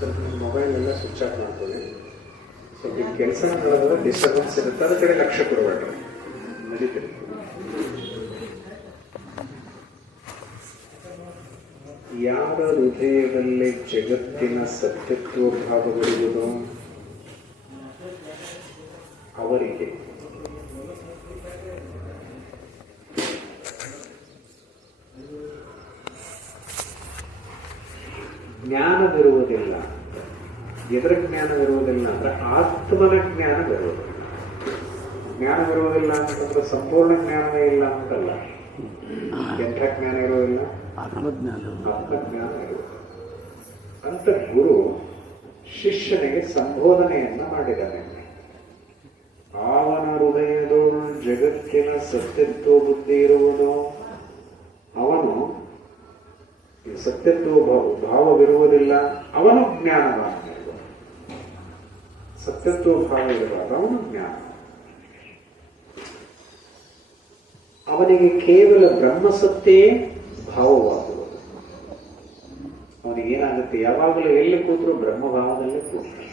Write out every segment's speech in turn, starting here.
ಸ್ವಲ್ಪ ನಿಮ್ಮ ಮೊಬೈಲ್ ಎಲ್ಲ ಸ್ವಿಚ್ ಆಫ್ ಮಾಡ್ಕೊಳ್ಳಿ. ಸ್ವಲ್ಪ ಈ ಕೆಲಸ ಮಾಡೋದ್ರೆ ಡಿಸ್ಟರ್ಬೆನ್ಸ್ ಇರುತ್ತೆ, ಅದ್ರ ಕಡೆ ಲಕ್ಷ್ಯ ಕೊಡಬೇಡ್ರಿ, ನಡೀತೀರಿ. ಯಾರ ಹೃದಯದಲ್ಲಿ ಜಗತ್ತಿನ ಸತ್ಯತ್ವ ಭಾವಗಳಿರುವುದೋ ಅವರಿಗೆ ಜ್ಞಾನವಿರುವುದಿಲ್ಲ. ಎದರ ಜ್ಞಾನವಿರುವುದಿಲ್ಲ ಅಂದ್ರೆ ಆತ್ಮನ ಜ್ಞಾನ ಬರುವುದಿಲ್ಲ. ಜ್ಞಾನವಿರುವುದಿಲ್ಲ ಅಂತಂದ್ರೆ ಸಂಪೂರ್ಣ ಜ್ಞಾನವೇ ಇಲ್ಲ ಅಂತಲ್ಲ. ಎಂಥ ಜ್ಞಾನ ಇರುವುದಿಲ್ಲ? ಆತ್ಮಜ್ಞಾನ ಇರುವುದು. ಅಂತ ಗುರು ಶಿಷ್ಯನಿಗೆ ಸಂಬೋಧನೆಯನ್ನ ಮಾಡಿದ್ದಾನೆ. ಅವನ ಹೃದಯದೋಳು ಜಗತ್ತಿನ ಸತ್ಯತ್ವ ಬುದ್ಧಿ ಇರುವುದು, ಅವನು ಸತ್ಯತ್ವ ಭಾವವಿರುವುದಿಲ್ಲ, ಅವನು ಜ್ಞಾನವಾನ. ಸತ್ಯತ್ವ ಭಾವ ಇರುವಾಗ ಅವನು ಜ್ಞಾನ. ಅವನಿಗೆ ಕೇವಲ ಬ್ರಹ್ಮಸತ್ಯೇ ಭಾವವಾಗುವುದು. ಅವನಿಗೇನಾಗುತ್ತೆ, ಯಾವಾಗಲೂ ಎಲ್ಲಿ ಕೂತರೂ ಬ್ರಹ್ಮಭಾವದಲ್ಲೇ ಕೂರ್ತಾರೆ.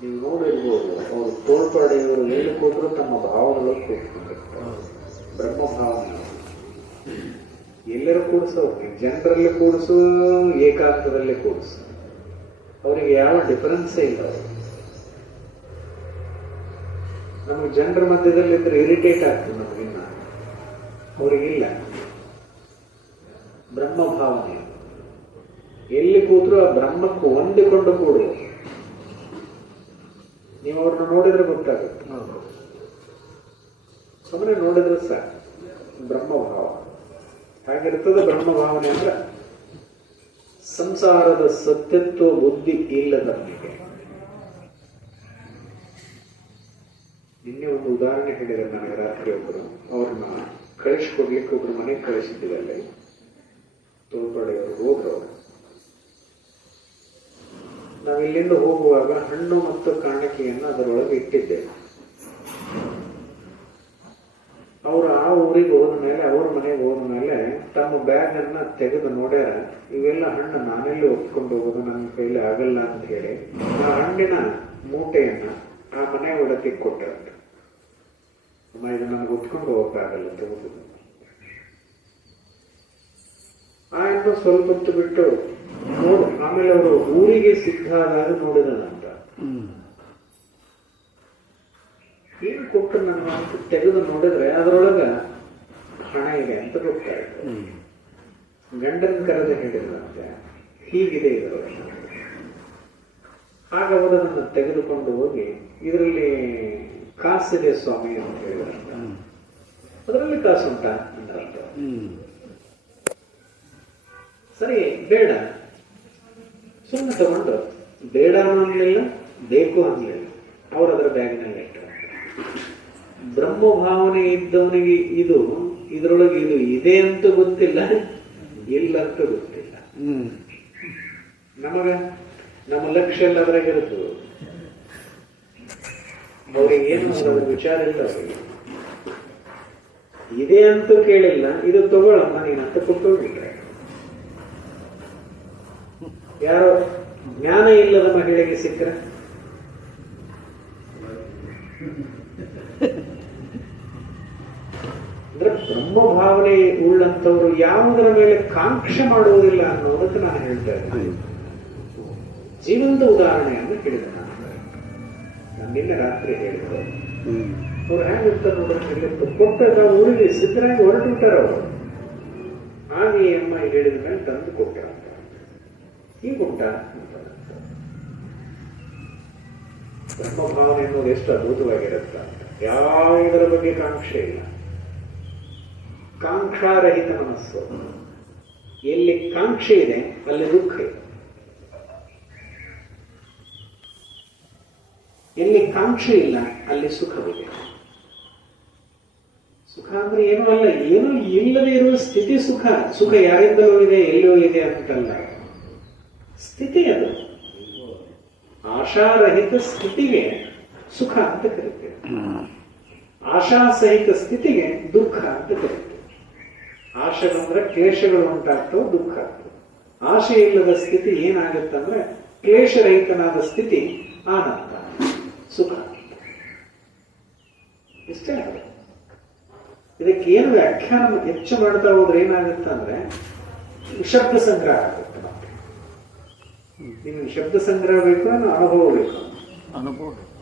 ನೀವು ನೋಡಿರ್ಬೋದು, ಅವರು ತೋಳ್ಪಡೆಯವರು ಎಲ್ಲಿ ಕೂತರೂ ತಮ್ಮ ಭಾವದೊಳಗೆ ಕೂತ್ಕೊಂಡಿರ್ತಾರೆ. ಬ್ರಹ್ಮಭಾವನೆ ಎಲ್ಲರೂ ಕೂಡಿಸೋರು, ಜನರಲ್ಲಿ ಕೂಡಿಸು, ಏಕಾಂತದಲ್ಲಿ ಕೂಡಿಸು, ಅವರಿಗೆ ಯಾವ ಡಿಫರೆನ್ಸೇ ಇಲ್ಲ. ಅವರು ನಮಗೆ ಜನರ ಮಧ್ಯದಲ್ಲಿ ಇದ್ರೆ ಇರಿಟೇಟ್ ಆಗ್ತದೆ ನಮಗಿನ್ನ, ಅವರಿಗಿಲ್ಲ. ಬ್ರಹ್ಮಭಾವನೆ ಎಲ್ಲಿ ಕೂತರೂ ಆ ಬ್ರಹ್ಮಕ್ಕೂ ಹೊಂದಿಕೊಂಡು ಕೂಡುವ. ನೀವು ಅವ್ರನ್ನ ನೋಡಿದ್ರೆ ಗೊತ್ತಾಗುತ್ತೆ, ಸುಮ್ಮನೆ ನೋಡಿದ್ರೆ ಸಾಕು. ಬ್ರಹ್ಮಭಾವ ಹಾಗಿರ್ತದೆ. ಬ್ರಹ್ಮಭಾವನೆ ಅಂದ್ರೆ ಸಂಸಾರದ ಸತ್ಯತ್ವ ಬುದ್ಧಿ ಇಲ್ಲದವನಿಗೆ. ನಿನ್ನೆ ಒಂದು ಉದಾಹರಣೆ ಹೇಳಿದ್ರೆ ನನಗೆ, ರಾತ್ರಿ ಒಬ್ಬರು ಅವ್ರನ್ನ ಕಳಿಸ್ಕೊಡ್ಲಿಕ್ಕೆ ಒಬ್ರು ಮನೆಗೆ ಕಳಿಸಿದ್ದೀವಿ. ಅಲ್ಲಿ ತೋಳ್ಪಡೆಯವರು ಹೋದ್ರು. ನಾವು ಇಲ್ಲಿಂದ ಹೋಗುವಾಗ ಹಣ್ಣು ಮತ್ತು ಕಾಣಿಕೆಯನ್ನು ಅದರೊಳಗೆ ಇಟ್ಟಿದ್ದೇವೆ. ಅವರು ಆ ಊರಿಗೆ ಹೋದ ಮೇಲೆ, ಅವ್ರ ಮನೆಗೆ ಹೋದ ಮೇಲೆ ತಮ್ಮ ಬ್ಯಾಗ್ ಅನ್ನ ತೆಗೆದು ನೋಡ್ಯಾರ. ಇವೆಲ್ಲ ಹಣ್ಣು ನಾನೆಲ್ಲಿ ಒತ್ಕೊಂಡು ಹೋಗೋದು, ನನ್ನ ಕೈಲಿ ಆಗಲ್ಲ ಅಂತ ಹೇಳಿ ಆ ಹಣ್ಣಿನ ಮೂಟೆಯನ್ನ ಆ ಮನೆ ಒಳಗೆ ಕೊಟ್ಟಾರ. ಇದು ನನಗೆ ಒತ್ಕೊಂಡು ಹೋಗಕ್ಕಾಗಲ್ಲ, ತಗೋದು. ಆ ಇನ್ನು ಸ್ವಲ್ಪ ಹೊತ್ತು ಬಿಟ್ಟು ನೋಡು, ಆಮೇಲೆ ಅವರು ಊರಿಗೆ ಸಿದ್ಧ ಆದಾಗ ನೋಡಿದಂತ ಏನು ಕೊಟ್ಟು ನನ್ನ ತೆಗೆದು ನೋಡಿದ್ರೆ ಅದರೊಳಗ ಹಣ ಇದೆ ಅಂತ ಗೊತ್ತಾಯ್ತು. ಗಂಡನ ಕರೆದು ಹೇಳಿದ್ರಂತೆ, ಹೀಗಿದೆ ಇದರೊಳಗೆ. ಆಗ ಅವರು ಅದನ್ನು ತೆಗೆದುಕೊಂಡು ಹೋಗಿ, ಇದರಲ್ಲಿ ಕಾಸಿದೆ ಸ್ವಾಮಿ ಅಂತ ಹೇಳಿದ್ರಂತ. ಅದರಲ್ಲಿ ಕಾಸು ಉಂಟಾ ಅಂದ್ರಂತ. ಸರಿ, ಬೇಡ, ಸುಮ್ಮನೆ ತಗೊಂಡು ಬೇಡ ಅನ್ನಲಿಲ್ಲ, ಬೇಕು ಅನ್ನಲಿಲ್ಲ. ಅವರು ಅದರ ಬ್ಯಾಗಿನಲ್ಲಿ ಇಟ್ಟರು. ಬ್ರಹ್ಮಭಾವನೆ ಇದ್ದವನಿಗೆ ಇದರೊಳಗೆ ಇದು ಇದೆ ಅಂತ ಗೊತ್ತಿಲ್ಲ, ಇಲ್ಲ ಅಂತ ಗೊತ್ತಿಲ್ಲ. ನಮ್ಮ ಲಕ್ಷ್ಯ ಎಲ್ಲ ಅದರಾಗೆ ಇರ್ತದೆ. ಅವ್ರಿಗೆ ಏನು ಅದರ ವಿಚಾರ ಇಲ್ಲ. ಅವರಿಗೆ ಇದೆ ಅಂತೂ ಕೇಳಿಲ್ಲ, ಇದು ತಗೊಳ್ಳಮ್ಮ ನೀನಂತ ಕೊಟ್ಟೋಗ್ಬಿಟ್ರೆ. ಯಾರೋ ಜ್ಞಾನ ಇಲ್ಲದ ಮಹಿಳೆಗೆ ಸಿಕ್ಕರೆ ಅಂದ್ರೆ ಬ್ರಹ್ಮಭಾವನೆ ಉಳ್ಳಂತವ್ರು ಯಾವುದರ ಮೇಲೆ ಕಾಂಕ್ಷೆ ಮಾಡುವುದಿಲ್ಲ ಅನ್ನೋದಕ್ಕೆ ನಾನು ಹೇಳ್ತಾ ಇದ್ದೇನೆ. ಜೀವಂತ ಉದಾಹರಣೆಯನ್ನು ಹೇಳಿದೆ ನಾನು ನಿನ್ನೆ ರಾತ್ರಿ ಹೇಳಿದ್ರು. ಅವ್ರು ಹೇಗಿರ್ತಾರೆ ನೋಡ್ರಿ, ಕೊಟ್ಟಾಗ ಊರಿಗೆ ಸಿದ್ಧರಾಗಿ ಹೊರಟುಬಿಟ್ಟಾರ. ಅವರು ಹಾಗೆ ಅಮ್ಮ ಹೇಳಿದ ಮೇಲೆ ತಂದು ಕೊಟ್ಟಾರ. ಈಗ ಉಂಟ ಬ್ರಹ್ಮಭಾವನೆ ಅನ್ನೋದು ಎಷ್ಟು ಅದ್ಭುತವಾಗಿರುತ್ತೆ ಅಂತ. ಯಾವುದರ ಬಗ್ಗೆ ಕಾಂಕ್ಷೆ ಇಲ್ಲ, ಕಾಂಕ್ಷಾರಹಿತ ಮನಸ್ಸು. ಎಲ್ಲಿ ಕಾಂಕ್ಷೆ ಇದೆ ಅಲ್ಲಿ ದುಃಖ ಇದೆ, ಎಲ್ಲಿ ಕಾಂಕ್ಷೆ ಇಲ್ಲ ಅಲ್ಲಿ ಸುಖವಿದೆ. ಸುಖ ಅಂದ್ರೆ ಏನೂ ಅಲ್ಲ, ಏನೂ ಇಲ್ಲದೆ ಇರುವ ಸ್ಥಿತಿ ಸುಖ. ಸುಖ ಯಾರಿಂದಲೂ ಇದೆ, ಎಲ್ಲೋ ಇದೆ ಅಂತಲ್ಲ, ಸ್ಥಿತಿ ಅದು. ಆಶಾರಹಿತ ಸ್ಥಿತಿಗೆ ಸುಖ ಅಂತ ಕರಿತೇವೆ, ಆಶಾಸಹಿತ ಸ್ಥಿತಿಗೆ ದುಃಖ ಅಂತ ಕರಿತೇವೆ. ಆಶೆ ಬಂದ್ರೆ ಕ್ಲೇಶಗಳು ಉಂಟಾಗ್ತವೆ, ದುಃಖ ಆಗ್ತದೆ. ಆಶೆ ಇಲ್ಲದ ಸ್ಥಿತಿ ಏನಾಗುತ್ತಂದ್ರೆ ಕ್ಲೇಶರಹಿತನಾದ ಸ್ಥಿತಿ ಆನಂದ, ಸುಖ. ಇಷ್ಟೇ ಆಗುತ್ತೆ. ಇದಕ್ಕೆ ಏನು ವ್ಯಾಖ್ಯಾನ ಹೆಚ್ಚು ಮಾಡ್ತಾ ಹೋದ್ರೆ ಏನಾಗುತ್ತಂದ್ರೆ ಶಬ್ದ ಸಂಗ್ರಹ ಆಗುತ್ತೆ. ಮತ್ತೆ ನಿಮ್ಗೆ ಶಬ್ದ ಸಂಗ್ರಹ ಬೇಕು ಅನ್ನೋ ಅನುಭವ ಬೇಕು.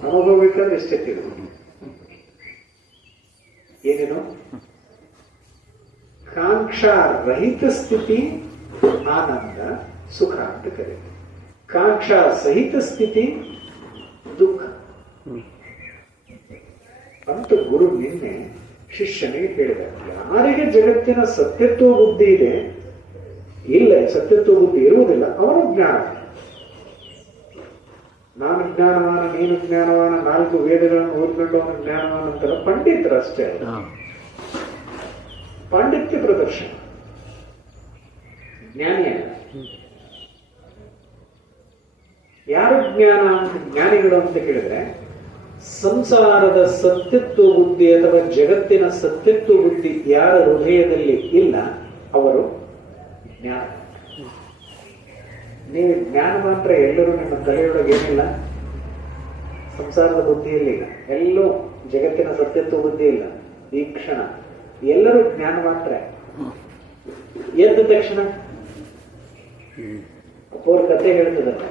ಅನುಭವ ಬೇಕಾದ್ರೆ ಇಷ್ಟೇ ತಿಳಿದು ಏನೇನು ಕಾಂಕ್ಷಾ ರಹಿತ ಸ್ಥಿತಿ ಆನಂದ, ಸುಖ ಅಂತ ಕರೀತಾರೆ. ಕಾಂಕ್ಷಾ ಸಹಿತ ಸ್ಥಿತಿ ದುಃಖ ಅಂತ ಗುರು ನಿನ್ನೆ ಶಿಷ್ಯನಿಗೆ ಹೇಳಿದ. ಯಾರಿಗೆ ಜಗತ್ತಿನ ಸತ್ಯತ್ವ ಬುದ್ಧಿ ಇದೆ, ಇಲ್ಲ ಸತ್ಯತ್ವ ಬುದ್ಧಿ ಇರುವುದಿಲ್ಲ, ಅವನು ಜ್ಞಾನ. ನಾನು ಜ್ಞಾನವಾನ, ನೀನು ಜ್ಞಾನವಾನ, 4 ವೇದಗಳನ್ನು ಓದ್ಕೊಂಡು ಅವನು ಜ್ಞಾನವಾನ ಅಂತಾರ ಪಂಡಿತರಷ್ಟೇ. ಪಾಂಡಿತ್ಯ ಪ್ರದರ್ಶನ, ಜ್ಞಾನಿಯಲ್ಲ. ಯಾರು ಜ್ಞಾನಿಗಳು ಅಂತ ಕೇಳಿದ್ರೆ, ಸಂಸಾರದ ಸತ್ಯತ್ವ ಬುದ್ಧಿ ಅಥವಾ ಜಗತ್ತಿನ ಸತ್ಯತ್ವ ಬುದ್ಧಿ ಯಾರ ಹೃದಯದಲ್ಲಿ ಇಲ್ಲ ಅವರು ಜ್ಞಾನ. ನೀವು ಜ್ಞಾನ ಮಾತ್ರ ಎಲ್ಲರೂ ನಿಮ್ಮ ತಲೆಯೊಳಗೆ ಏನಿಲ್ಲ, ಸಂಸಾರದ ಬುದ್ಧಿಯಲ್ಲಿ ಇಲ್ಲ, ಎಲ್ಲೂ ಜಗತ್ತಿನ ಸತ್ಯತ್ವ ಬುದ್ಧಿ ಇಲ್ಲ. ಈ ಕ್ಷಣ ಎಲ್ಲರೂ ಜ್ಞಾನ ಮಾತ್ರ. ಎದ್ದ ತಕ್ಷಣ ಅವ್ರ ಕತೆ ಹೇಳ್ತದಲ್ಲ,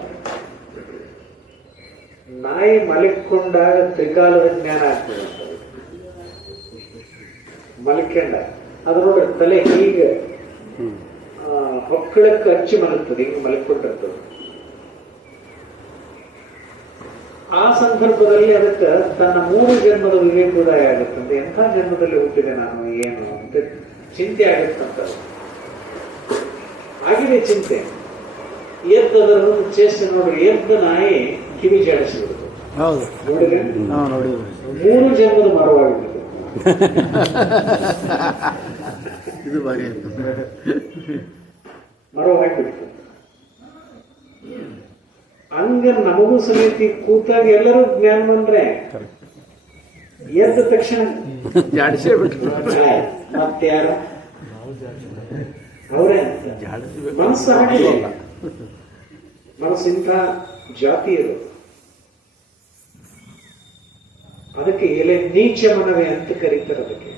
ನಾಯಿ ಮಲಕೊಂಡಾಗ ತ್ರಿಕಾಲದ ಜ್ಞಾನ ಆಗ್ತದೆ. ಮಲ್ಕೊಂಡಾಗ ಅದು ನೋಡ್ರಿ ತಲೆ ಹೀಗೆ ಹೊಕ್ಕಳಕ್ಕೆ ಹಚ್ಚಿ ಮಲಗ್ತದೆ, ಹಿಂಗೆ ಮಲಕೊಂಡಿರ್ತದೆ. ಆ ಸಂದರ್ಭದಲ್ಲಿ ಅದಕ್ಕೆ ತನ್ನ 3 ಜನ್ಮದ ವಿವೇಕೋದಯ ಆಗುತ್ತಂತೆ. ಎಂಥ ಜನ್ಮದಲ್ಲಿ ಹುಟ್ಟಿದೆ ನಾನು, ಏನು ಅಂತ ಚಿಂತೆ ಆಗುತ್ತಂತ. ಆಗಿದೆ ಚಿಂತೆ. ಎದ್ದದರ ಚೇಷ್ಟೆ ನೋಡ್ರಿ, ಎದ್ದ ನಾಯಿ ಕಿವಿ ಜಾಡಿಸಿಬಿಡ್ತು. ನೋಡಿದ್ರೆ 3 ಜನ್ಮದ ಮರವಾಗಿರ್ತದೆ. ಇದು ಬಾರಿ ಮರವಾಗಿಬಿಡ್ತು. ಹಂಗ ನಮಗೂ ಸಮಿತಿ ಕೂತಾಗ ಎಲ್ಲರೂ ಜ್ಞಾನ ಬಂದ್ರೆ ಎದ್ದ ತಕ್ಷಣ ಜಾಡಿಸೇ ಬಿಟ್ರು. ಮತ್ತಾರ ಅವರೇ ಮನಸ್ಸು ಹಾಕಿಲ್ಲ. ಮನಸ್ಸಿಂತ ಜಾತಿ ಇರೋದು. ಅದಕ್ಕೆ ಎಲೆ ನೀಚ ಮನವೇ ಅಂತ ಕರೀತಾರೆ. ಅದಕ್ಕೆ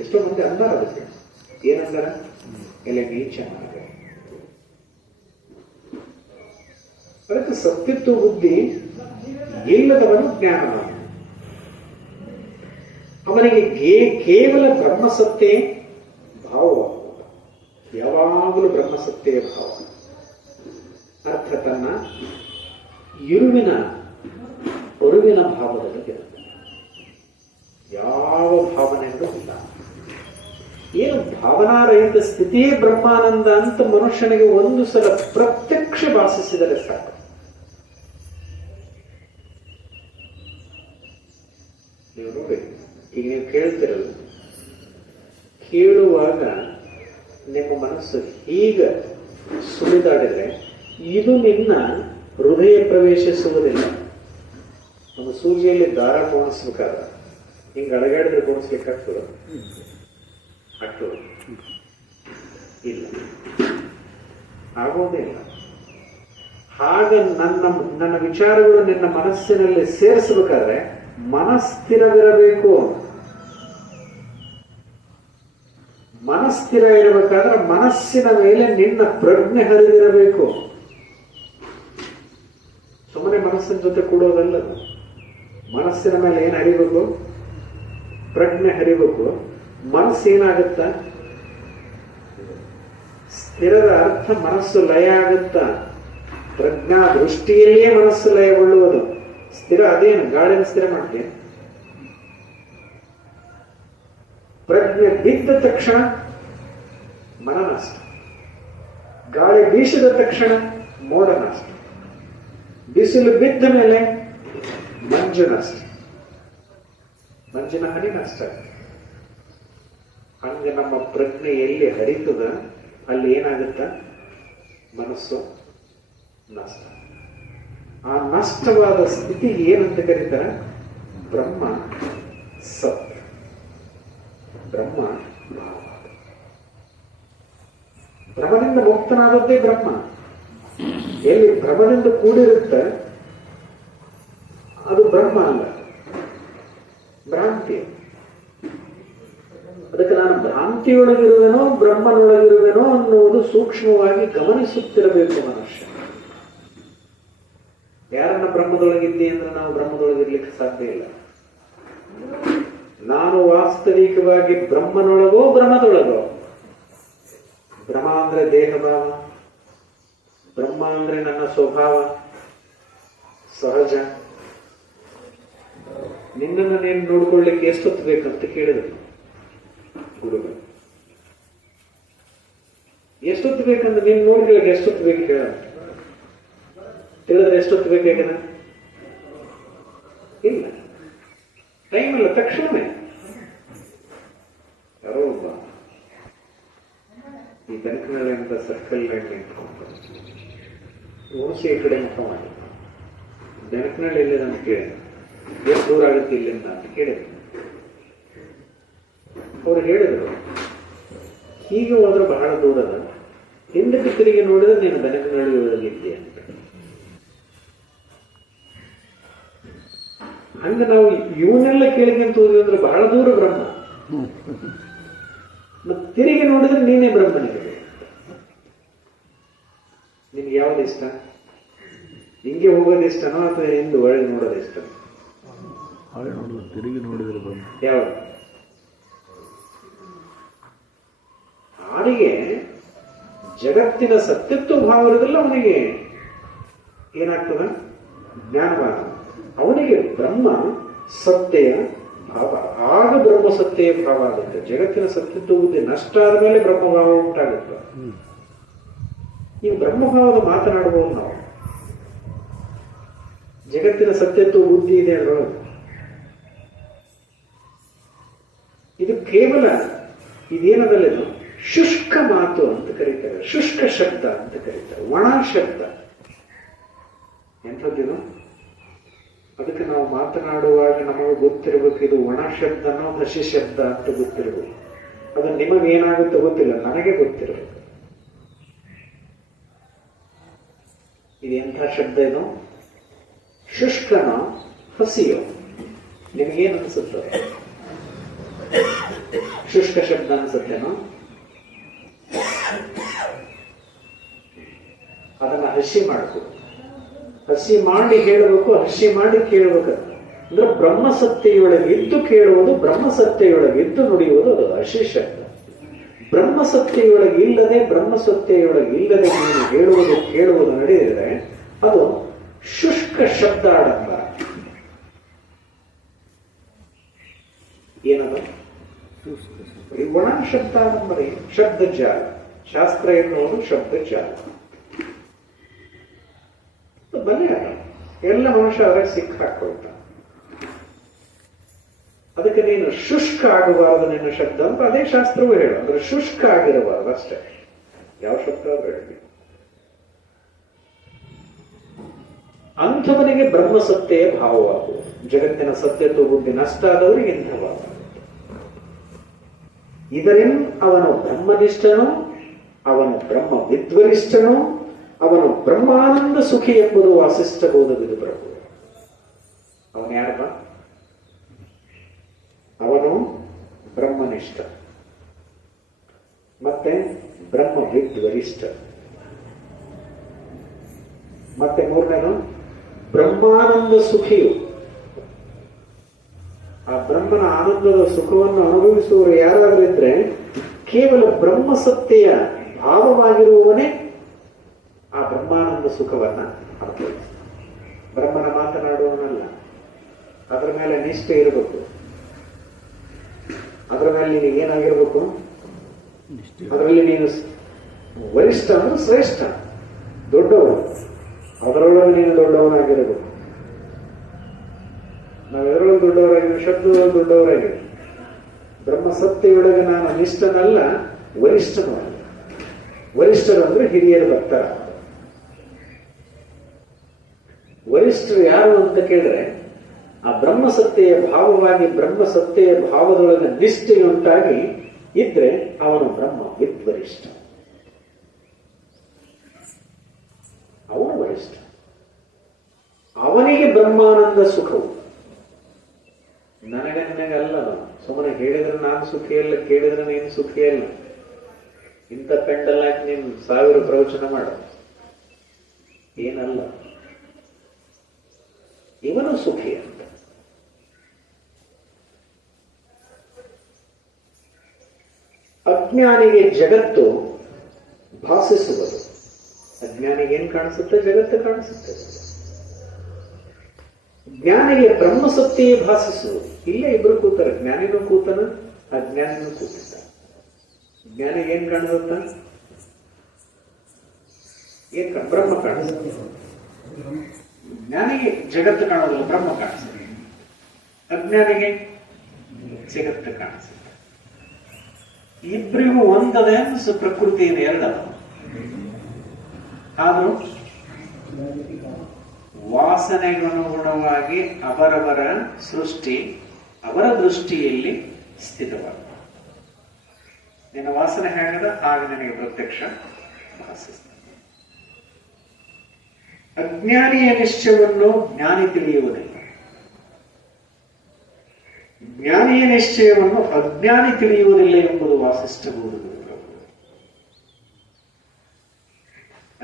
ಎಷ್ಟೋ ಮಂದಿ ಅಂದಾರ. ಅದಕ್ಕೆ ಏನಂದಾರ? ಎಲೆ ನೀಚ ಮನವೇ. ಅದಕ್ಕೆ ಸತ್ಯತ್ವ ಬುದ್ಧಿ ಇಲ್ಲದವನು ಜ್ಞಾನವಾದ. ಅವನಿಗೆ ಕೇವಲ ಬ್ರಹ್ಮಸತ್ತೇ ಭಾವ, ಯಾವಾಗಲೂ ಬ್ರಹ್ಮಸತ್ತೇ ಭಾವ. ಅರ್ಥ ತನ್ನ ಅರಿವಿನ ಭಾವದಲ್ಲಿ ಇರುತ್ತೆ. ಯಾವ ಭಾವನೆಗಳು ಇಲ್ಲ. ಏನು ಭಾವನಾರಹಿತ ಸ್ಥಿತಿಯೇ ಬ್ರಹ್ಮಾನಂದ ಅಂತ ಮನುಷ್ಯನಿಗೆ ಒಂದು ಸಲ ಪ್ರತ್ಯಕ್ಷ ಭಾಷಿಸಿದರೆ ಸಾಕು. ನೀವು ನೋಡಿ, ಈಗ ನೀವು ಕೇಳ್ತಿರಲ್ಲ, ಕೇಳುವಾಗ ನಿಮ್ಮ ಮನಸ್ಸು ಹೀಗೆ ಸುಳಿದಾಡಿದ್ರೆ ಇದು ನಿನ್ನ ಹೃದಯ ಪ್ರವೇಶಿಸುವುದಿಲ್ಲ. ಒಂದು ಸೂಜಿಯಲ್ಲಿ ದಾರ ಕೋಣಿಸ್ಬೇಕಾದ್ರೆ ಹಿಂಗೆ ಅಡಗಾಡಿದ್ರೆ ಕೋಣಿಸ್ಲಿಕ್ಕಾಗ್ತದ? ಆಗ್ತದ? ಇಲ್ಲ, ಆಗೋದೇ ಇಲ್ಲ. ಹಾಗ ನನ್ನ ವಿಚಾರಗಳು ನಿನ್ನ ಮನಸ್ಸಿನಲ್ಲಿ ಸೇರಿಸಬೇಕಾದ್ರೆ ಮನಸ್ಥಿರವಿರಬೇಕು. ಮನಸ್ಥಿರ ಇರಬೇಕಾದ್ರೆ ಮನಸ್ಸಿನ ಮೇಲೆ ನಿನ್ನ ಪ್ರಜ್ಞೆ ಹರಿದಿರಬೇಕು. ಸುಮ್ಮನೆ ಮನಸ್ಸಿನ ಜೊತೆ ಕೂಡೋದಲ್ಲ. ಮನಸ್ಸಿನ ಮೇಲೆ ಏನು ಹರಿಬೇಕು? ಪ್ರಜ್ಞೆ ಹರಿಬೇಕು. ಮನಸ್ಸೇನಾಗುತ್ತ? ಸ್ಥಿರದ ಅರ್ಥ ಮನಸ್ಸು ಲಯ ಆಗುತ್ತ. ಪ್ರಜ್ಞಾ ದೃಷ್ಟಿಯಲ್ಲಿಯೇ ಮನಸ್ಸು ಲಯಗೊಳ್ಳುವುದು. ಸ್ಥಿರ ಅದೇನು? ಗಾಳಿನ ಸ್ಥಿರ ಮಾಡ್ತೀಯ? ಪ್ರಜ್ಞೆ ಬಿದ್ದ ತಕ್ಷಣ ಮನ ನಷ್ಟ. ಗಾಳಿ ಬೀಸಿದ ತಕ್ಷಣ ಮೋಡ ನಷ್ಟ. ಬಿಸಿಲು ಬಿದ್ದ ಮೇಲೆ ಮಂಜು ನಷ್ಟ. ಮಂಜಿನ ಹನಿ ನಷ್ಟ. ಹಂಗೆ ನಮ್ಮ ಪ್ರಜ್ಞೆ ಎಲ್ಲಿ ಹರಿತದ ಅಲ್ಲಿ ಏನಾಗುತ್ತ? ಮನಸ್ಸು ನಷ್ಟ. ಆ ನಷ್ಟವಾದ ಸ್ಥಿತಿ ಏನಂತ ಕರೀತಾರೆ? ಬ್ರಹ್ಮ ಸತ್ಯ, ಬ್ರಹ್ಮ ಭಾವ. ಭ್ರಮದಿಂದ ಮುಕ್ತನಾದದ್ದೇ ಬ್ರಹ್ಮ. ಎಲ್ಲಿ ಭ್ರಮದಿಂದ ಕೂಡಿರುತ್ತೆ ಅದು ಬ್ರಹ್ಮ ಅಲ್ಲ, ಭ್ರಾಂತಿ. ಅದಕ್ಕೆ ನಾನು ಭ್ರಾಂತಿಯೊಳಗಿರುವೆನೋ ಬ್ರಹ್ಮನೊಳಗಿರುವೆನೋ ಅನ್ನುವುದು ಸೂಕ್ಷ್ಮವಾಗಿ ಗಮನಿಸುತ್ತಿರಬೇಕು ಮನುಷ್ಯ. ಯಾರನ್ನ ಬ್ರಹ್ಮದೊಳಗಿದ್ದಿ ಅಂದ್ರೆ ನಾವು ಬ್ರಹ್ಮದೊಳಗಿರ್ಲಿಕ್ಕೆ ಸಾಧ್ಯ ಇಲ್ಲ. ನಾನು ವಾಸ್ತವಿಕವಾಗಿ ಬ್ರಹ್ಮನೊಳಗೋ ಬ್ರಹ್ಮದೊಳಗೋ. ಭ್ರಮ ಅಂದ್ರೆ ದೇಹಭಾವ, ಬ್ರಹ್ಮ ಅಂದ್ರೆ ನನ್ನ ಸ್ವಭಾವ ಸಹಜ. ನಿನ್ನನ್ನು ನೀನು ನೋಡ್ಕೊಳ್ಳಿಕ್ಕೆ ಎಷ್ಟೊತ್ತು ಬೇಕಂತ ಕೇಳಿದ್ರು ಗುರುಗಳು. ಎಷ್ಟೊತ್ತು ಬೇಕಂದ್ರೆ ನೀನು ನೋಡ್ಕೊಳ್ಳಿಕ್ಕೆ ಎಷ್ಟೊತ್ತು ಬೇಕು ಹೇಳ, ತಿಳಿದ್ರೆ ಎಷ್ಟೊತ್ತು ಬೇಕಾಗದ? ಇಲ್ಲ, ಟೈಮ್ ಇಲ್ಲ, ತಕ್ಷಣವೇ. ಯಾರೋ ಒಬ್ಬ ಈ ಬೆನಕನಹಳ್ಳಿ ಅಂತ ಸರ್ಕಲ್ ಲೈನ್ ನಿಂತ್ಕೊಂಡು ಓಸಿ ಕಡೆ ಮುಖ ಮಾಡಿ ಬೆನಕನಹಳ್ಳಿ ಇಲ್ಲಿದೆ ಅಂತ ಕೇಳಿದ. ಎಷ್ಟು ದೂರ ಆಗುತ್ತೆ ಇಲ್ಲಿಂದ ಅಂತ ಕೇಳಿದ್ರು. ಅವ್ರು ಹೇಳಿದ್ರು, ಹೀಗೆ ಹೋದ್ರೆ ಬಹಳ ದೂರದ, ಹಿಂದಕ್ಕೆ ತಿರುಗಿ ನೋಡಿದ್ರೆ ನೀನು ಬೆನಕನಹಳ್ಳಿ ಒಳಗಿದ್ದೆ ಅಂತ. ಹಂಗ ನಾವು ಇವನ್ನೆಲ್ಲ ಕೇಳಿದಂತ ಹೋದ್ವಿ ಅಂದ್ರೆ ಬಹಳ ದೂರ ಬ್ರಹ್ಮ. ಮತ್ತೆ ತಿರುಗಿ ನೋಡಿದ್ರೆ ನೀನೇ ಬ್ರಹ್ಮನಿಗೆ. ನಿನ್ಗೆ ಯಾವ್ದು ಇಷ್ಟ? ಹಿಂಗೆ ಹೋಗೋದು ಇಷ್ಟನೋ ಅಥವಾ ಹಿಂದೆ ಒಳಗೆ ನೋಡೋದು ಇಷ್ಟ? ತಿರುಗಿ ನೋಡಿದ್ರೆ ಬ್ರಹ್ಮ ಯಾವುದು? ಆಡಿಗೆ ಜಗತ್ತಿನ ಸತ್ಯತ್ವ ಭಾವ ಇರೋದಿಲ್ಲ, ಅವನಿಗೆ ಏನಾಗ್ತದ? ಜ್ಞಾನವಾದ. ಅವನಿಗೆ ಬ್ರಹ್ಮ ಸತ್ಯ ಭಾವ, ಆಗ ಬ್ರಹ್ಮ ಸತ್ಯ ಭಾವ ಆಗುತ್ತೆ. ಜಗತ್ತಿನ ಸತ್ಯತ್ವ ಬುದ್ಧಿ ನಷ್ಟ ಆದ್ಮೇಲೆ ಬ್ರಹ್ಮಭಾವ ಉಂಟಾಗುತ್ತೆ. ಈ ಬ್ರಹ್ಮಭಾವದ ಮಾತನಾಡಬಹುದು ನಾವು. ಜಗತ್ತಿನ ಸತ್ಯತ್ವ ಬುದ್ಧಿ ಇದೆ ಅಲ್ವ, ಇದು ಕೇವಲ ಇದೇನದಲ್ಲಿದು ಶುಷ್ಕ ಮಾತು ಅಂತ ಕರೀತಾರೆ, ಶುಷ್ಕ ಶಬ್ದ ಅಂತ ಕರೀತಾರೆ, ಒಣ ಶಬ್ದ. ಎಂಥದ್ದೇನು? ಅದಕ್ಕೆ ನಾವು ಮಾತನಾಡುವಾಗ ನಮಗೆ ಗೊತ್ತಿರಬೇಕು ಇದು ಒಣ ಶಬ್ದನೋ ಹಸಿ ಶಬ್ದ ಅಂತ ಗೊತ್ತಿರಬೇಕು. ಅದು ನಿಮಗೇನಾಗುತ್ತೆ ಗೊತ್ತಿಲ್ಲ, ನನಗೆ ಗೊತ್ತಿರಬೇಕು. ಇದು ಎಂಥ ಶಬ್ದ ಇದು? ಶುಷ್ಕನೋ ಹಸಿಯೋ? ನಿಮಗೇನು ಅನ್ಸುತ್ತದೆ? ಶುಷ್ಕ ಶಬ್ದ ಅನ್ಸುತ್ತೇನೋ? ಅದನ್ನ ಹಸಿ ಮಾಡಬೇಕು, ಹಸಿ ಮಾಡಿ ಹೇಳಬೇಕು, ಹಸಿ ಮಾಡಿ ಕೇಳಬೇಕಂತ. ಅಂದ್ರೆ ಬ್ರಹ್ಮಸತ್ತೆಯೊಳಗಿದ್ದು ಕೇಳುವುದು, ಬ್ರಹ್ಮಸತ್ತೆಯೊಳಗಿದ್ದು ನುಡಿಯುವುದು ಅದು ಹಸಿ ಶಬ್ದ. ಬ್ರಹ್ಮಸತ್ತೆಯೊಳಗಿಲ್ಲದೆ ಬ್ರಹ್ಮಸತ್ತೆಯೊಳಗಿಲ್ಲದೆ ನೀನು ಹೇಳುವುದು ಕೇಳುವುದು ನಡೆದಿದ್ರೆ ಅದು ಶುಷ್ಕ ಶಬ್ದ ಆಡಂಬ. ಏನದು? ಒಣ ಶಬ್ದ ಆಡಂಬರಿ, ಶಬ್ದ ಜಾಲ. ಶಾಸ್ತ್ರ ಎನ್ನುವುದು ಶಬ್ದ ಜಾಲ. ಬನ್ನಿ ಅದ ಎಲ್ಲ ಮನುಷ್ಯ ಅದಕ್ಕೆ ಸಿಕ್ಕ ಹಾಕೊಳ್ತಾನೆ. ಅದಕ್ಕೆ ನೀನು ಶುಷ್ಕ ಆಗಬಾರದು ನಿನ್ನ ಶಬ್ದ ಅಂತ ಅದೇ ಶಾಸ್ತ್ರವೂ ಹೇಳು. ಅಂದ್ರೆ ಶುಷ್ಕ ಆಗಿರಬಾರದು ಅಷ್ಟೇ. ಯಾವ ಶಬ್ದ ಆದ್ರೂ ಹೇಳಿ. ಅಂಥವನಿಗೆ ಬ್ರಹ್ಮಸತ್ತೆಯ ಭಾವವಾಗುವುದು. ಜಗತ್ತಿನ ಸತ್ಯತ್ವ ಬುದ್ಧಿ ನಷ್ಟ ಆದವರಿಗೆ ಇಂಥ ಭಾವ. ಇದರಿಂದ ಅವನು ಬ್ರಹ್ಮನಿಷ್ಠನೋ, ಅವನು ಬ್ರಹ್ಮ ವಿದ್ವರಿಷ್ಠನೋ, ಅವನು ಬ್ರಹ್ಮಾನಂದ ಸುಖಿ ಎಂಬುದು ವಾಸಿಷ್ಠ ಬೋಧವಿದು ಪ್ರಭು. ಅವನು ಯಾರಪ್ಪ? ಅವನು ಬ್ರಹ್ಮನಿಷ್ಠ, ಮತ್ತೆ ಬ್ರಹ್ಮ ವಿದ್ವರಿಷ್ಠ, ಮತ್ತೆ ಮೂರನೇನು ಬ್ರಹ್ಮಾನಂದ ಸುಖಿಯು. ಆ ಬ್ರಹ್ಮನ ಆನಂದದ ಸುಖವನ್ನು ಅನುಭವಿಸುವವರು ಯಾರಾದರೂ ಇದ್ರೆ ಕೇವಲ ಬ್ರಹ್ಮಸತ್ತೆಯ ಭಾವವಾಗಿರುವವನೇ ಆ ಬ್ರಹ್ಮಾನಂದ ಸುಖವನ್ನ ಅನುಭವಿಸ. ಬ್ರಹ್ಮನ ಮಾತನಾಡುವವನಲ್ಲ. ಅದರ ಮೇಲೆ ನಿಷ್ಠೆ ಇರಬೇಕು. ಅದರ ಮೇಲೆ ನಿನಗೆ ಏನಾಗಿರ್ಬೇಕು? ಅದರಲ್ಲಿ ನೀನು ವರಿಷ್ಠ ಅಂದ್ರೆ ಶ್ರೇಷ್ಠ, ದೊಡ್ಡವನು. ಅದರೊಳಗೆ ನೀನು ದೊಡ್ಡವನಾಗಿರಬೇಕು. ನಾವು ಎದರೊಳಗೆ ದೊಡ್ಡವರಾಗಿದ್ದೀವಿ? ಶಬ್ದದೊಳಗೆ ದೊಡ್ಡವರಾಗಿದ್ದೀವಿ. ಬ್ರಹ್ಮಸತ್ತೆಯೊಳಗೆ ನಾನು ನಿಷ್ಠನಲ್ಲ, ವರಿಷ್ಠನೂ ಅಲ್ಲ. ವರಿಷ್ಠರು ಅಂದ್ರೆ ಹಿರಿಯರ ಭಕ್ತರ. ವರಿಷ್ಠರು ಯಾರು ಅಂತ ಕೇಳಿದ್ರೆ ಆ ಬ್ರಹ್ಮಸತ್ತೆಯ ಭಾವವಾಗಿ ಬ್ರಹ್ಮಸತ್ತೆಯ ಭಾವದೊಳಗೆ ನಿಷ್ಠೆಯುಂಟಾಗಿ ಇದ್ರೆ ಅವನು ಬ್ರಹ್ಮ ವಿದ್ವರಿಷ್ಠ. ಅವನಿಗೆ ಬ್ರಹ್ಮಾನಂದ ಸುಖವು. ನನಗಲ್ಲ. ಸುಮ್ಮನೆ ಹೇಳಿದ್ರೆ ನಾನು ಸುಖಿಯಲ್ಲ, ಕೇಳಿದ್ರೆ ನೀನು ಸುಖಿಯಲ್ಲ. ಇಂಥ ಪೆಂಡಲ್ ಹಾಕಿ ನೀನು 1000 ಪ್ರವಚನ ಮಾಡ, ಏನಲ್ಲ. ಇವನು ಸುಖಿ ಅಂತ. ಅಜ್ಞಾನಿಗೆ ಜಗತ್ತು ಭಾಸಿಸುವುದು. ಅಜ್ಞಾನಿಗೆ ಏನ್ ಕಾಣಿಸುತ್ತೆ? ಜಗತ್ತು ಕಾಣಿಸುತ್ತೆ. ಜ್ಞಾನಿಗೆ ಬ್ರಹ್ಮಸತ್ಯೇ ಭಾಸಿಸುವುದು. ಇಲ್ಲೇ ಇಬ್ರು ಕೂತಾರೆ, ಜ್ಞಾನಿನೂ ಕೂತನ, ಅಜ್ಞಾನಿನೂ ಕೂತಿದ್ದ. ಜ್ಞಾನಿಗೆ ಏನ್ ಕಾಣಿಸುತ್ತ? ಏನ್ ಬ್ರಹ್ಮ ಕಾಣಿಸುತ್ತೆ. ಜ್ಞಾನಿಗೆ ಜಗತ್ತು ಕಾಣೋದಿಲ್ಲ, ಬ್ರಹ್ಮ ಕಾಣಿಸುತ್ತೆ. ಅಜ್ಞಾನಿಗೆ ಜಗತ್ತು ಕಾಣಿಸುತ್ತೆ. ಇಬ್ಬರಿಗೂ ಒಂದದೇ ಅನ್ಸು, ಪ್ರಕೃತಿಯನ್ನು ಎರಡದ. ಆದ್ರೂ ವಾಸನೆಗನುಗುಣವಾಗಿ ಅವರವರ ಸೃಷ್ಟಿ ಅವರ ದೃಷ್ಟಿಯಲ್ಲಿ ಸ್ಥಿತವಾದ. ನಿನ್ನ ವಾಸನೆ ಹೇಗದ ಆಗ ನಿನಗೆ ಪ್ರತ್ಯಕ್ಷ ಭಾಸಿಸ್ತದೆ. ಅಜ್ಞಾನಿಯ ನಿಶ್ಚಯವನ್ನು ಜ್ಞಾನಿ ತಿಳಿಯುವುದಿಲ್ಲ, ಜ್ಞಾನಿಯ ನಿಶ್ಚಯವನ್ನು ಅಜ್ಞಾನಿ ತಿಳಿಯುವುದಿಲ್ಲ ಎಂಬುದು ವಾಸಿಷ್ಠ ಬೋಧಗಳು.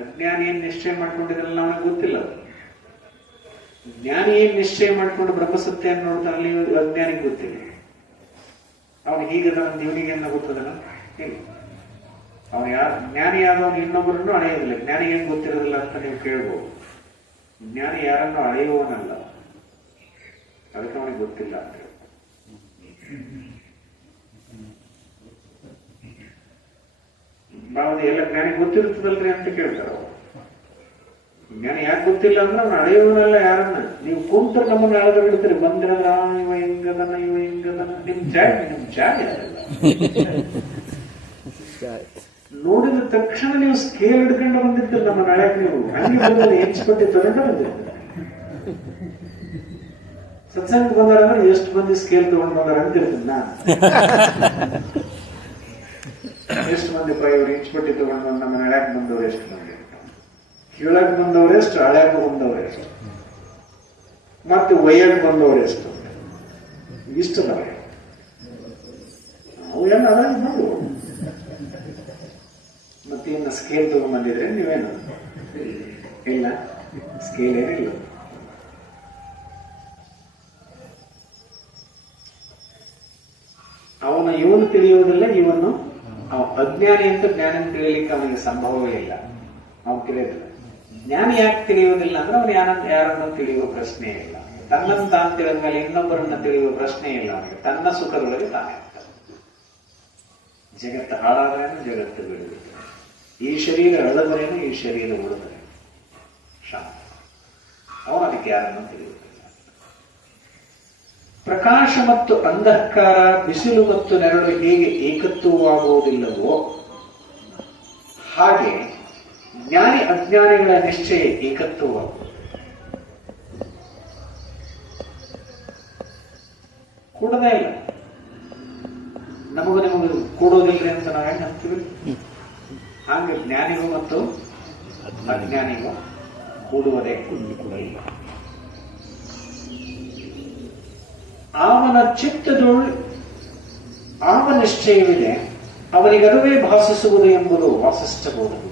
ಅಜ್ಞಾನಿಯನ್ನು ನಿಶ್ಚಯ ಮಾಡ್ಕೊಂಡಿದ್ರಲ್ಲ, ಅವನಿಗೆ ಗೊತ್ತಿಲ್ಲ. ಜ್ಞಾನಿ ಏನ್ ನಿಶ್ಚಯ ಮಾಡ್ಕೊಂಡು ಬ್ರಹ್ಮಸತ್ಯ ಅಂತ ನೋಡ್ತಾನಲ್ಲಿ ಅಜ್ಞಾನಿಗೆ ಗೊತ್ತಿಲ್ಲ. ಅವನಿಗೆ ಹೀಗದ ಒಂದು ಇವನಿಗೆಲ್ಲ ಗೊತ್ತದಲ್ಲ, ಇಲ್ಲ. ಅವನು ಜ್ಞಾನಿ ಆದವನು ಇನ್ನೊಬ್ಬರನ್ನು ಅಳೆಯೋದಿಲ್ಲ. ಜ್ಞಾನಿ ಏನ್ ಗೊತ್ತಿರೋದಿಲ್ಲ ಅಂತ ನೀವು ಕೇಳ್ಬೋದು. ಜ್ಞಾನಿ ಯಾರನ್ನು ಅಳೆಯುವವನಲ್ಲ, ಅದಕ್ಕೆ ಅವನಿಗೆ ಗೊತ್ತಿಲ್ಲ ಅಂತ ಹೇಳಿ. ಎಲ್ಲ ಜ್ಞಾನಿಗೆ ಗೊತ್ತಿರುತ್ತದಲ್ರಿ ಅಂತ ಕೇಳ್ತಾರ ಅವರು. ಜ್ಞಾನಿ ಯಾಕೆ ಗೊತ್ತಿಲ್ಲ ಅಂದ್ರೆ ಅವ್ನು ಅಳೆಯುವನಲ್ಲ ಯಾರನ್ನ. ನೀವು ಕುಂತರೆ ನಮ್ಮನ್ನು ಅಳೆದ ಬಿಡ್ತೀರಿ. ಬಂದಿರದ್ರ ಇವ ಹಿಂಗದನ, ಇವ ಹಿಂಗದನ. ನಿಮ್ ಜಾಡಿ ಅದಲ್ಲ. ನೋಡಿದ ತಕ್ಷಣ ನೀವು ಸ್ಕೇಲ್ ಹಿಡ್ಕೊಂಡು ಬಂದಿರ್ತೀರಿ ನಮ್ಮ ನಾಳೆಗೆ. ನೀವು ಹಂಗೆ ಹೆಚ್ಪಟ್ಟಿ ತಗೊಂಡು ಬಂದಿರ್ತೀರಿ. ಸತ್ಸಂಗ ಬಂದಾರಂದ್ರೆ ಎಷ್ಟು ಮಂದಿ ಸ್ಕೇಲ್ ತಗೊಂಡು ಬಂದಾರ ಅಂತಿರ್ತೀನಿ ನಾನು. ಎಷ್ಟು ಮಂದಿ ಇವರು ಹೆಚ್ಪಟ್ಟಿ ತಗೊಂಡು ಬಂದು ನಮ್ಮ ನಾಳೆಗೆ ಬಂದವರು ಎಷ್ಟು ಮಂದಿ, ಕೀಳಕ್ ಬಂದವರೆಷ್ಟು, ಹಳ್ಯಾಗ ಬಂದವರೆಷ್ಟು, ಮತ್ತೆ ಒಯ್ಯಕ್ ಬಂದವರೆಷ್ಟು, ಇಷ್ಟು ನಾವೇ ಅವು ಎಲ್ಲ ಅದಾಗ ನೋಡು. ಮತ್ತೆ ಇನ್ನು ಸ್ಕೇಲ್ ತಗೊಂಡ್ಬಂದಿದ್ರೆ ನೀವೇನು ಇಲ್ಲ, ಸ್ಕೇಲ್ ಏನಿಲ್ಲ. ಅವನ ಇವನು ತಿಳಿಯುವುದಿಲ್ಲ, ಇವನು ಅಜ್ಞಾನಿ ಅಂತ ಜ್ಞಾನ ತಿಳಿಯಲಿಕ್ಕೆ ಅವನಿಗೆ ಸಂಭವವೇ ಇಲ್ಲ. ಅವನು ತಿಳಿಯೋದಿಲ್ಲ. ಜ್ಞಾನಿ ಯಾಕೆ ತಿಳಿಯುವುದಿಲ್ಲ ಅಂದ್ರೆ ಅವನು ಯಾರನ್ನು ತಿಳಿಯುವ ಪ್ರಶ್ನೆ ಇಲ್ಲ. ತನ್ನನ್ನು ತಾನು ತಿಳಿದ ಮೇಲೆ ಇನ್ನೊಬ್ಬರನ್ನ ತಿಳಿಯುವ ಪ್ರಶ್ನೆ ಇಲ್ಲ ಅವನಿಗೆ. ತನ್ನ ಸುಖದೊಳಗೆ ತಾನೇ ಇರ್ತಾನೆ. ಜಗತ್ತು ಹಾಳಾದ್ರೇನು, ಜಗತ್ತು ಬೆಳೆದಿದೆ. ಈ ಶರೀರ ಅಳದರೇನು, ಈ ಶರೀರ ಉಳಿದರೆ ಶಾಂತ. ಅವನು ಅದಕ್ಕೆ ಯಾರನ್ನು ತಿಳಿಯುವುದಿಲ್ಲ. ಪ್ರಕಾಶ ಮತ್ತು ಅಂಧಕಾರ, ಬಿಸಿಲು ಮತ್ತು ನೆರಳು ಹೇಗೆ ಏಕತ್ವವಾಗುವುದಿಲ್ಲವೋ ಹಾಗೆ ಜ್ಞಾನಿ ಅಜ್ಞಾನಿಗಳ ನಿಶ್ಚಯ ಏಕತ್ವವಾಗುವುದು. ಕೂಡದೇ ಇಲ್ಲ. ನಮಗೂ ನಿಮಗೂ ಕೂಡೋದಿಲ್ರಿ ಅಂತ ನಾವು ಹೆಂಗೆ ಅಂತೀವಿ. ಹಾಗೆ ಜ್ಞಾನಿಗೂ ಮತ್ತು ಅಜ್ಞಾನಿಗೂ ಕೂಡುವುದೇ ಇಲ್ಲ. ಅವನ ಚಿತ್ತದೊಳು ಆವ ನಿಶ್ಚಯವಿದೆ, ಅವನಿಗದುವೇ ಭಾಷಿಸುವುದು ಎಂಬುದು ವಾಸಿಷ್ಠ ಬೋಧಗಳು.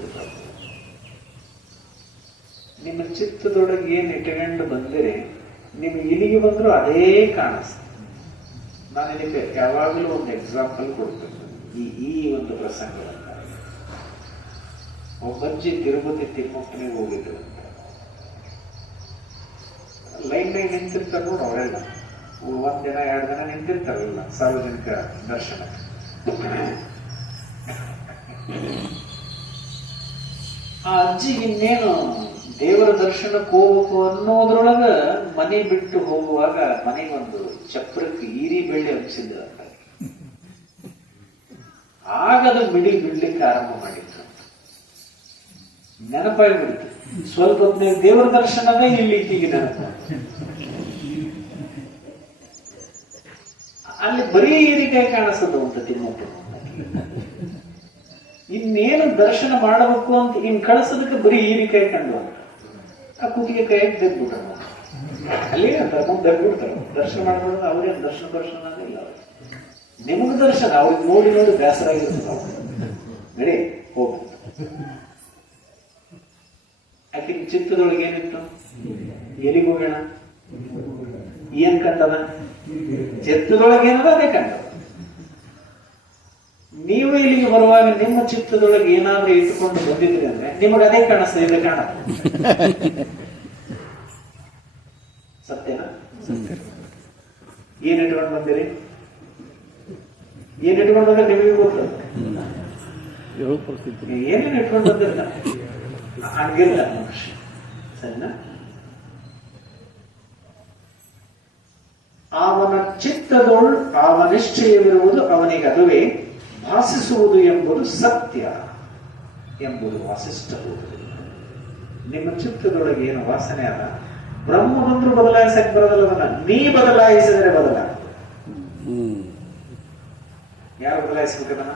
ನಿಮ್ಮ ಚಿತ್ತದೊಳಗೆ ಏನ್ ಇಟ್ಕೊಂಡು ಬಂದಿರಿ, ನಿಮ್ಗೆ ಇಲ್ಲಿಗೆ ಬಂದರೂ ಅದೇ ಕಾಣಿಸ್ತದೆ. ನಾನು ಇದಕ್ಕೆ ಯಾವಾಗಲೂ ಒಂದು ಎಕ್ಸಾಂಪಲ್ ಕೊಡ್ತೇನೆ. ಈ ಒಂದು ಪ್ರಸಂಗವನ್ನು ಒಬ್ಬಜ್ಜಿ ತಿರುಪತಿ ತಿಮ್ಮಪ್ಪನಿಗೆ ಹೋಗಿದ್ರು ಅಂತ. ಲೈನ್ ನಿಂತಿರ್ತಾರೆ ನೋಡಿ ಅವರೆಲ್ಲ. 1 ದಿನ 2 ದಿನ ನಿಂತಿರ್ತಾರಲ್ಲ ಸಾರ್ವಜನಿಕ ದರ್ಶನ. ಆ ಅಜ್ಜಿಗೆ ಇನ್ನೇನು ದೇವರ ದರ್ಶನಕ್ಕೆ ಹೋಗ್ಬೇಕು ಅನ್ನೋದ್ರೊಳಗ ಮನೆ ಬಿಟ್ಟು ಹೋಗುವಾಗ ಮನೆಗೊಂದು ಚಪ್ರಕ್ಕೆ ಈರಿ ಬೆಳ್ಳಿ ಹಂಚಿದ್ರು ಅಂತ. ಆಗದ ಮಿಡಿ ಬಿಡ್ಲಿಕ್ಕೆ ಆರಂಭ ಮಾಡಿದ್ರು. ನೆನಪಾಗಿ ಬಿಡ್ತು. ಸ್ವಲ್ಪ ಹೊತ್ತಿನ ದೇವರ ದರ್ಶನವೇ ಇಲ್ಲಿ ಈಟಿಗೆ ನೆನಪು. ಅಲ್ಲಿ ಬರೀ ಈರಿಕಾಯಿ ಕಾಣಿಸೋದು ಅಂತ ತಿಮ್ಮಪ್ಪ. ಇನ್ನೇನು ದರ್ಶನ ಮಾಡಬೇಕು ಅಂತ ಇನ್ ಕಳಿಸೋದಕ್ಕೆ ಬರೀ ಈರಿಕಾಯಿ ಕಂಡು ಅಂತ ಆ ಕುಟಿಗೆ ಕೈಯಾಗಿ ತೆಗ್ಬಿಟ್ಟ. ಅಲ್ಲಿ ಮುಂದೆ ಬಿಡ್ತಾರೆ ದರ್ಶನ ಮಾಡೋದು ಅವ್ರೇನು ದರ್ಶನ ಇಲ್ಲ ನಿಮಗ್ ದರ್ಶನ ಅವ್ರಿಗೆ ನೋಡಿ ಬೇಸರ ಆಗಿರ್ತದೆ ಅವ್ರು ನಡಿ ಹೋಗ ಆಕೆ ಚಿತ್ತದೊಳಗೆ ಏನಿತ್ತು ಎಲ್ಲಿಗೆ ಹೋಗೋಣ ಏನ್ ಕಂಡದ ಚಿತ್ತದೊಳಗೆ ಏನದ ಅದೇ ಕಂಡದ ನೀವು ಇಲ್ಲಿಗೆ ಬರುವಾಗ ನಿಮ್ಮ ಚಿತ್ತದೊಳಗೆ ಏನಾದ್ರೂ ಇಟ್ಟುಕೊಂಡು ಬಂದಿದ್ರಿ ಅಂದ್ರೆ ನಿಮಗೆ ಅದೇ ಕಾಣಿಸ್ತದೆ ಇದೆ ಕಾಣ ಸತ್ಯನಾ ಏನ್ ಇಟ್ಕೊಂಡು ಬಂದಿರಿ ಏನ್ ಇಟ್ಕೊಂಡು ಬಂದ್ರೆ ನಿಮಗೆ ಗೊತ್ತದ ಏನೇನು ಇಟ್ಕೊಂಡು ಬಂದಿರ್ತ ಹಂಗಿಲ್ಲ ಮನುಷ್ಯ ಸರಿನಾ ಅವನ ಚಿತ್ತದೊಳ್ ಅವನಿಶ್ಚಯವಿರುವುದು ಅವನಿಗೆ ಅದುವೇ ಭಾಸಿಸುವುದು ಎಂಬುದು ಸತ್ಯ ಎಂಬುದು ವಾಸಿಷ್ಠ ನಿಮ್ಮ ಚಿತ್ತದೊಳಗೆ ಏನು ವಾಸನೆ ಅಲ್ಲ ಬ್ರಹ್ಮ ಬಂದ್ರು ಬದಲಾಯಿಸಕ್ ಬರೋದಲ್ಲವನ್ನ ನೀ ಬದಲಾಯಿಸಿದರೆ ಬದಲಾಗ ಯಾರು ಬದಲಾಯಿಸಬೇಕದನ್ನ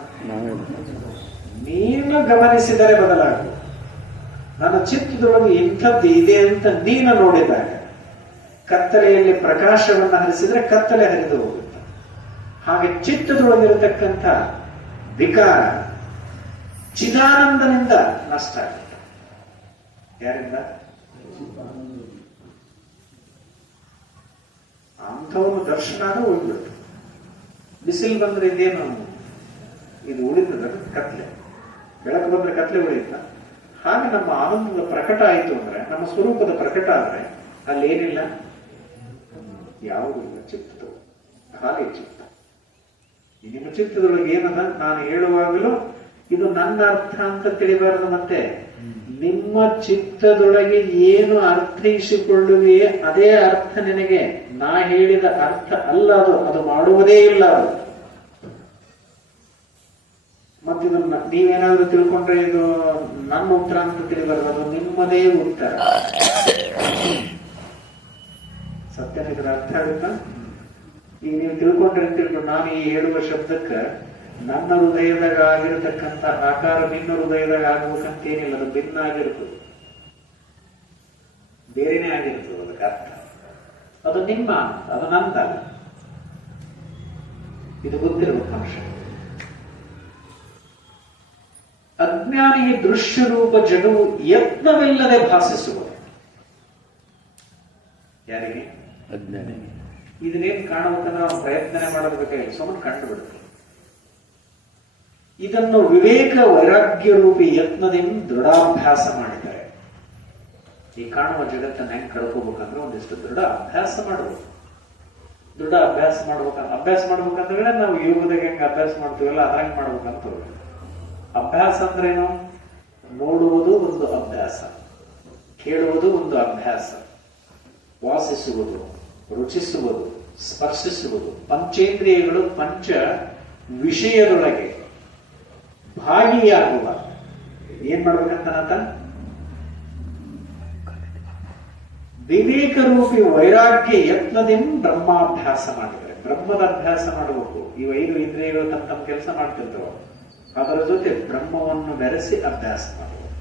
ನೀನು ಗಮನಿಸಿದರೆ ಬದಲಾಗು ನನ್ನ ಚಿತ್ತದೊಳಗೆ ಇಂಥದ್ದು ಇದೆ ಅಂತ ನೀನು ನೋಡಿದಾಗ ಕತ್ತಲೆಯಲ್ಲಿ ಪ್ರಕಾಶವನ್ನು ಹರಿಸಿದ್ರೆ ಕತ್ತಲೆ ಹರಿದು ಹೋಗುತ್ತೆ ಹಾಗೆ ಚಿತ್ತದೊಳಗಿರತಕ್ಕಂಥ ವಿಕಾರ ಚಿದಾನಂದನಿಂದ ನಷ್ಟ ಆಗುತ್ತೆ ಯಾರಿಂದ ಅಂಥವನು ದರ್ಶನ ಹೋಗ್ಬಿಡ್ತು ಬಿಸಿಲು ಬಂದ್ರೆ ಇದೇನು ಇದು ಉಳಿತದ ಕತ್ಲೆ ಬೆಳಕು ಬಂದ್ರೆ ಕತ್ಲೆ ಉಳಿಯುತ್ತ ಹಾಗೆ ನಮ್ಮ ಆನಂದದ ಪ್ರಕಟ ಆಯಿತು ಅಂದ್ರೆ ನಮ್ಮ ಸ್ವರೂಪದ ಪ್ರಕಟ ಆದ್ರೆ ಅಲ್ಲಿ ಏನಿಲ್ಲ ಯಾವುದೂ ಇಲ್ಲ ಚಿತ್ತದ ಖಾಲಿ ಚಿತ್ತ ನಿಮ್ಮ ಚಿತ್ತದೊಳಗೆ ಏನದ ನಾನು ಹೇಳುವಾಗಲೂ ಇದು ನನ್ನ ಅರ್ಥ ಅಂತ ತಿಳಿಬಾರದು ಮತ್ತೆ ನಿಮ್ಮ ಚಿತ್ತದೊಳಗೆ ಏನು ಅರ್ಥೈಸಿಕೊಳ್ಳುವೆಯೇ ಅದೇ ಅರ್ಥ ನಿನಗೆ ನಾ ಹೇಳಿದ ಅರ್ಥ ಅಲ್ಲ ಅದು ಮಾಡುವುದೇ ಇಲ್ಲ ಅದು ಮತ್ತಿದನ್ನ ನೀವೇನಾದ್ರೂ ತಿಳ್ಕೊಂಡ್ರೆ ಇದು ನನ್ನ ಉತ್ತರ ಅಂತ ತಿಳಿಬಾರದು ಅದು ನಿಮ್ಮದೇ ಉತ್ತರ ಸತ್ಯನ ಇದರ ಅರ್ಥ ಆಗುತ್ತಾ ಈಗ ನೀವು ತಿಳ್ಕೊಂಡು ನಾನು ಈ ಹೇಳುವ ಶಬ್ದಕ್ಕೆ ನನ್ನ ಹೃದಯದಾಗ ಆಗಿರತಕ್ಕಂಥ ಆಕಾರ ನಿನ್ನ ಹೃದಯದಾಗ ಆಗ್ಬೇಕಂತೇನಿಲ್ಲ ಅದು ಭಿನ್ನ ಆಗಿರ್ತದೆ ಬೇರೆನೇ ಆಗಿರ್ತದೆ ಅದಕ್ಕೆ ಅರ್ಥ ಅದು ನಿಮ್ಮ ಅದು ನಂದಲ್ಲ ಇದು ಗೊತ್ತಿರಬೇಕು ಅಂಶ ಅಜ್ಞಾನಿಗೆ ದೃಶ್ಯ ರೂಪ ಜಗವು ಯತ್ನವಿಲ್ಲದೆ ಭಾಸಿಸುವುದು ಯಾರಿಗೆ ಅಜ್ಞಾನಿಗೆ ಇದನ್ನೇನು ಕಾಣಬೇಕಂದ್ರೆ ನಾವು ಪ್ರಯತ್ನ ಮಾಡೋದು ಬೇಕಾಗಿಲ್ಲ ಸುಮ್ಮನೆ ಕಂಡು ಬಿಡುತ್ತೆ ಇದನ್ನು ವಿವೇಕ ವೈರಾಗ್ಯ ರೂಪಿ ಯತ್ನದಿಂದ ದೃಢಾಭ್ಯಾಸ ಮಾಡಿದ್ದಾರೆ ಈ ಕಾಣುವ ಜಗತ್ತನ್ನ ಹೆಂಗ್ ಕಳ್ಕೋಬೇಕಂದ್ರೆ ಒಂದಿಷ್ಟು ದೃಢ ಅಭ್ಯಾಸ ಮಾಡಬೇಕು ದೃಢ ಅಭ್ಯಾಸ ಮಾಡ್ಬೇಕಂದ್ರೆ ನಾವು ಯೋಗದಾಗ ಹೆಂಗ್ ಅಭ್ಯಾಸ ಮಾಡ್ತೀವಲ್ಲ ಅದ್ರಂಗ್ ಮಾಡ್ಬೇಕಂತ ಅಭ್ಯಾಸ ಅಂದ್ರೇನು ನೋಡುವುದು ಒಂದು ಅಭ್ಯಾಸ ಕೇಳುವುದು ಒಂದು ಅಭ್ಯಾಸ ವಾಸಿಸುವುದು ರುಚಿಸುವುದು ಸ್ಪರ್ಶಿಸುವುದು ಪಂಚೇಂದ್ರಿಯಗಳು ಪಂಚ ವಿಷಯದೊಳಗೆ ಭಾಗಿಯಾಗುವ ಏನ್ ಮಾಡ್ಬೇಕಂತ ವಿವೇಕ ರೂಪಿ ವೈರಾಗ್ಯ ಯತ್ನದಿಂದ ಬ್ರಹ್ಮಾಭ್ಯಾಸ ಮಾಡಿದರೆ ಬ್ರಹ್ಮದ ಅಭ್ಯಾಸ ಮಾಡಬೇಕು ಈ 5 ಇಂದ್ರಿಯಗಳು ತಮ್ಮ ಕೆಲಸ ಮಾಡ್ತಿರ್ತವೆ ಅದರ ಜೊತೆ ಬ್ರಹ್ಮವನ್ನು ಬೆರೆಸಿ ಅಭ್ಯಾಸ ಮಾಡಬೇಕು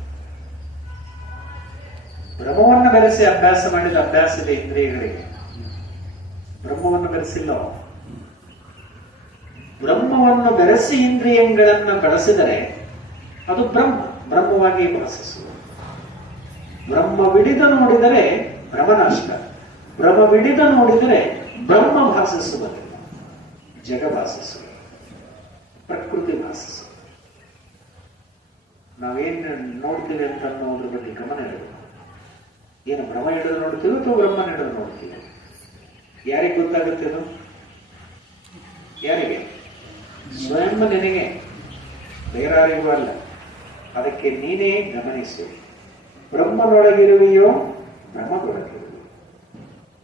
ಬ್ರಹ್ಮವನ್ನು ಬೆರೆಸಿ ಅಭ್ಯಾಸ ಮಾಡಿದ ಅಭ್ಯಾಸದ ಇಂದ್ರಿಯಗಳಿಗೆ ಬ್ರಹ್ಮವನ್ನು ಬೆರೆಸಿಲ್ಲ ಬ್ರಹ್ಮವನ್ನು ಬೆರೆಸಿ ಇಂದ್ರಿಯಗಳನ್ನು ಬಳಸಿದರೆ ಅದು ಬ್ರಹ್ಮವಾಗಿ ಭಾಸಿಸುವುದು ಬ್ರಹ್ಮವಿಡಿದ ನೋಡಿದರೆ ಭ್ರಮನಷ್ಟ ಬ್ರಹ್ಮವಿಡಿದ ನೋಡಿದರೆ ಬ್ರಹ್ಮ ಭಾಸಿಸುವುದಿಲ್ಲ ಜಗ ಭಾಸಿಸುವುದು ಪ್ರಕೃತಿ ಭಾಸಿಸುವುದು ನಾವೇನ್ ನೋಡ್ತೀವಿ ಅಂತ ಅನ್ನೋದ್ರ ಬಗ್ಗೆ ಗಮನ ಇಡಬೇಕು ಏನು ಭ್ರಮ ಹಿಡಿದು ನೋಡ್ತೀವಿ ಅಥವಾ ಬ್ರಹ್ಮನ ಹಿಡಿದು ನೋಡ್ತೀವಿ ಯಾರಿಗೆ ಗೊತ್ತಾಗುತ್ತೆ ಅದು ಯಾರಿಗೆ ಸ್ವಯಂ ನಿನಗೆ ಬೇರಾರಿಗೂ ಅಲ್ಲ ಅದಕ್ಕೆ ನೀನೇ ಗಮನಿಸು ಬ್ರಹ್ಮದೊಳಗಿರುವೆಯೋ ಭ್ರಮದೊಳಗಿರುವೆಯೋ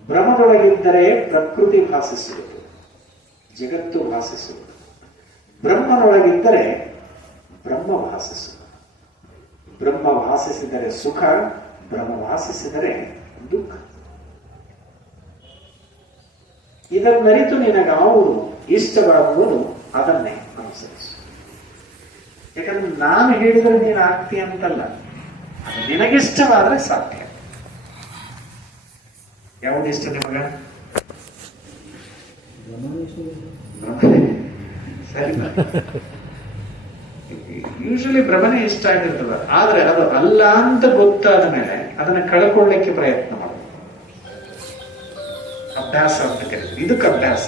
ಭ್ರಮದೊಳಗಿದ್ದರೆ ಪ್ರಕೃತಿ ಭಾಸಿಸುವುದು ಜಗತ್ತು ಭಾಸಿಸುವುದು ಬ್ರಹ್ಮನೊಳಗಿದ್ದರೆ ಬ್ರಹ್ಮ ಭಾಸಿಸುವುದು ಬ್ರಹ್ಮ ಭಾಸಿಸಿದರೆ ಸುಖ ಬ್ರಹ್ಮ ಭಾಸಿಸಿದರೆ ದುಃಖ ಇದನ್ನರಿತು ನಿನಗಾವುದು ಇಷ್ಟವಾಗುವುದು ಅದನ್ನೇ ಅನುಸರಿಸು ಯಾಕಂದ್ರೆ ನಾನು ಹೇಳಿದ್ರೆ ನೀನು ಆಗ್ತೀಯ ಅಂತಲ್ಲ ನಿನಗಿಷ್ಟವಾದ್ರೆ ಸಾಧ್ಯ ಯಾವುದು ಇಷ್ಟ ನಿಮಗ? ಸರಿ, ಯೂಶಲಿ ಭ್ರಮನೆ ಇಷ್ಟ ಆಗಿರ್ತದ. ಆದ್ರೆ ಅದು ಅಲ್ಲ ಅಂತ ಗೊತ್ತಾದ ಮೇಲೆ ಅದನ್ನ ಕಳ್ಕೊಳ್ಳಿಕ್ಕೆ ಪ್ರಯತ್ನ ಮಾಡ, ಅಭ್ಯಾಸ ಅಂತ ಕರೀತೀವಿ. ಇದಕ್ಕೆ ಅಭ್ಯಾಸ.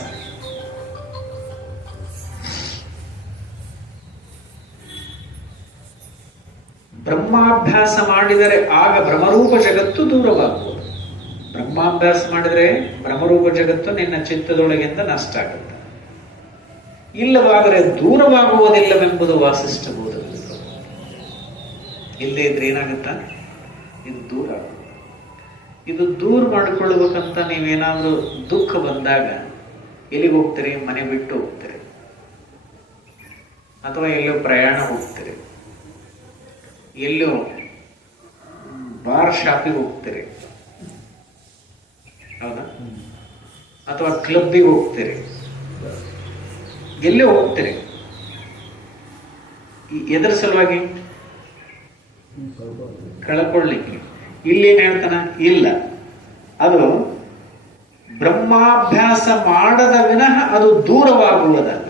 ಬ್ರಹ್ಮಾಭ್ಯಾಸ ಮಾಡಿದರೆ ಆಗ ಭ್ರಮರೂಪ ಜಗತ್ತು ದೂರವಾಗುವುದು. ಬ್ರಹ್ಮಾಭ್ಯಾಸ ಮಾಡಿದರೆ ಭ್ರಮರೂಪ ಜಗತ್ತು ನಿನ್ನ ಚಿತ್ತದೊಳಗಿಂದ ನಷ್ಟ ಆಗುತ್ತೆ. ಇಲ್ಲವಾದರೆ ದೂರವಾಗುವುದಿಲ್ಲವೆಂಬುದು ವಾಸಿಷ್ಠ ಬೋಧದಲ್ಲಿ. ಇಲ್ಲೇ ಇದ್ರೆ ಏನಾಗುತ್ತ? ಇದು ದೂರ. ಇದು ದೂರ ಮಾಡಿಕೊಳ್ಳಬೇಕಂತ ನೀವೇನಾದ್ರೂ ದುಃಖ ಬಂದಾಗ ಎಲ್ಲಿಗೆ ಹೋಗ್ತೀರಿ? ಮನೆ ಬಿಟ್ಟು ಹೋಗ್ತೀರಿ, ಅಥವಾ ಎಲ್ಲೋ ಪ್ರಯಾಣ ಹೋಗ್ತೀರಿ, ಎಲ್ಲೋ ಬಾರ್ ಶಾಪಿಗೆ ಹೋಗ್ತೀರಿ, ಹೌದಾ? ಅಥವಾ ಕ್ಲಬ್ಬಿಗೆ ಹೋಗ್ತೀರಿ, ಎಲ್ಲೇ ಹೋಗ್ತೀರಿ. ಎದರ ಸಲುವಾಗಿ? ಕಳ್ಕೊಳ್ಳಿಕ್ಕೆ. ಇಲ್ಲೇನ್ ಹೇಳ್ತಾನ? ಇಲ್ಲ, ಅದು ಬ್ರಹ್ಮಾಭ್ಯಾಸ ಮಾಡದ ವಿನಃ ಅದು ದೂರವಾಗುವುದಲ್ಲ.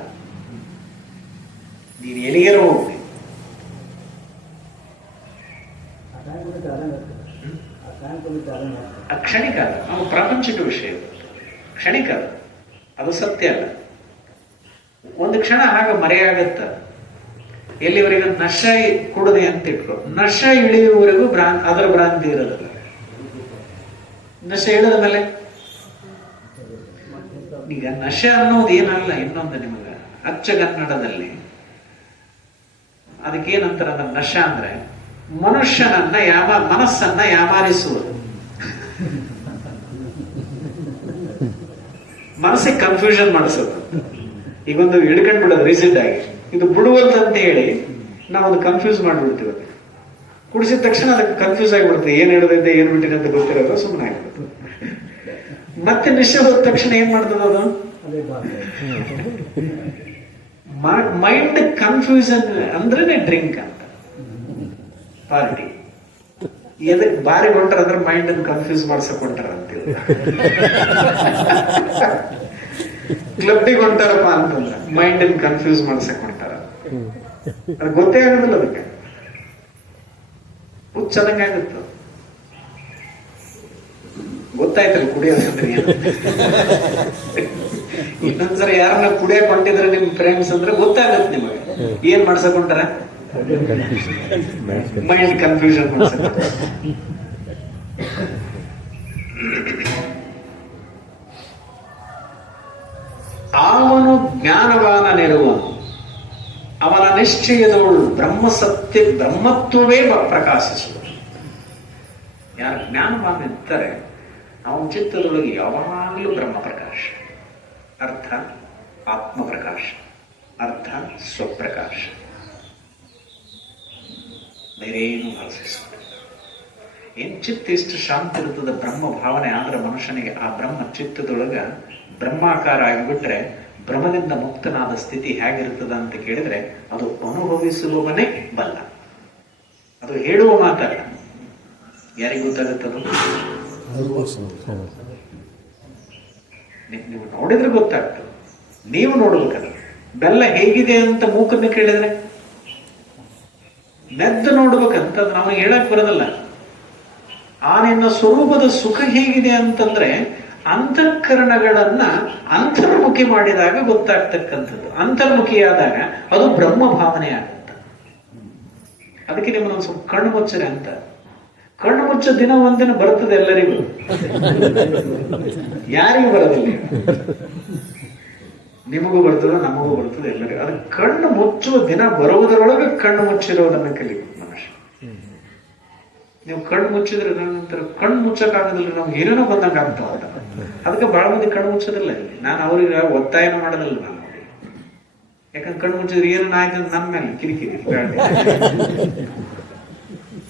ನೀನು ಎಲ್ಲಿಗೆರೋ ಹೋಗ್ತಿ, ಕ್ಷಣಿಕ ಅಲ್ಲ, ನಾವು ಪ್ರಾಪಂಚಿಕ ವಿಷಯ, ಕ್ಷಣಿಕ ಅಲ್ಲ, ಅದು ಸತ್ಯ ಅಲ್ಲ. ಒಂದು ಕ್ಷಣ ಹಾಗೆ ಮರೆಯಾಗತ್ತ. ಎಲ್ಲಿವರೆಗೂ ನಶ ಕುಡದೆ ಅಂತ ಇಟ್ಕೊ, ನಶ ಇಳಿಯುವವರೆಗೂ ಅದರ ಭ್ರಾಂತಿ ಇರೋದಿಲ್ಲ. ನಶ ಇಳಿದ ಮೇಲೆ ಈಗ ನಶ ಅನ್ನೋದು ಏನಲ್ಲ. ಇನ್ನೊಂದು ನಿಮಗ ಅಚ್ಚಗನ್ನಡದಲ್ಲಿ ಅದಕ್ಕೇನಂತಾರ? ಅಂದ್ರೆ ನಶ ಅಂದ್ರೆ ಮನುಷ್ಯನನ್ನ ಮನಸ್ಸನ್ನ ಯಾಮಾರಿಸುವುದು. ಮನಸ್ಸಿಗೆ ಕನ್ಫ್ಯೂಷನ್ ಮಾಡಿಸೋದು. ಈಗೊಂದು ಹಿಡ್ಕೊಂಡ್ ಬಿಡೋದು ರೀಸೆಂಟ್ ಆಗಿ, ಇದು ಬಿಡುವಂತ ಹೇಳಿ ನಾವೊಂದು ಕನ್ಫ್ಯೂಸ್ ಮಾಡ್ಬಿಡ್ತೀವಿ. ಕುಡಿಸಿದ ತಕ್ಷಣ ಅದಕ್ಕೆ ಕನ್ಫ್ಯೂಸ್ ಆಗಿಬಿಡುತ್ತೆ, ಏನ್ ಹಿಡಿದಿದ್ದೆ ಏನ್ ಬಿಟ್ಟಿದೆ ಅಂತ ಗೊತ್ತಿರೋದು, ಸುಮ್ಮನೆ ಆಗಿಬಿಡುತ್ತೆ. ಮತ್ತೆ ನಿಶ್ಚಯ ಹೋದ ತಕ್ಷಣ ಏನ್ ಮಾಡ್ತದ ಅದು? ಮೈಂಡ್ ಕನ್ಫ್ಯೂಷನ್ ಅಂದ್ರೇನೆ ಡ್ರಿಂಕ್ ಅಂತ. ಪಾರ್ಟಿ ಎದಕ್ ಬಾರಿ ಹೊಂಟಾರ ಅಂದ್ರೆ ಮೈಂಡ್ ಅನ್ನು ಕನ್ಫ್ಯೂಸ್ ಮಾಡ್ಸಕ್ ಹೊಂಟಾರ ಅಂತೀವಿ. ಕ್ಲಬ್ಬಿಗೆ ಹೊಂಟಾರಪ್ಪ ಅಂತಂದ್ರೆ ಮೈಂಡ್ ಅನ್ನು ಕನ್ಫ್ಯೂಸ್ ಮಾಡ್ಸಕ್ ಹೊಂಟಾರ. ಅದು ಗೊತ್ತೇ ಆಗೋದಿಲ್ಲ ಅದಕ್ಕೆ, ಹುಚ್ಚದಂಗಾಗುತ್ತೆ. ಗೊತ್ತಾಯ್ತಲ್ಲ ಕುಡಿಯೋದಂದ್ರೆ ಏನು. ಇನ್ನೊಂದ್ಸರಿ ಯಾರನ್ನ ಕುಡಿಯಕ್ ಹೊಂಟಿದ್ರೆ ನಿಮ್ ಫ್ರೆಂಡ್ಸ್ ಅಂದ್ರೆ ಗೊತ್ತಾಗತ್ತೆ ನಿಮಗೆ ಏನ್ ಮಾಡ್ಸಕ್ ಹೊಂಟಾರ. ಮೈಂಡ್ ಕನ್ಫ್ಯೂಷನ್ ಮಾಡ್ಸಕ್. ಅವನು ಜ್ಞಾನವಾನನಿರುವನು, ಅವನ ನಿಶ್ಚಯದವಳು ಬ್ರಹ್ಮಸತ್ಯ ಬ್ರಹ್ಮತ್ವವೇ ಪ್ರಕಾಶಿಸುವುದು. ಯಾರು ಜ್ಞಾನವಾನ ಇರ್ತಾರೆ ಅವನ ಚಿತ್ತದೊಳಗೆ ಯಾವಾಗಲೂ ಬ್ರಹ್ಮ ಪ್ರಕಾಶ, ಅರ್ಥ ಆತ್ಮ ಪ್ರಕಾಶ, ಅರ್ಥ ಸ್ವಪ್ರಕಾಶ, ಬೇರೇನು ಭಾವಿಸುತ್ತೆ. ಏನ್ ಚಿತ್ತ ಇಷ್ಟು ಶಾಂತಿ ಇರ್ತದ ಬ್ರಹ್ಮ ಭಾವನೆ ಆದ್ರೆ ಮನುಷ್ಯನಿಗೆ ಆ ಬ್ರಹ್ಮ ಚಿತ್ತದೊಳಗ ಬ್ರಹ್ಮಾಕಾರ ಆಗಿಬಿಟ್ರೆ ಬ್ರಹ್ಮದಿಂದ ಮುಕ್ತನಾದ ಸ್ಥಿತಿ ಹೇಗಿರ್ತದ ಅಂತ ಕೇಳಿದ್ರೆ ಅದು ಅನುಭವಿಸುವವನೇ ಬಲ್ಲ. ಅದು ಹೇಳುವ ಮಾತಲ್ಲ. ಯಾರಿಗೂ ಗೊತ್ತಾಗುತ್ತದು? ನೀವು ನೋಡಿದ್ರೆ ಗೊತ್ತಾಗ್ತದೆ. ನೀವು ನೋಡ್ಬೇಕಲ್ಲ. ಬೆಲ್ಲ ಹೇಗಿದೆ ಅಂತ ಮೂಕನ್ನು ಕೇಳಿದ್ರೆ ನೆದ್ದು ನೋಡ್ಬೇಕಂತ ನಾವು ಹೇಳಕ್ ಬರೋದಲ್ಲ. ಆ ನಿನ್ನ ಸ್ವರೂಪದ ಸುಖ ಹೇಗಿದೆ ಅಂತಂದ್ರೆ ಅಂತಃಕರಣಗಳನ್ನ ಅಂತರ್ಮುಖಿ ಮಾಡಿದಾಗ ಗೊತ್ತಾಗ್ತಕ್ಕಂಥದ್ದು. ಅಂತರ್ಮುಖಿಯಾದಾಗ ಅದು ಬ್ರಹ್ಮ ಭಾವನೆ ಆಗುತ್ತೆ. ಅದಕ್ಕೆ ನಿಮ್ಮನ್ನೊಂದು ಸ್ವಲ್ಪ ಕಣ್ಣು ಮುಚ್ಚರೆ ಅಂತ. ಕಣ್ಣು ಮುಚ್ಚ ದಿನ ಒಂದಿನ ಬರ್ತದೆ ಎಲ್ಲರಿಗೂ, ಯಾರಿಗೂ ಬರೋದಿಲ್ಲ. ನಿಮಗೂ ಬರ್ತದೆ, ನಮಗೂ ಬರ್ತದೆ, ಎಲ್ಲರಿಗೂ. ಅದು ಕಣ್ಣು ಮುಚ್ಚುವ ದಿನ ಬರುವುದರೊಳಗೆ ಕಣ್ಣು ಮುಚ್ಚಿರೋದನ್ನ ಕಲಿಬೇಕು ಮನುಷ್ಯ. ನೀವು ಕಣ್ಣು ಮುಚ್ಚಿದ್ರೆ ನಂತರ ಕಣ್ಣು ಮುಚ್ಚಕ್ಕಾಗೋದಿಲ್ಲ, ನಮ್ಗೆ ಏನೇನೋ ಬಂದಂಗ ಆಗ್ತಾವ. ಅದಕ್ಕೆ ಬಹಳ ಮಂದಿ ಕಣ್ಣು ಮುಚ್ಚೋದಿಲ್ಲ. ಇಲ್ಲಿ ನಾನು ಅವ್ರಿಗೆ ಒತ್ತಾಯನ ಮಾಡೋದಿಲ್ಲ. ನಾನು ಯಾಕಂದ್ರೆ ಕಣ್ಣು ಮುಚ್ಚಿದ್ರೆ ಏನನ್ನ ಆಯ್ತು ನಮ್ಮ ಮೇಲೆ ಕಿರಿಕಿರಿ.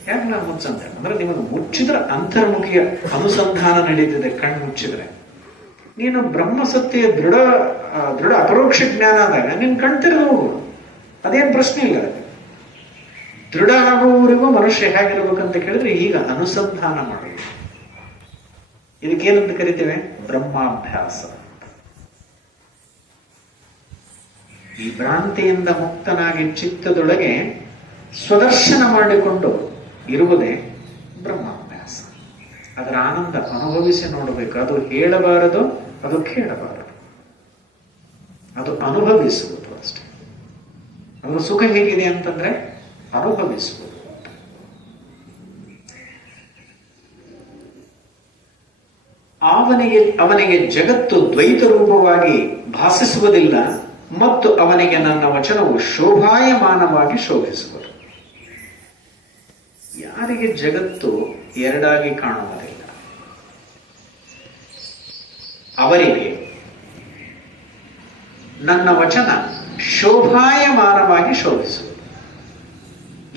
ಯಾಕೆ ನಾನು ಮುಚ್ಚಂತ ಅಂದ್ರೆ ನಿಮಗೆ ಮುಚ್ಚಿದ್ರೆ ಅಂತರ್ಮುಖಿಯ ಅನುಸಂಧಾನ ನಡೀತಿದೆ. ಕಣ್ಣು ಮುಚ್ಚಿದ್ರೆ ನೀನು ಬ್ರಹ್ಮಸತ್ಯ ದೃಢ ಅಪರೋಕ್ಷ ಜ್ಞಾನ ಆದಾಗ ನೀನು ಕಣ್ತಿರೋದು ಹೋಗು, ಅದೇನು ಪ್ರಶ್ನೆ ಇಲ್ಲ. ದೃಢ ಆಗುವವರೆಗೂ ಮನುಷ್ಯ ಹೇಗಿರ್ಬೇಕಂತ ಕೇಳಿದ್ರೆ ಈಗ ಅನುಸಂಧಾನ ಮಾಡಬೇಕು. ಇದಕ್ಕೇನಂತ ಕರಿತೇವೆ? ಬ್ರಹ್ಮಾಭ್ಯಾಸ. ಈ ಭ್ರಾಂತಿಯಿಂದ ಮುಕ್ತನಾಗಿ ಚಿತ್ತದೊಳಗೆ ಸ್ವದರ್ಶನ ಮಾಡಿಕೊಂಡು ಇರುವುದೇ ಬ್ರಹ್ಮಾಭ್ಯಾಸ. ಅದರ ಆನಂದ ಅನುಭವಿಸಿ ನೋಡಬೇಕು. ಅದು ಹೇಳಬಾರದು, ಅದು ಕೇಳಬಾರದು, ಅದು ಅನುಭವಿಸುವುದು ಅಷ್ಟೇ. ಅದರ ಸುಖ ಹೇಗಿದೆ ಅಂತಂದ್ರೆ ಅನುಭವಿಸುವುದು. ಅವನಿಗೆ ಜಗತ್ತು ದ್ವೈತ ರೂಪವಾಗಿ ಭಾಸಿಸುವುದಿಲ್ಲ ಮತ್ತು ಅವನಿಗೆ ನನ್ನ ವಚನವು ಶೋಭಾಯಮಾನವಾಗಿ ಶೋಭಿಸುವುದು. ಯಾರಿಗೆ ಜಗತ್ತು ಎರಡಾಗಿ ಕಾಣುವುದಿಲ್ಲ ಅವರಿಗೆ ನನ್ನ ವಚನ ಶೋಭಾಯಮಾನವಾಗಿ ಶೋಭಿಸುವುದು.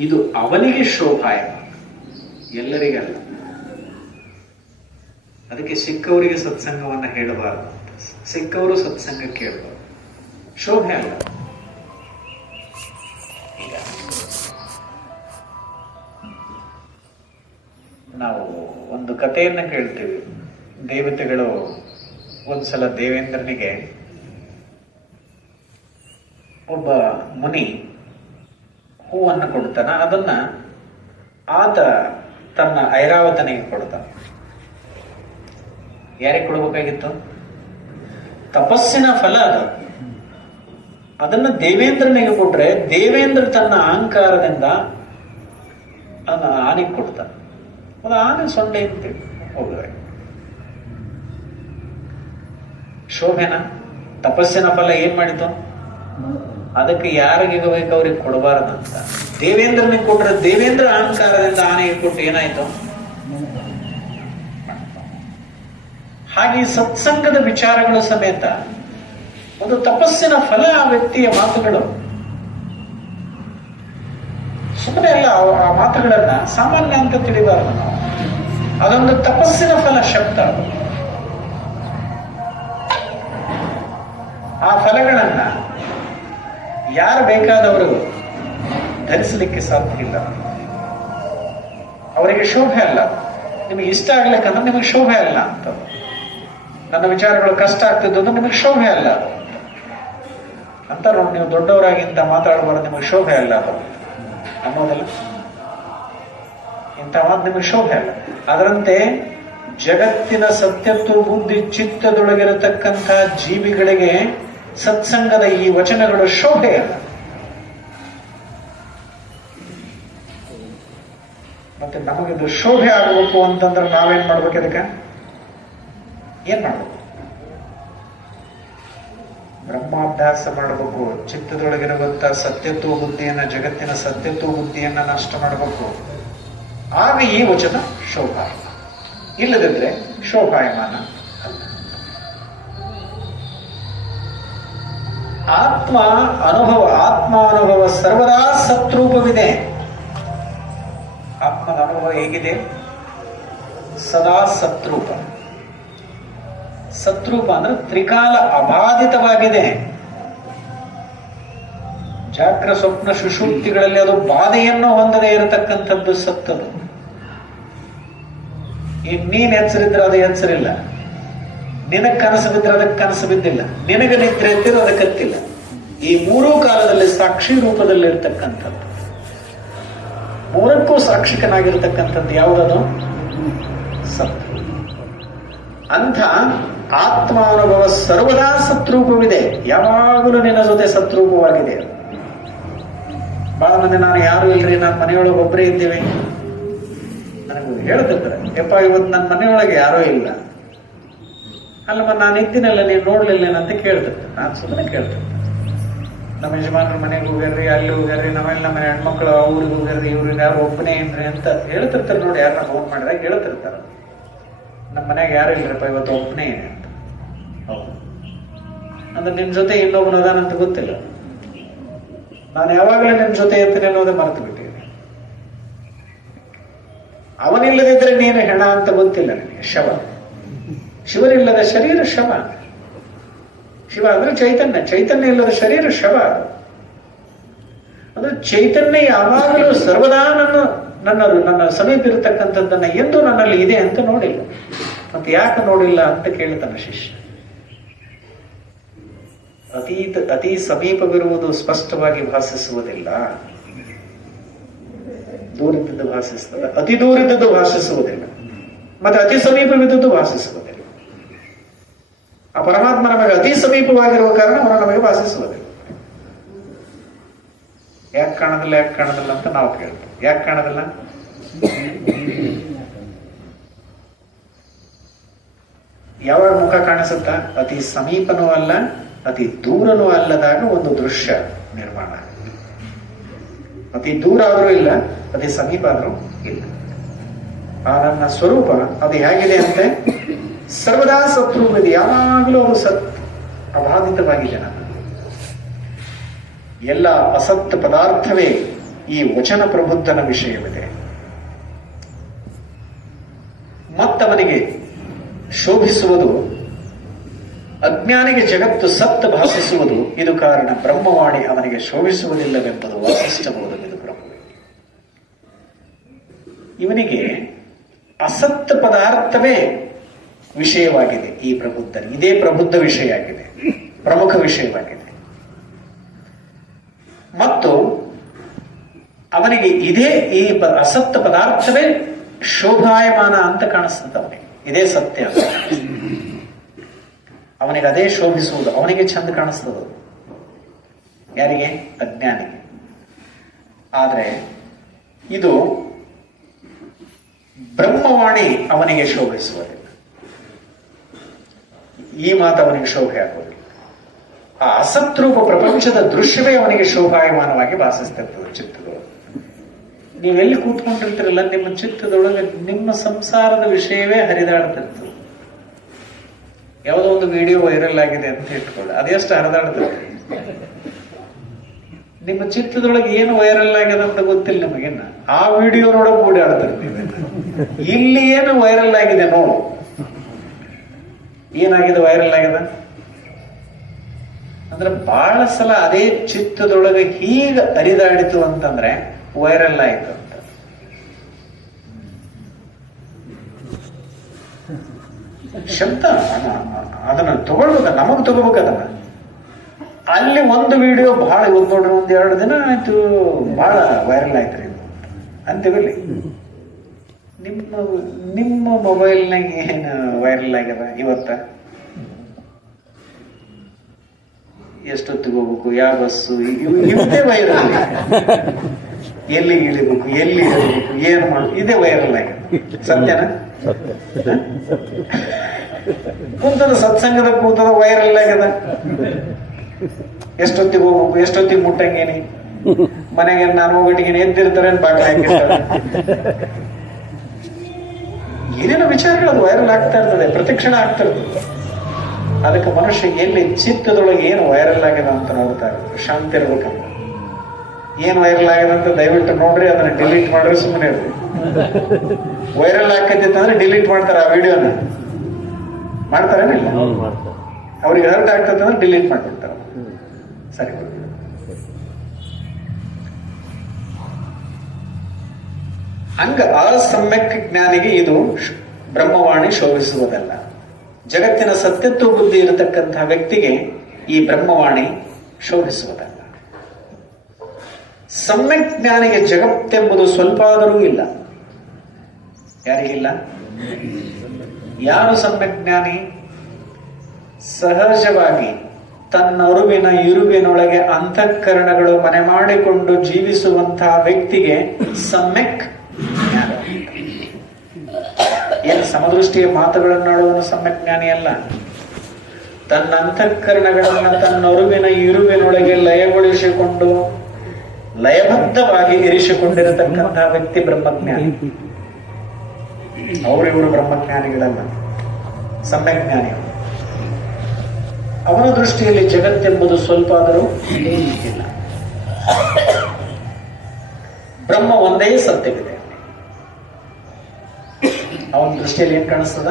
ಇದು ಅವನಿಗೆ ಶೋಭಾಯಮಾನ, ಎಲ್ಲರಿಗಲ್ಲ. ಅದಕ್ಕೆ ಸಿಕ್ಕವರಿಗೆ ಸತ್ಸಂಗವನ್ನು ಹೇಳಬಾರದು, ಸಿಕ್ಕವರು ಸತ್ಸಂಗ ಕೇಳಬಾರದು. ಶೋಭೆ ಅಲ್ಲ. ಈಗ ನಾವು ಒಂದು ಕಥೆಯನ್ನ ಕೇಳ್ತೀವಿ. ದೇವತೆಗಳು ಒಂದ್ಸಲ ದೇವೇಂದ್ರನಿಗೆ ಒಬ್ಬ ಮುನಿ ಹೂವನ್ನು ಕೊಡ್ತಾನ. ಅದನ್ನ ಆತ ತನ್ನ ಐರಾವತನಿಗೆ ಕೊಡ್ತಾನ. ಯಾರಿಗೆ ಕೊಡಬೇಕಾಗಿತ್ತು? ತಪಸ್ಸಿನ ಫಲ ಅದು. ಅದನ್ನ ದೇವೇಂದ್ರನಿಗೆ ಕೊಟ್ರೆ ದೇವೇಂದ್ರ ತನ್ನ ಅಹಂಕಾರದಿಂದ ಅದನ್ನ ಆನೆಗೆ ಕೊಡ್ತಾನೆ. ಅದು ಆನೆ ಸೊಂಡೆ ಅಂತ ಹೋಗ್ರೆ ಶೋಭೆನ ತಪಸ್ಸಿನ ಫಲ ಏನ್ ಮಾಡಿತು? ಅದಕ್ಕೆ ಯಾರಿಗೆ ಬೇಕು ಅವ್ರಿಗೆ ಕೊಡಬಾರದಂತ ದೇವೇಂದ್ರನಿಗೆ ಕೊಟ್ರೆ ದೇವೇಂದ್ರ ಅಹಂಕಾರದಿಂದ ಆನೆಗೆ ಕೊಟ್ಟು ಏನಾಯ್ತು? ಹಾಗೆ ಸತ್ಸಂಗದ ವಿಚಾರಗಳು ಸಮೇತ ಒಂದು ತಪಸ್ಸಿನ ಫಲ. ಆ ವ್ಯಕ್ತಿಯ ಮಾತುಗಳು ಸುಮ್ಮನೆ ಅಲ್ಲ. ಆ ಮಾತುಗಳನ್ನ ಸಾಮಾನ್ಯ ಅಂತ ತಿಳಿಬಾರದು ನಾವು. ಅದೊಂದು ತಪಸ್ಸಿನ ಫಲ ಶಬ್ದ. ಆ ಫಲಗಳನ್ನ ಯಾರು ಬೇಕಾದವರು ಧರಿಸಲಿಕ್ಕೆ ಸಾಧ್ಯ ಇಲ್ಲ. ಅವರಿಗೆ ಶೋಭೆ ಅಲ್ಲ. ನಿಮಗೆ ಇಷ್ಟ ಆಗ್ಲಿಕ್ಕಂದ್ರೆ ನಿಮಗೆ ಶೋಭೆ ಅಲ್ಲ ಅಂತ. ನನ್ನ ವಿಚಾರಗಳು ಕಷ್ಟ ಆಗ್ತಿದ್ದು ನಿಮಗೆ ಶೋಭೆ ಅಲ್ಲ ಅಂತ ನೋಡಿ. ನೀವು ದೊಡ್ಡವರಾಗಿ ಇಂಥ ಮಾತಾಡಬಾರ್ದು, ನಿಮಗೆ ಶೋಭೆ ಅಲ್ಲ ಅದು ಅನ್ನೋದಲ್ಲ. ಇಂಥ ಮಾತು ನಿಮಗೆ ಶೋಭೆ ಅಲ್ಲ. ಅದರಂತೆ ಜಗತ್ತಿನ ಸತ್ಯತ್ವ ಬುದ್ಧಿ ಚಿತ್ತದೊಳಗಿರತಕ್ಕಂಥ ಜೀವಿಗಳಿಗೆ ಸತ್ಸಂಗದ ಈ ವಚನಗಳು ಶೋಭೆ ಅಲ್ಲ. ಮತ್ತೆ ನಮಗಿದು ಶೋಭೆ ಆಗಬೇಕು ಅಂತಂದ್ರೆ ನಾವೇನ್ ಮಾಡ್ಬೇಕು? ಅದಕ್ಕೆ ಏನ್ ಮಾಡ್ಬೇಕು? ಬ್ರಹ್ಮಾಭ್ಯಾಸ ಮಾಡಬೇಕು. ಚಿತ್ತದೊಳಗಿರುವಂತ ಸತ್ಯತ್ವ ಬುದ್ಧಿಯನ್ನ, ಜಗತ್ತಿನ ಸತ್ಯತ್ವ ಬುದ್ಧಿಯನ್ನ ನಷ್ಟ ಮಾಡಬೇಕು. ಆಗ ಈ ವಚನ ಶೋಭಾಯ. ಇಲ್ಲದಿದ್ರೆ ಶೋಭಾಯಮಾನ ಅಲ್ಲ. ಆತ್ಮಾನುಭವ ಸರ್ವದಾ ಸತ್ರೂಪವಿದೆ. ಆತ್ಮದ ಅನುಭವ ಹೇಗಿದೆ? ಸದಾ ಸತ್ರೂಪ. ಸತ್ರೂಪ ಅಂದ್ರೆ ತ್ರಿಕಾಲ ಅಬಾಧಿತವಾಗಿದೆ. ಜಾಗ್ರ ಸ್ವಪ್ನ ಸುಷುಪ್ತಿಗಳಲ್ಲಿ ಅದು ಬಾಧೆಯನ್ನು ಹೊಂದದೇ ಇರತಕ್ಕಂಥದ್ದು ಸತ್ತದು. ನೀನ್ ಎಚ್ಚರಿದ್ರೆ ಅದು ಎಚ್ಚರಿಲ್ಲ, ನಿನಗ್ ಕನಸು ಬಿದ್ರೆ ಅದಕ್ಕೆ ಕನಸು ಬಿದ್ದಿಲ್ಲ, ನಿನಗೆ ನಿದ್ರೆ ಎತ್ತಿರೋ ಅದಕ್ಕೆ ಎತ್ತಿಲ್ಲ. ಈ ಮೂರೂ ಕಾಲದಲ್ಲಿ ಸಾಕ್ಷಿ ರೂಪದಲ್ಲಿ ಇರ್ತಕ್ಕಂಥದ್ದು, ಮೂರಕ್ಕೂ ಸಾಕ್ಷಿಕನಾಗಿರ್ತಕ್ಕಂಥದ್ದು ಯಾವುದದು? ಸತ್. ಅಂಥ ಆತ್ಮಾನುಭವ ಸರ್ವದಾ ಸತ್ರೂಪವಿದೆ. ಯಾವಾಗಲೂ ನಿನ್ನ ಜೊತೆ ಸತ್ರೂಪವಾಗಿದೆ. ಬಹಳ ಮಂದಿ ನಾನು ಯಾರು ಇಲ್ರಿ, ನಾನು ಮನೆಯೊಳಗೆ ಒಬ್ಬರೇ ಇದ್ದೀವಿ ನನಗೂ ಹೇಳ್ತಿರ್ತಾರೆ, ಯಪ್ಪ ಇವತ್ತು ನನ್ನ ಮನೆಯೊಳಗೆ ಯಾರೋ ಇಲ್ಲ. ಅಲ್ಲಮ್ಮ ನಾನು ಇದ್ದೀನಲ್ಲ, ನೀನು ನೋಡ್ಲಿಲ್ಲೇನಂತ ಕೇಳ್ತಿರ್ತಾರೆ. ನಾನು ಸುಮ್ಮನೆ ಕೇಳ್ತಿರ್ತಾರೆ. ನಮ್ಮ ಯಜಮಾನ್ರ ಮನೆಗೆ ಹೋಗ್ಯಾರ್ರಿ, ಅಲ್ಲಿ ಹೋಗ್ಯಾರ್ರಿ, ನಾವೆಲ್ಲ ಮನೆ ಹೆಣ್ಮಕ್ಳು ಊರಿಗೆ ಹೋಗ್ಯಾರ್ರಿ, ಇವ್ರಿಗೆ ಯಾರು ಒಬ್ಬನೇ ಏನ್ರಿ ಅಂತ ಹೇಳ್ತಿರ್ತಾರೆ. ನೋಡಿ, ಯಾರನ್ನ ಫೋನ್ ಮಾಡಿದಾಗ ಹೇಳ್ತಿರ್ತಾರ, ನಮ್ಮ ಮನ್ಯಾಗ ಯಾರು ಇಲ್ರಪ್ಪ ಇವತ್ತು ಒಬ್ಬನೇ ಅಂತ. ಹೌದು ಅಂದ್ರೆ ನಿಮ್ ಜೊತೆ ಇನ್ನೊಬ್ಬನ ಅದಾನಂತ ಗೊತ್ತಿಲ್ಲ. ನಾನು ಯಾವಾಗಲೇ ನಿಮ್ ಜೊತೆ ಇರ್ತೀನಿ ಅನ್ನೋದೇ ಮರೆತು ಬಿಟ್ಟಿದ್ದೀನಿ. ಅವನಿಲ್ಲದಿದ್ರೆ ನೀನು ಹೆಣ ಅಂತ ಗೊತ್ತಿಲ್ಲ ನನಗೆ. ಶವ, ಶಿವನಿಲ್ಲದ ಶರೀರ ಶವ. ಶಿವ ಅಂದ್ರೆ ಚೈತನ್ಯ, ಚೈತನ್ಯ ಇಲ್ಲದ ಶರೀರ ಶವ. ಅಂದ್ರೆ ಚೈತನ್ಯ ಯಾವಾಗಲೂ ಸರ್ವದಾ ನನ್ನ ಸಮೀಪ ಇರತಕ್ಕಂಥದ್ದನ್ನ ಎಂದೂ ನನ್ನಲ್ಲಿ ಇದೆ ಅಂತ ನೋಡಿಲ್ಲ. ಮತ್ತೆ ಯಾಕೆ ನೋಡಿಲ್ಲ ಅಂತ ಕೇಳ್ತಾನೆ ಶಿಷ್ಯ. ಅತಿ ಸಮೀಪವಿರುವುದು ಸ್ಪಷ್ಟವಾಗಿ ಭಾಷಿಸುವುದಿಲ್ಲ, ದೂರದ್ದು ಭಾಷಿಸ್ತದೆ. ಅತಿ ದೂರದ್ದು ಭಾಷಿಸುವುದಿಲ್ಲ, ಮತ್ತೆ ಅತಿ ಸಮೀಪವಿದ್ದದ್ದು ಭಾಷಿಸುವುದಿಲ್ಲ. ಆ ಪರಮಾತ್ಮ ನಮಗೆ ಅತಿ ಸಮೀಪವಾಗಿರುವ ಕಾರಣ ಅವನು ನಮಗೆ ಭಾಷಿಸುವುದಿಲ್ಲ. ಯಾಕೆ ಕಾಣೋದಿಲ್ಲ ಅಂತ ನಾವು ಕೇಳ್ತೀವಿ. ಯಾಕೆ ಕಾಣೋದಿಲ್ಲ? ಯಾವಾಗ ಮುಖ ಕಾಣಿಸುತ್ತಾ? ಅತಿ ಸಮೀಪನೂ ಅಲ್ಲ, ಅತಿ ದೂರನೂ ಅಲ್ಲದಾಗ ಒಂದು ದೃಶ್ಯ ನಿರ್ಮಾಣ. ಅತಿ ದೂರ ಆದ್ರೂ ಇಲ್ಲ, ಅತಿ ಸಮೀಪ ಆದ್ರೂ ಇಲ್ಲ. ಆ ನನ್ನ ಸ್ವರೂಪ ಅದು ಹೇಗಿದೆ ಅಂತೆ? ಸರ್ವದಾ ಸತ್ರೂಪವಿದೆ. ಯಾವಾಗಲೂ ಅದು ಅಬಾಧಿತವಾಗಿದೆ. ನನ್ನ ಎಲ್ಲ ಅಸತ್ ಪದಾರ್ಥವೇ ಈ ವಚನ ಪ್ರಬುದ್ಧನ ವಿಷಯವಿದೆ. ಮತ್ತವನಿಗೆ ಶೋಭಿಸುವುದು, ಅಜ್ಞಾನಿಗೆ ಜಗತ್ತು ಸತ್ ಭಾಷಿಸುವುದು. ಇದು ಕಾರಣ ಬ್ರಹ್ಮವಾಣಿ ಅವನಿಗೆ ಶೋಭಿಸುವುದಿಲ್ಲವೆಂಬುದು ವಾಸಿಷ್ಠಬಹುದು. ಇದು ಬ್ರಹ್ಮ. ಇವನಿಗೆ ಅಸತ್ ಪದಾರ್ಥವೇ ವಿಷಯವಾಗಿದೆ. ಈ ಪ್ರಬುದ್ಧ, ಇದೇ ಪ್ರಬುದ್ಧ ವಿಷಯ ಆಗಿದೆ, ಪ್ರಮುಖ ವಿಷಯವಾಗಿದೆ. ಮತ್ತು ಅವನಿಗೆ ಇದೇ ಈ ಅಸತ್ ಪದಾರ್ಥವೇ ಶೋಭಾಯಮಾನ ಅಂತ ಕಾಣಿಸ್ತದೆ. ಅವನಿಗೆ ಇದೇ ಸತ್ಯ ಅಂತ. ಅವನಿಗೆ ಅದೇ ಶೋಭಿಸುವುದು, ಅವನಿಗೆ ಚಂದ ಕಾಣಿಸ್ತದ. ಯಾರಿಗೆ? ಅಜ್ಞಾನಿಗೆ. ಆದ್ರೆ ಇದು ಬ್ರಹ್ಮವಾಣಿ ಅವನಿಗೆ ಶೋಭಿಸುವುದಿಲ್ಲ. ಈ ಮಾತು ಅವನಿಗೆ ಶೋಭೆ ಆಗುವುದಿಲ್ಲ. ಆ ಅಸತ್ರೂಪ ಪ್ರಪಂಚದ ದೃಶ್ಯವೇ ಅವನಿಗೆ ಶೋಭಾಯಮಾನವಾಗಿ ಭಾಷಿಸ್ತಿರ್ತದೆ ಚಿತ್ತದೊಳಗೆ. ನೀವೆಲ್ಲಿ ಕೂತ್ಕೊಂಡಿರ್ತೀರಲ್ಲ, ನಿಮ್ಮ ಚಿತ್ತದೊಳಗೆ ನಿಮ್ಮ ಸಂಸಾರದ ವಿಷಯವೇ ಹರಿದಾಡ್ತಿರ್ತದೆ. ಯಾವುದೋ ಒಂದು ವಿಡಿಯೋ ವೈರಲ್ ಆಗಿದೆ ಅಂತ ಇಟ್ಕೊಳ್ಳಿ, ಅದೆಷ್ಟು ಹರಿದಾಡ್ತದೆ. ನಿಮ್ಮ ಚಿತ್ತದೊಳಗೆ ಏನು ವೈರಲ್ ಆಗಿದೆ ಅಂತ ಗೊತ್ತಿಲ್ಲ ನಮಗಿನ್ನ. ಆ ವಿಡಿಯೋ ನೋಡಕ್ ಕೂಡಿ ಆಡ್ತಿರ್ತೀವಿ. ಇಲ್ಲಿ ಏನು ವೈರಲ್ ಆಗಿದೆ ನೋಡು. ಏನಾಗಿದೆ? ವೈರಲ್ ಆಗಿದೆ ಅಂದ್ರೆ ಬಹಳ ಸಲ ಅದೇ ಚಿತ್ತದೊಳಗೆ ಹೀಗೆ ಹರಿದಾಡಿತು ಅಂತಂದ್ರೆ ವೈರಲ್ ಆಯ್ತು ಅಂತ. ಶಬ್ದ ಅದನ್ನ ತಗೊಳ್ಬೇಕ, ನಮಗ್ ತಗೋಬೇಕು ಅದನ್ನ. ಅಲ್ಲಿ ಒಂದು ವಿಡಿಯೋ ಬಹಳ ಇವತ್ತು ನೋಡ್ರಿ, ಒಂದ್ 2 ದಿನ ಆಯ್ತು, ಬಹಳ ವೈರಲ್ ಆಯ್ತು ರೀ ಅಂತೀವಿ. ನಿಮ್ಮ ಮೊಬೈಲ್ನಾಗ ಏನು ವೈರಲ್ ಆಗ್ಯದ ಇವತ್ತ? ಎಷ್ಟೊತ್ತಿಗೆ ಹೋಗ್ಬೇಕು, ಯಾವ ಬಸ್ಸು, ಇವತ್ತೇ ವೈರಲ್. ಎಲ್ಲಿಗೆ ಇಳಿಬೇಕು, ಎಲ್ಲಿ ಇಳಿಬೇಕು, ಏನು ಮಾಡು, ಇದೇ ವೈರಲ್ ಆಗ್ಯದ. ಸತ್ಯನ? ಕೂತದ ಸತ್ಸಂಗದ ಕೂತದ ವೈರಲ್ ಆಗ್ಯದ. ಎಷ್ಟೊತ್ತಿಗೆ ಹೋಗ್ಬೇಕು, ಎಷ್ಟೊತ್ತಿಗೆ ಮುಟ್ಟಂಗೇನಿ, ಮನೆಗೆ ನಾನು ಹೋಗಟ್ಟಿಗೆ ಎದ್ದಿರ್ತಾರೆ ಬಾಗಿಲು ಹಾಕಿರ್ತಾರೆ. ಏನೇನೋ ವಿಚಾರಗಳು ಅದು ವೈರಲ್ ಆಗ್ತಾ ಇರ್ತದೆ, ಪ್ರತಿಕ್ಷಣ ಆಗ್ತಾ ಇರ್ತದೆ. ಅದಕ್ಕೆ ಮನುಷ್ಯ ಎಲ್ಲಿ ಚಿತ್ತದೊಳಗೆ ಏನು ವೈರಲ್ ಆಗಿದೆ ಅಂತ ನೋಡ್ತಾ ಇರ್ತಾರೆ. ಶಾಂತಿ ಇರ್ಬೇಕಂತ. ಏನು ವೈರಲ್ ಆಗಿದೆ ಅಂತ ದಯವಿಟ್ಟು ನೋಡ್ರಿ, ಅದನ್ನ ಡಿಲೀಟ್ ಮಾಡ್ರಿ, ಸುಮ್ಮನೆ ಇರ್ರಿ. ವೈರಲ್ ಆಗ್ತೈತೆ ಡಿಲೀಟ್ ಮಾಡ್ತಾರೆ ಆ ವಿಡಿಯೋನ. ಮಾಡ್ತಾರೇನಿಲ್ಲ? ಅವ್ರಿಗೆ ಹರ್ಟ್ ಆಗ್ತದೆ ಅಂದ್ರೆ ಡಿಲೀಟ್ ಮಾಡ್ಬಿಡ್ತಾರೆ. ಸರಿ. ಹಂಗ ಅಸಮ್ಯಕ್ ಜ್ಞಾನಿಗೆ ಇದು ಬ್ರಹ್ಮವಾಣಿ ಶೋಭಿಸುವುದಲ್ಲ. ಜಗತ್ತಿನ ಸತ್ಯತ್ವ ಬುದ್ಧಿ ಇರತಕ್ಕಂತಹ ವ್ಯಕ್ತಿಗೆ ಈ ಬ್ರಹ್ಮವಾಣಿ ಶೋಭಿಸುವುದಲ್ಲ. ಸಮ್ಯಕ್ ಜ್ಞಾನಿಗೆ ಜಗತ್ತೆಂಬುದು ಸ್ವಲ್ಪ ಆದರೂ ಇಲ್ಲ. ಯಾರಿಗಿಲ್ಲ? ಯಾರು ಸಮ್ಯಕ್ ಜ್ಞಾನಿ? ಸಹಜವಾಗಿ ತನ್ನ ಅರಿವಿನ ಇರುವಿನೊಳಗೆ ಅಂತಃಕರಣಗಳು ಮನೆ ಮಾಡಿಕೊಂಡು ಜೀವಿಸುವಂತಹ ವ್ಯಕ್ತಿಗೆ ಸಮ್ಯಕ್ ಜ್ಞಾನ. ಏನು ಸಮದೃಷ್ಟಿಯ ಮಾತುಗಳನ್ನಾಡುವನು ಸಮ್ಯಕ್ ಜ್ಞಾನಿ ಅಲ್ಲ. ತನ್ನ ಅಂತಃಕರಣಗಳನ್ನ ತನ್ನ ಅರಿವಿನ ಇರುವಿನೊಳಗೆ ಲಯಗೊಳಿಸಿಕೊಂಡು ಲಯಬದ್ಧವಾಗಿ ಇರಿಸಿಕೊಂಡಿರತಕ್ಕಂತಹ ವ್ಯಕ್ತಿ ಬ್ರಹ್ಮಜ್ಞಾನಿ. ಅವರಿವರು ಬ್ರಹ್ಮಜ್ಞಾನಿಗಳಲ್ಲ, ಸಮ್ಯಕ್ ಜ್ಞಾನಿ. ಅವನ ದೃಷ್ಟಿಯಲ್ಲಿ ಜಗತ್ತೆಂಬುದು ಸ್ವಲ್ಪ ಆದರೂ ಇಲ್ಲ. ಬ್ರಹ್ಮ ಒಂದೇ ಸತ್ಯವಿದೆ. ಅವನ ದೃಷ್ಟಿಯಲ್ಲಿ ಏನ್ ಕಾಣಿಸ್ತದ?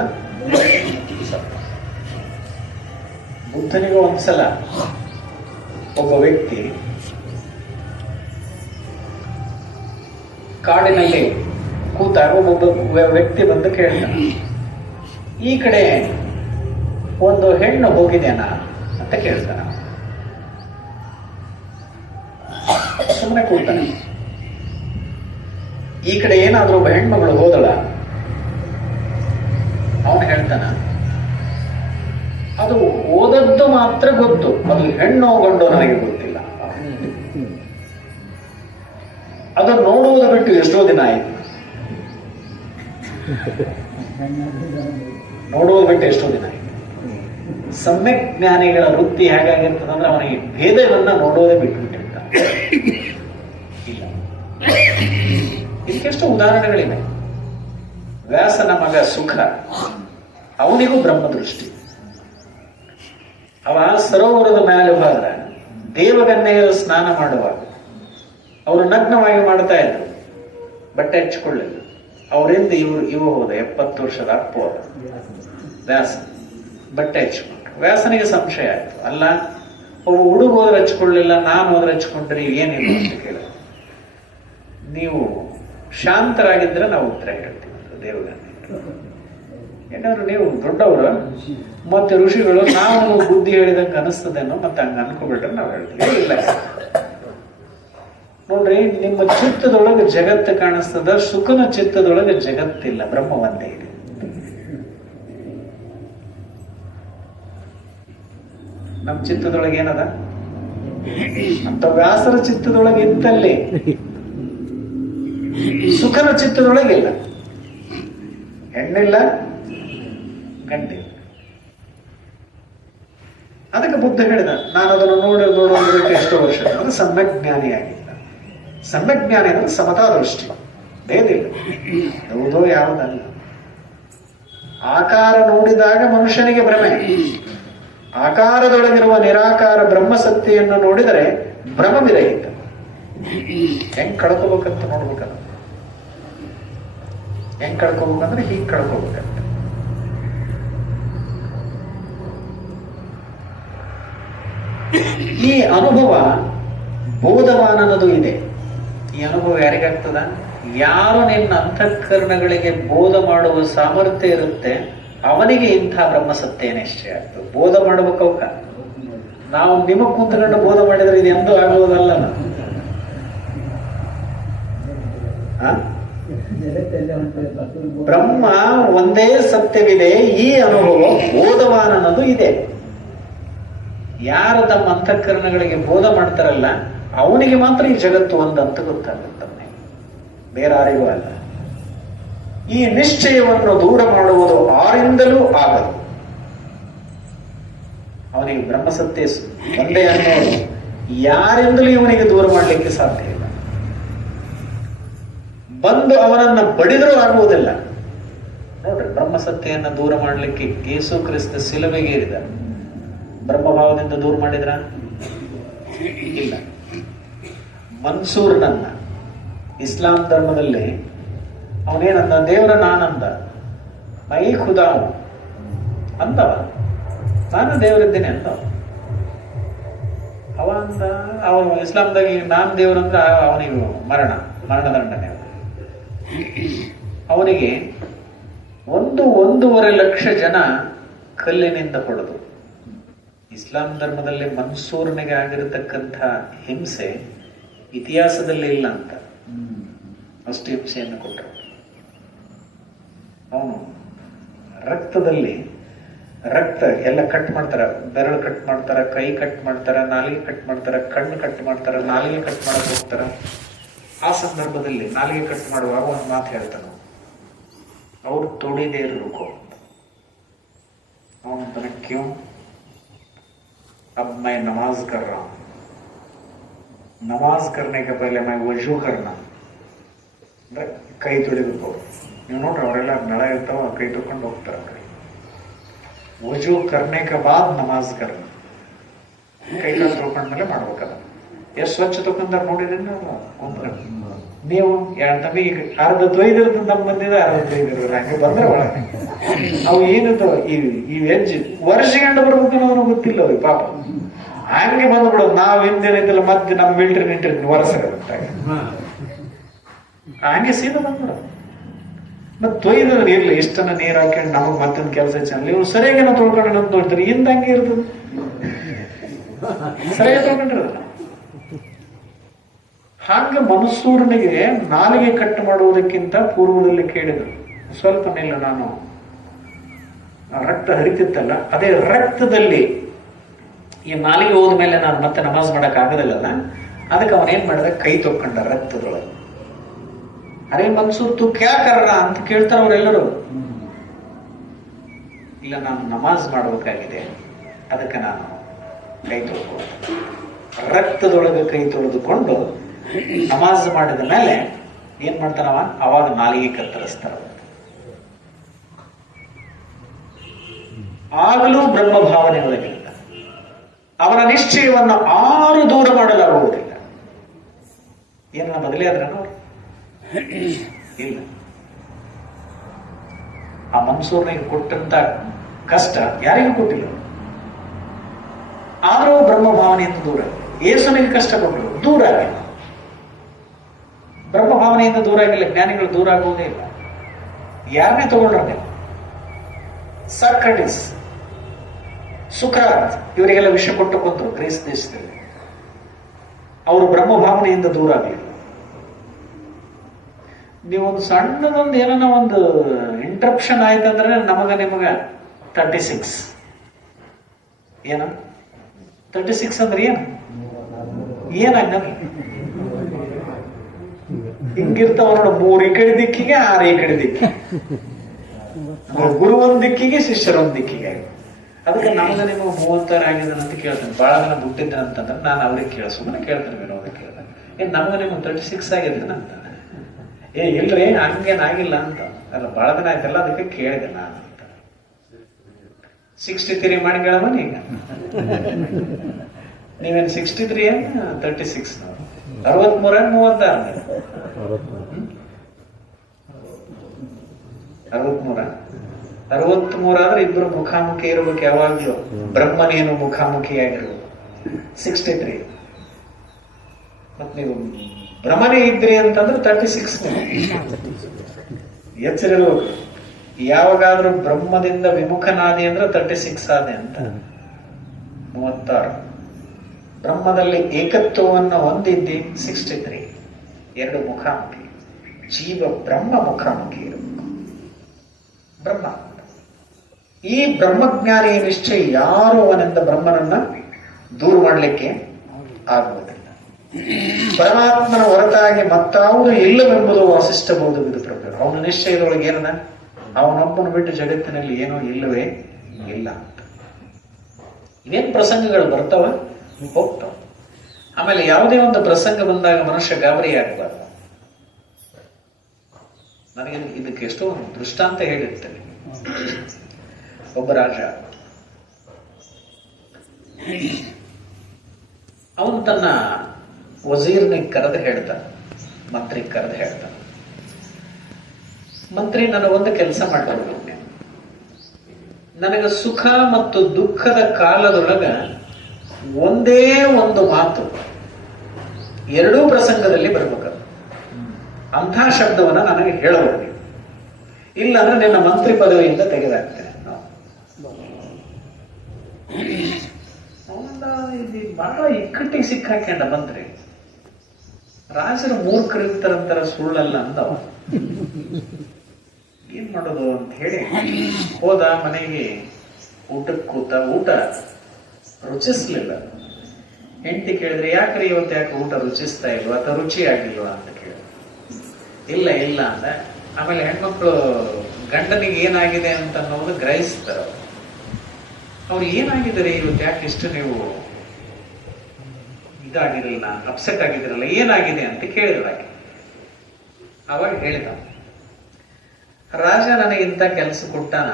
ಬುದ್ಧನಿಗೂ ಒಂದ್ಸಲ ಒಬ್ಬ ವ್ಯಕ್ತಿ ಕಾಡಿನಲ್ಲಿ ಕೂತಾಗ ಒಬ್ಬ ವ್ಯಕ್ತಿ ಬಂದು ಕೇಳ್ತಾನೆ, ಈ ಕಡೆ ಒಂದು ಹೆಣ್ಣು ಹೋಗಿದೇನಾ ಅಂತ ಕೇಳ್ತಾನ. ಸುಮ್ಮನೆ ಕೂತಾನೆ. ಈ ಕಡೆ ಏನಾದ್ರೂ ಒಬ್ಬ ಹೆಣ್ಮಗಳು ಹೋದಳ? ಅವನು ಹೇಳ್ತಾನ, ಅದು ಓದದ್ದು ಮಾತ್ರ ಗೊತ್ತು, ಅದು ಹೆಣ್ಣು ಗಂಡು ನನಗೆ ಗೊತ್ತಿಲ್ಲ. ಅದು ನೋಡುವುದು ಬಿಟ್ಟು ಎಷ್ಟೋ ದಿನ ಆಯ್ತು. ನೋಡುವುದು ಬಿಟ್ಟು ಎಷ್ಟೋ ದಿನ ಆಯ್ತು. ಸಮ್ಯಕ್ ಜ್ಞಾನಿಗಳ ವೃತ್ತಿ ಹೇಗಾಗಿರ್ತದಂದ್ರೆ ಅವನಿಗೆ ಭೇದವನ್ನ ನೋಡೋದೇ ಬಿಟ್ಟುಬಿಟ್ಟಿರ್ತಾನೆ. ಇಲ್ಲ, ಇದಕ್ಕೆಷ್ಟು ಉದಾಹರಣೆಗಳಿವೆ. ವ್ಯಾಸನ ಮಗ ಸುಖ, ಅವನಿಗೂ ಬ್ರಹ್ಮದೃಷ್ಟಿ. ಅವ ಸರೋವರದ ಮೇಲೆ ಹೋದ ದೇವಗನ್ನೆಯರು ಸ್ನಾನ ಮಾಡುವಾಗ ಅವರು ನಗ್ನವಾಗಿ ಮಾಡ್ತಾ ಇದ್ರು, ಬಟ್ಟೆ ಹಚ್ಕೊಳ್ಳಿಲ್ಲ. ಅವರಿಂದ ಇವ ಹೋದ 70 ವರ್ಷದ ಅಪ್ಪ ಹೋದ ವ್ಯಾಸ, ಬಟ್ಟೆ ಹಚ್ಕೊಂಡ್ರು. ವ್ಯಾಸನಿಗೆ ಸಂಶಯ ಆಯ್ತು, ಅಲ್ಲ ಅವು ಹುಡುಗ ಹೋದ್ರೆ ಹಚ್ಕೊಳ್ಳಿಲ್ಲ, ನಾನು ಹೋದ್ರೆ ಹಚ್ಕೊಂಡ್ರೆ ಏನಿಲ್ಲ ಅಂತ ಕೇಳ. ನೀವು ಶಾಂತರಾಗಿದ್ರೆ ನಾವು ಉತ್ತರ ಹೇಳ್ತೀವಿ ದೇವಗನ್ನೆ. ಏನಾದ್ರು ನೀವು ದೊಡ್ಡವರು ಮತ್ತೆ ಋಷಿಗಳು, ನಾವು ಬುದ್ಧಿ ಹೇಳಿದಂಗೆ ಅನಿಸ್ತದೇನೋ ಮತ್ತೆ ಹಂಗ ಅನ್ಕೊಬಿಟ್ರೆ ನಾವು ಹೇಳ್ತೀವಿ. ಇಲ್ಲ ನೋಡ್ರಿ, ನಿಮ್ಮ ಚಿತ್ತದೊಳಗೆ ಜಗತ್ತು ಕಾಣಿಸ್ತದ, ಸುಖನ ಚಿತ್ತದೊಳಗೆ ಜಗತ್ತಿಲ್ಲ, ಬ್ರಹ್ಮ ಒಂದೇ ಇದೆ. ನಮ್ಮ ಚಿತ್ತದೊಳಗೆ ಏನದ ಅಂತ ವ್ಯಾಸರ ಚಿತ್ತದೊಳಗೆ ಇತ್ತಲ್ಲಿ, ಸುಖನ ಚಿತ್ತದೊಳಗಿಲ್ಲ. ಹೆಣ್ಣಿಲ್ಲ, ಗಂಡಿಲ್ಲ. ಅದಕ್ಕೆ ಬುದ್ಧ ಹೇಳಿದ, ನಾನು ಅದನ್ನು ನೋಡೋದಕ್ಕೆ ಎಷ್ಟೋ ವರ್ಷ. ಅದು ಸಮ್ಯಜ್ಞಾನಿ ಆಗಿಲ್ಲ. ಸಮ್ಯಜ್ಞಾನಿ ಅಂದ್ರೆ ಸಮತಾ ದೃಷ್ಟಿ, ಭೇದಿಲ್ಲ, ಯಾವುದೋ ಯಾವುದಲ್ಲ. ಆಕಾರ ನೋಡಿದಾಗ ಮನುಷ್ಯನಿಗೆ ಭ್ರಮೆ, ಆಕಾರದೊಳಗಿರುವ ನಿರಾಕಾರ ಬ್ರಹ್ಮಸತ್ತೆಯನ್ನು ನೋಡಿದರೆ ಭ್ರಮವಿರಹಿತ. ಹೆಂಗ್ ಕಳ್ಕೋಬೇಕಂತ ನೋಡ್ಬೇಕಲ್ಲ. ಹೆಂಗ್ ಕಳ್ಕೋಬೇಕಂದ್ರೆ ಹೀಗೆ ಕಳ್ಕೋಬೇಕಂತ. ಈ ಅನುಭವ ಬೋಧವಾನನದು ಇದೆ. ಈ ಅನುಭವ ಯಾರಿಗಾಗ್ತದ? ಯಾರು ನಿನ್ನ ಅಂತಃಕರಣಗಳಿಗೆ ಬೋಧ ಮಾಡುವ ಸಾಮರ್ಥ್ಯ ಇರುತ್ತೆ ಅವನಿಗೆ ಇಂಥ ಬ್ರಹ್ಮಸತ್ಯ ನಿಶ್ಚಯ ಆಗ್ತದೆ. ಬೋಧ ಮಾಡಬೇಕವಕ. ನಾವು ನಿಮಗ್ ಕುಂತ್ಕೊಂಡು ಬೋಧ ಮಾಡಿದ್ರೆ ಇದು ಎಂದೂ ಆಗುವುದಲ್ಲ. ಬ್ರಹ್ಮ ಒಂದೇ ಸತ್ಯವಿದೆ. ಈ ಅನುಭವ ಬೋಧವಾನನದು ಇದೆ. ಯಾರು ತಮ್ಮ ಅಂತಃಕರಣಗಳಿಗೆ ಬೋಧ ಮಾಡ್ತಾರಲ್ಲ ಅವನಿಗೆ ಮಾತ್ರ ಈ ಜಗತ್ತು ಒಂದಂತ ಗೊತ್ತಾಗುತ್ತಾನೆ, ಬೇರೆ ಯಾರಿಗೂ ಅಲ್ಲ. ಈ ನಿಶ್ಚಯವನ್ನು ದೂರ ಮಾಡುವುದು ಆರಿಂದಲೂ ಆಗದು. ಅವನಿಗೆ ಬ್ರಹ್ಮಸತ್ಯ ಒಂದೇ ಅನ್ನೋದು ಯಾರಿಂದಲೂ ಇವನಿಗೆ ದೂರ ಮಾಡಲಿಕ್ಕೆ ಸಾಧ್ಯ ಇಲ್ಲ. ಬಂದು ಅವನನ್ನ ಬಡಿದರೂ ಆಗುವುದಿಲ್ಲ. ನೋಡ್ರಿ, ಬ್ರಹ್ಮಸತ್ಯವನ್ನು ದೂರ ಮಾಡಲಿಕ್ಕೆ ಯೇಸು ಕ್ರಿಸ್ತ ಶಿಲುಬೆಗೆ ಏರಿದ. ಬ್ರಹ್ಮಭಾವದಿಂದ ದೂರ ಮಾಡಿದ್ರ? ಇಲ್ಲ. ಮನ್ಸೂರ್ನನ್ನ ಇಸ್ಲಾಂ ಧರ್ಮದಲ್ಲಿ ಅವನೇನಂದ? ದೇವರ ನಾನಂದ, ಮೈ ಖುದಾ ಅಂದವ, ನಾನು ದೇವರಿದ್ದೇನೆ ಅಂದ. ಅವ ಅಂದ, ಅವನು ಇಸ್ಲಾಂದಾಗ ನಾನ್ ದೇವರಂದ್ರೆ ಅವನಿಗೆ ಮರಣದಂಡನೆ. ಅವನಿಗೆ 1.5 ಲಕ್ಷ ಜನ ಕಲ್ಲಿನಿಂದ ಹೊಡೆದು. ಇಸ್ಲಾಂ ಧರ್ಮದಲ್ಲಿ ಮನ್ಸೂರ್ನಿಗೆ ಆಗಿರತಕ್ಕಂಥ ಹಿಂಸೆ ಇತಿಹಾಸದಲ್ಲಿ ಇಲ್ಲ ಅಂತ, ಅಷ್ಟು ಹಿಂಸೆಯನ್ನು ಕೊಟ್ಟರು. ಅವನು ರಕ್ತದಲ್ಲಿ ರಕ್ತ ಎಲ್ಲ ಕಟ್ ಮಾಡ್ತಾರ, ಬೆರಳು ಕಟ್ ಮಾಡ್ತಾರ, ಕೈ ಕಟ್ ಮಾಡ್ತಾರ, ನಾಲಿಗೆ ಕಟ್ ಮಾಡ್ತಾರ, ಕಣ್ಣು ಕಟ್ ಮಾಡ್ತಾರ, ನಾಲಿಗೆ ಕಟ್ ಮಾಡಕ್ ಹೋಗ್ತಾರ. ಆ ಸಂದರ್ಭದಲ್ಲಿ ನಾಲಿಗೆ ಕಟ್ ಮಾಡುವಾಗ ಒಂದು ಮಾತು ಹೇಳ್ತಾನ, ಅವ್ರು ತೊಡಿದೇ ಇರ್ಬೇಕು. ಅವನು ತನ ಕ್ಯೂ अब मैं नमाज कर रहा हूं, नमाज करने के पहले मैं वजू करना ಅಂದ್ರೆ ಕೈ ತೊಳಿಬೇಕು. ನೀವು ನೋಡ್ರಿ, ಅವರೆಲ್ಲ ನಳ ಇರ್ತಾವ, ಕೈ ತೊಳ್ಕೊಂಡು ಹೋಗ್ತಾರ. ವಜೂ ಕರ್ನೆ ಕೆ ಬಾದ್ ನಮಾಜ್ ಕರ್ನ, ಕೈ ಕಾಲು ತೊಳ್ಕೊಂಡ್ಮೇಲೆ ಮಾಡ್ಬೇಕಲ್ಲ. ಎಷ್ಟು ಸ್ವಚ್ಛ ತೊಕೊಂಡಾರ ನೋಡಿದ್ರೆ ನೀವು ಎರಡು ತಮ್ಮಿ ಅರ್ಧ ದ್ವೈದಿರದ ನಮ್ಮ ಬಂದಿದೆ, ಅರ್ಧ ದ್ವೈದಿರ ಹಂಗೆ ಬಂದ್ರೆ ಒಳಗೆ ಅವು ಏನದು ಈ ವೆಜ್ ವರ್ಷಗಂಡು ಬರ್ಬೇಕು ಅನ್ನೋದು ಗೊತ್ತಿಲ್ಲ ಅವ್ರಿಗೆ ಪಾಪ. ಹಂಗೆ ಬಂದ್ಬಿಡೋದು. ನಾವು ಹಿಂದೇನಿದ್ದಲ್ಲ ಮತ್ತೆ ನಮ್ಮ ಮಿಲ್ಟ್ರಿ ನಿಂಟ್ರಿ ವರ್ಷ ಹಂಗೆ ಸೀದಾ ಬಂದ್ಬಿಡೋದು. ಮತ್ತೆ ತೊಯ್ದ ಇರ್ಲಿ ಇಷ್ಟನ್ನ ನೀರ್ ಹಾಕೊಂಡು ನಮಗ್ ಮತ್ತೊಂದು ಕೆಲಸ ಚೆನ್ನ ಇವ್ರು ಸರಿಯಾಗೇನೋ ತೊಳ್ಕೊಂಡು ಅಂತ ನೋಡ್ತಾರೆ ಹಿಂದ ಹಂಗೆ ಇರ್ತದೆ ಸರಿಯಾಗಿ ತೊಳ್ಕೊಂಡಿರೋದಿಲ್ಲ. ಹಾಗೆ ಮನಸೂರನಿಗೆ ನಾಲಿಗೆ ಕಟ್ಟು ಮಾಡುವುದಕ್ಕಿಂತ ಪೂರ್ವದಲ್ಲಿ ಕೇಳಿದರು, ಸ್ವಲ್ಪ ನಿಲ್ಲ, ನಾನು ರಕ್ತ ಹರಿತಿತ್ತಲ್ಲ, ಅದೇ ರಕ್ತದಲ್ಲಿ ಈ ನಾಲಿಗೆ ಹೋದ ಮೇಲೆ ನಾನು ಮತ್ತೆ ನಮಾಜ್ ಮಾಡಕ್ ಆಗೋದಿಲ್ಲಲ್ಲ, ಅದಕ್ಕೆ ಅವನೇನ್ ಮಾಡಿದ, ಕೈ ತೊಕ್ಕೊಂಡ ರಕ್ತದೊಳಗೆ. ಅರೇ ಮನ್ಸೂರ್ ತು ಕ್ಯಾ ಕರ್ರ ಅಂತ ಕೇಳ್ತಾರ ಅವರೆಲ್ಲರೂ. ಇಲ್ಲ, ನಾನು ನಮಾಜ್ ಮಾಡಬೇಕಾಗಿದೆ, ಅದಕ್ಕೆ ನಾನು ಕೈ ತೊಳ್ಕೊ. ರಕ್ತದೊಳಗೆ ಕೈ ತೊಳೆದುಕೊಂಡು ನಮಾಜ್ ಮಾಡಿದ ಮೇಲೆ ಏನ್ ಮಾಡ್ತಾನವ, ಅವಾಗ ನಾಲಿಗೆ ಕತ್ತರಿಸ್ತಾರ. ಆಗಲೂ ಬ್ರಹ್ಮ ಭಾವನೆ ಒಳಗಿಲ್ಲ. ಅವನ ನಿಶ್ಚಯವನ್ನು ಆರು ದೂರ ಮಾಡಲಾಗುವುದಿಲ್ಲ. ಏನನ್ನ ಬದಲೇ ಆದ್ರೆ ಇಲ್ಲ. ಆ ಮನ್ಸೂರ್ನಿಗೆ ಕೊಟ್ಟಂತ ಕಷ್ಟ ಯಾರಿಗೂ ಕೊಟ್ಟಿಲ್ಲ. ಆದರೂ ಬ್ರಹ್ಮ ಭಾವನೆಯಿಂದ ದೂರ. ಯೇಸುನಿಗೆ ಕಷ್ಟ ಕೊಟ್ಟರು, ದೂರ ಆಗಿಲ್ಲ. ಬ್ರಹ್ಮ ಭಾವನೆಯಿಂದ ದೂರ ಆಗಿಲ್ಲ. ಜ್ಞಾನಿಗಳು ದೂರ ಆಗುವುದೇ ಇಲ್ಲ. ಯಾರನ್ನೇ ತಗೊಂಡ್ರೆ, ಸಾಕ್ರಟಿಸ್, ಸುಕ್ರಾತ್, ಇವರಿಗೆಲ್ಲ ವಿಷ ಕೊಟ್ಟು ಕೊಂದ್ರು ಗ್ರೀಸ್ ದೇಶದಲ್ಲಿ. ಅವರು ಬ್ರಹ್ಮ ಭಾವನೆಯಿಂದ ದೂರ ಆಗಲಿಲ್ಲ. ನೀವೊಂದು ಸಣ್ಣದೊಂದು ಏನನ್ನ ಒಂದು ಇಂಟ್ರಪ್ಷನ್ ಆಯ್ತಂದ್ರೆ ನಿಮಗ 36 ಏನ 36 ಅಂದ್ರೆ ಏನು ಏನಾಗ ಹಿಂಗಿರ್ತಾವ ನೋಡ, 3 ಈ ಕಡೆ ದಿಕ್ಕಿಗೆ 6 ಈ ಕಡೆ ದಿಕ್ಕಿಗೆ, ಗುರು ಒಂದ್ ದಿಕ್ಕಿಗೆ ಶಿಷ್ಯರ ಒಂದ್ ದಿಕ್ಕಿಗೆ. ಅದಕ್ಕೆ ನಮ್ಗೆ ನಿಮಗೆ 36 ಆಗಿದ್ದಾನೆ ಅಂತ ಕೇಳ್ತೇನೆ. ಬಹಳ ದಿನ ಬಿಟ್ಟಿದ್ದೇನೆ ಅಂತಂದ್ರೆ ನಾನು ಅವ್ರಿಗೆ ಸುಮ್ಮನೆ ಕೇಳ್ತೇನೆ, ವಿನೋದ ಕೇಳ್ತೇನೆ, ಏನ್ ನಮ್ಗೆ ನಿಮ್ಗೆ 36 ಆಗಿದ್ದಾನೆ ಅಂತ. ಇಲ್ರಿ ಹಂಗೇನಾಗಿಲ್ಲ ಅಂತ. ಅಲ್ಲ, ಬಹಳ ದಿನ ಆಯ್ತಲ್ಲ, ಅದಕ್ಕೆ ಕೇಳಿದೆ ನಾನು ಅಂತ. 63 ಮಾಡಿ ಕೇಳಬನ್ನಿ. ಈಗ ನೀವೇನ್ 63 ಏನ್ 36 63 36 63 ಆದ್ರೆ ಇಬ್ರು ಮುಖಾಮುಖಿ ಇರ್ಬೇಕು ಯಾವಾಗ್ಲೂ. ಬ್ರಹ್ಮನೇನು ಮುಖಾಮುಖಿಯಾಗಿರ್ಬೇಕು. 63 ಮತ್ ನೀವು ಭ್ರಮನೇ ಇದ್ರಿ ಅಂತಂದ್ರೆ 36 ಎಚ್ಚರಿರ್ಬೇಕು. ಯಾವಾಗಾದ್ರೂ ಬ್ರಹ್ಮದಿಂದ ವಿಮುಖನಾದಿ ಅಂದ್ರೆ 36 ಆದೆ ಅಂತ. 36 ಬ್ರಹ್ಮದಲ್ಲಿ ಏಕತ್ವವನ್ನು ಹೊಂದಿದ್ದಿ 63. 2 ಮುಖಾಮುಖಿ. ಜೀವ ಬ್ರಹ್ಮ ಮುಖಾಮುಖಿ ಇರಬೇಕು. ಬ್ರಹ್ಮ ಈ ಬ್ರಹ್ಮಜ್ಞಾನಿಯ ನಿಶ್ಚಯ ಯಾರು ಅವನಿಂದ ಬ್ರಹ್ಮನನ್ನ ದೂರ ಮಾಡಲಿಕ್ಕೆ ಆಗುವುದಿಲ್ಲ. ಪರಮಾತ್ಮನ ಹೊರತಾಗಿ ಮತ್ತಾವುದು ಇಲ್ಲವೆಂಬುದು ವಾಸಿಷ್ಠ ಬೋಧ ಪ್ರಕಾರ. ಅವನ ನಿಶ್ಚಯದೊಳಗೆ ಏನದ, ಅವನೊಬ್ಬನ ಬಿಟ್ಟು ಜಗತ್ತಿನಲ್ಲಿ ಏನೋ ಇಲ್ಲವೇ ಇಲ್ಲ ಅಂತ. ಇದೇನ್ ಪ್ರಸಂಗಗಳು ಬರ್ತಾವ ಹೋಗ್ತಾವ. ಆಮೇಲೆ ಯಾವುದೇ ಒಂದು ಪ್ರಸಂಗ ಬಂದಾಗ ಮನುಷ್ಯ ಗಾಬರಿ ಆಗಬಾರ್ದು. ನನಗೆ ಇದಕ್ಕೆ ಎಷ್ಟೋ ಒಂದು ದೃಷ್ಟಾಂತ ಹೇಳಿರ್ತೇನೆ. ಒಬ್ಬ ರಾಜ, ಅವನು ತನ್ನ ವಜೀರ್ನಿಗೆ ಕರೆದು ಹೇಳ್ತಾನೆ, ಮಂತ್ರಿಗೆ ಕರೆದು ಹೇಳ್ತಾನೆ, ಮಂತ್ರಿ ನನಗೊಂದು ಕೆಲಸ ಮಾಡಬೇಕು. ನನಗೆ ಸುಖ ಮತ್ತು ದುಃಖದ ಕಾಲದೊಳಗ ಒಂದೇ ಒಂದು ಮಾತು ಎರಡೂ ಪ್ರಸಂಗದಲ್ಲಿ ಬರ್ಬೇಕದು. ಅಂಥ ಶಬ್ದವನ್ನ ನನಗೆ ಹೇಳಬಹುದು, ಇಲ್ಲಾಂದ್ರೆ ನಿನ್ನ ಮಂತ್ರಿ ಪದವಿಯಿಂದ ತೆಗೆದಾಕ್ತೇನೆ. ಇದು ಬಹಳ ಇಕ್ಕಟ್ಟಿಗೆ ಸಿಕ್ಕಾಕೊಂಡ ಮಂತ್ರಿ. ರಾಜರು ಮೂರ್ಖರಿರ್ತಾರಂತಾರ, ಸುಳ್ಳಲ್ಲ ಅಂದವ. ಏನ್ ಮಾಡೋದು ಅಂತ ಹೇಳಿ ಹೋದ ಮನೆಗೆ. ಊಟಕ್ಕೆ ಕೂತ, ಊಟ ರುಚಿಸ್ಲಿಲ್ಲ. ಹೆಂಡತಿ ಕೇಳಿದ್ರೆ, ಯಾಕ್ರಿ ಇವತ್ತು ಯಾಕೆ ಊಟ ರುಚಿಸ್ತಾ ಇಲ್ವಾ ಅಥವಾ ರುಚಿ ಆಗಿಲ್ವಾ ಅಂತ ಕೇಳಿದ್ರು. ಇಲ್ಲ ಇಲ್ಲ ಅಂದ. ಆಮೇಲೆ ಹೆಣ್ಮಕ್ಳು ಗಂಡನಿಗೆ ಏನಾಗಿದೆ ಅಂತ ಅನ್ನೋದು ಗ್ರಹಿಸ್ತಾರ. ಅವ್ರು ಏನಾಗಿದ್ದಾರೆ ಇವತ್ತು, ಯಾಕೆ ಇಷ್ಟು ನೀವು ಇದಾಗಿರಲ್ಲ, ಅಪ್ಸೆಟ್ ಆಗಿದಿರಲ್ಲ, ಏನಾಗಿದೆ ಅಂತ ಕೇಳಿದ್ರು ಆಕೆ. ಅವಾಗ ಹೇಳಿದ, ರಾಜ ನನಗಿಂತ ಕೆಲಸ ಕೊಟ್ಟಾನ,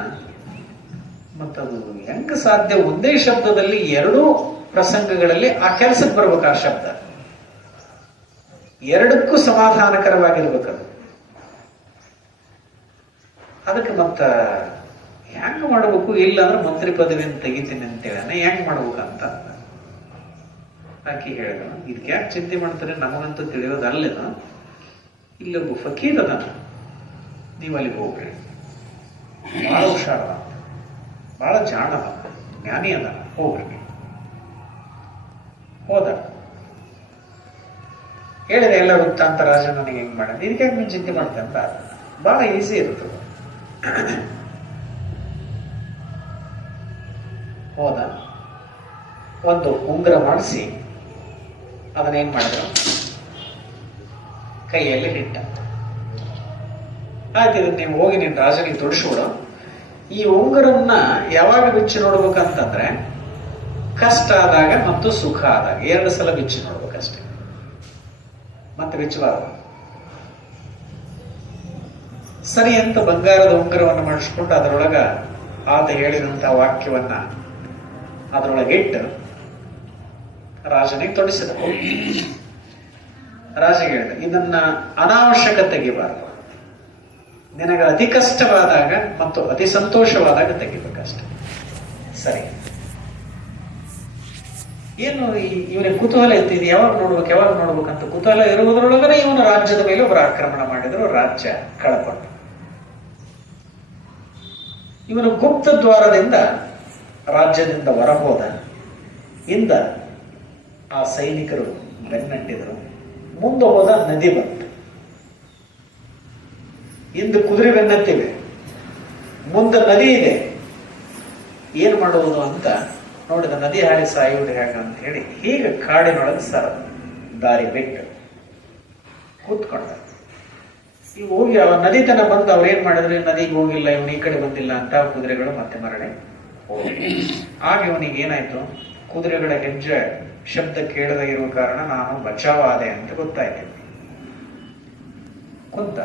ಮತ್ತದು ಹೆಂಗ ಸಾಧ್ಯ ಒಂದೇ ಶಬ್ದದಲ್ಲಿ ಎರಡೂ ಪ್ರಸಂಗಗಳಲ್ಲಿ ಆ ಕೆಲಸಕ್ಕೆ ಬರ್ಬೇಕು. ಆ ಶಬ್ದ ಎರಡಕ್ಕೂ ಸಮಾಧಾನಕರವಾಗಿರ್ಬೇಕದು. ಅದಕ್ಕೆ ಮತ್ತ ಹೆಂಗ್ ಮಾಡ್ಬೇಕು, ಇಲ್ಲ ಅಂದ್ರೆ ಮಂತ್ರಿ ಪದವಿಯನ್ನು ತೆಗಿತೀನಿ ಅಂತೇಳಿ ಹೆಂಗ್ ಮಾಡ್ಬೇಕಂತ ಆಕಿ ಹೇಳಿದ. ಇದಕ್ಕೆ ಯಾಕೆ ಚಿಂತೆ ಮಾಡ್ತಾರೆ, ನಮಗಂತೂ ತಿಳಿಯೋದಲ್ಲೇನ. ಇಲ್ಲೊಬ್ಬ ಫಕೀರ್ ಅದಾನ, ನೀವು ಅಲ್ಲಿಗೆ ಹೋಗ್ರಿ. ಬಹಳ ಹುಷಾರ, ಬಹಳ ಜಾಣದ, ಜ್ಞಾನಿ ಅದ, ಹೋಗ್ರಿ. ಹೋದ. ಹೇಳಿದೆ ಎಲ್ಲ ವೃತ್ತಾಂತ ರಾಜ ನನಗೆ ಹೆಂಗ್ ಮಾಡ, ಇದಕ್ಕೆ ನೀನು ಚಿಂತೆ ಮಾಡ್ತೇನೆ ಅಂತ. ಬಹಳ ಈಸಿ ಇರ್ತದೆ. ಹೋದ, ಒಂದು ಉಂಗುರ ಮಾಡಿಸಿ ಅದನ್ನೇನ್ ಮಾಡಿದ್ರು, ಕೈಯಲ್ಲಿ ಇಟ್ಟ. ಆಯ್ತು, ಇದನ್ನ ನೀವು ಹೋಗಿ ನೀನು ರಾಜನಿಗೆ ತೊಡಿಸ್ಬಿಡು. ಈ ಉಂಗುರನ್ನ ಯಾವಾಗ ಬಿಚ್ಚಿ ನೋಡ್ಬೇಕಂತಂದ್ರೆ ಕಷ್ಟ ಆದಾಗ ಮತ್ತು ಸುಖ ಆದಾಗ 2 ಸಲ ಬಿಚ್ಚಿ ನೋಡ್ಬೇಕಷ್ಟೆ, ಮತ್ತೆ ಬಿಚ್ಚಬಾರದು. ಸರಿ ಅಂತ ಬಂಗಾರದ ಉಂಗುರವನ್ನು ಮಾಡಿಸ್ಕೊಂಡು ಅದರೊಳಗ ಆತ ಹೇಳಿದಂತ ವಾಕ್ಯವನ್ನ ಅದರೊಳಗಿಟ್ಟು ರಾಜನಿಗೆ ತೊಡಿಸಿದ. ರಾಜ ಹೇಳಿದ, ಇದನ್ನ ಅನಾವಶ್ಯಕ ತೆಗಿಬಾರದು, ನಿನಗೆ ಅತಿ ಕಷ್ಟವಾದಾಗ ಮತ್ತು ಅತಿ ಸಂತೋಷವಾದಾಗ ತೆಗಿಬೇಕಷ್ಟೆ. ಸರಿ. ಏನು ಇವನಿಗೆ ಕುತೂಹಲ ಇತ್ತು, ಯಾವಾಗ ನೋಡ್ಬೇಕಂತ ಕುತೂಹಲ ಇರುವುದರೊಳಗನೆ ಇವನ ರಾಜ್ಯದ ಮೇಲೆ ಒಬ್ಬರು ಆಕ್ರಮಣ ಮಾಡಿದ್ರು, ರಾಜ್ಯ ಕಳಪಟ್ಟು. ಇವನು ಗುಪ್ತ ದ್ವಾರದಿಂದ ರಾಜ್ಯದಿಂದ ಹೊರಹೋದ. ಇಂದ ಆ ಸೈನಿಕರು ಬೆನ್ನಟ್ಟಿದ್ರು. ಮುಂದೆ ಹೋದ, ನದಿ ಬಂತು. ಇಂದು ಕುದುರೆ ಬೆನ್ನತ್ತಿವೆ, ಮುಂದೆ ನದಿ ಇದೆ. ಏನ್ ಮಾಡುವುದು ಅಂತ ನೋಡಿದ. ನದಿ ಹಾಡಿ ಸಾಯುವುದು ಹೇಗ ಅಂತ ಹೇಳಿ ಹೀಗೆ ಕಾಡಿನೊಳಗೆ ದಾರಿ ಬಿಟ್ಟು ಕೂತ್ಕೊಂಡ. ಈಗ ಹೋಗಿ ಅವ ನದಿ ತನ ಬಂದು ಅವ್ರು ಏನ್ ಮಾಡಿದ್ರು, ನದಿಗೆ ಹೋಗಿಲ್ಲ, ಇವನು ಈ ಕಡೆ ಬಂದಿಲ್ಲ ಅಂತ ಕುದುರೆಗಳು ಮತ್ತೆ ಮರಳಿ ಹೋಗಿ. ಆಗ ಇವನಿಗೆ ಏನಾಯ್ತು, ಕುದುರೆಗಳ ಹೆಜ್ಜೆ ಶಬ್ದ ಕೇಳದೆ ಇರುವ ಕಾರಣ ನಾನು ಬಚಾವಾದೆ ಅಂತ ಗೊತ್ತಾಯ್ತು. ಕುಂತ,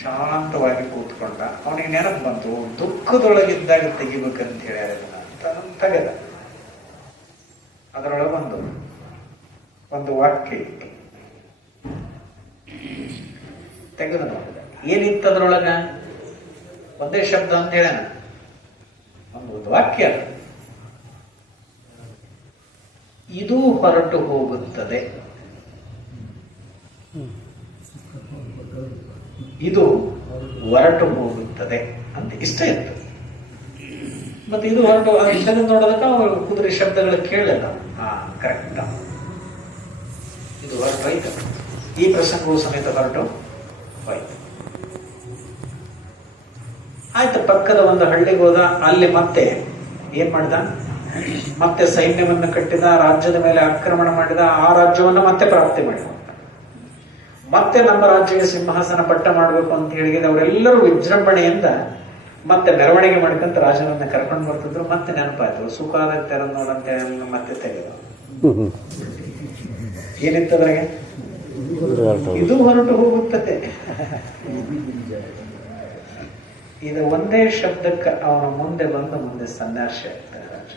ಶಾಂತವಾಗಿ ಕೂತ್ಕೊಂಡ. ಅವನಿಗೆ ನೆನಪು ಬಂತು, ದುಃಖದೊಳಗಿದ್ದಾಗ ತೆಗಿಬೇಕಂತ ಹೇಳ್ಯಾರ ಅಂತ ತೆಗೆದ. ಅದರೊಳಗೆ ಒಂದು ವಾಕ್ಯ ಇತ್ತು, ತೆಗೆದು ನೋಡಿದ. ಏನಿತ್ತು ಅದರೊಳಗ? ಒಂದೇ ಶಬ್ದ ಅಂತ ಹೇಳೋಣ, ಒಂದು ವಾಕ್ಯ. ಇದು ಹೊರಟು ಹೋಗುತ್ತದೆ, ಇದು ಹೊರಟು ಹೋಗುತ್ತದೆ ಅಂತ ಇಷ್ಟ ಇತ್ತು. ಮತ್ತೆ ಇದು ಹೊರಟು ನೋಡೋದಕ್ಕೆ ಅವರು ಕುದುರೆ ಶಬ್ದಗಳು ಕೇಳಲ್ಲ. ಕರೆಕ್ಟ್, ಇದು ಹೊರಟು ಹೋಯ್ತು. ಈ ಪ್ರಸಂಗವು ಸಮೇತ ಹೊರಟು ಹೋಯ್ತು. ಆಯ್ತು, ಪಕ್ಕದ ಒಂದು ಹಳ್ಳಿಗೆ ಹೋದ. ಅಲ್ಲಿ ಮತ್ತೆ ಏನ್ ಮಾಡಿದ, ಮತ್ತೆ ಸೈನ್ಯವನ್ನು ಕಟ್ಟಿದ, ರಾಜ್ಯದ ಮೇಲೆ ಆಕ್ರಮಣ ಮಾಡಿದ. ಆ ರಾಜ್ಯವನ್ನು ಮತ್ತೆ ಪ್ರಾಪ್ತಿ ಮಾಡಿದ. ಮತ್ತೆ ನಮ್ಮ ರಾಜ್ಯಕ್ಕೆ ಸಿಂಹಾಸನ ಪಟ್ಟ ಮಾಡಬೇಕು ಅಂತ ಹೇಳಿದ್ರೆ ಅವರೆಲ್ಲರೂ ವಿಜೃಂಭಣೆಯಿಂದ ಮತ್ತೆ ಮೆರವಣಿಗೆ ಮಾಡ್ಕೊಂತ ರಾಜನನ್ನ ಕರ್ಕೊಂಡು ಬರ್ತಿದ್ರು. ಮತ್ತೆ ನೆನಪಾಯ್ತು, ಸುಖ ಆದಾಗ ತೆರೆದು ನೋಡಂತ ಮತ್ತೆ ತೆಗೆದು. ಏನಿತ್ತದ್ರಾಗೆ? ಇದು ಹೊರಟು ಹೋಗುತ್ತದೆ. ಇದು ಒಂದೇ ಶಬ್ದಕ್ಕೆ ಅವನ ಮುಂದೆ ಮುಂದೆ ಸನ್ಯಾಸಿ ಆಗ್ತಾರೆ ರಾಜ.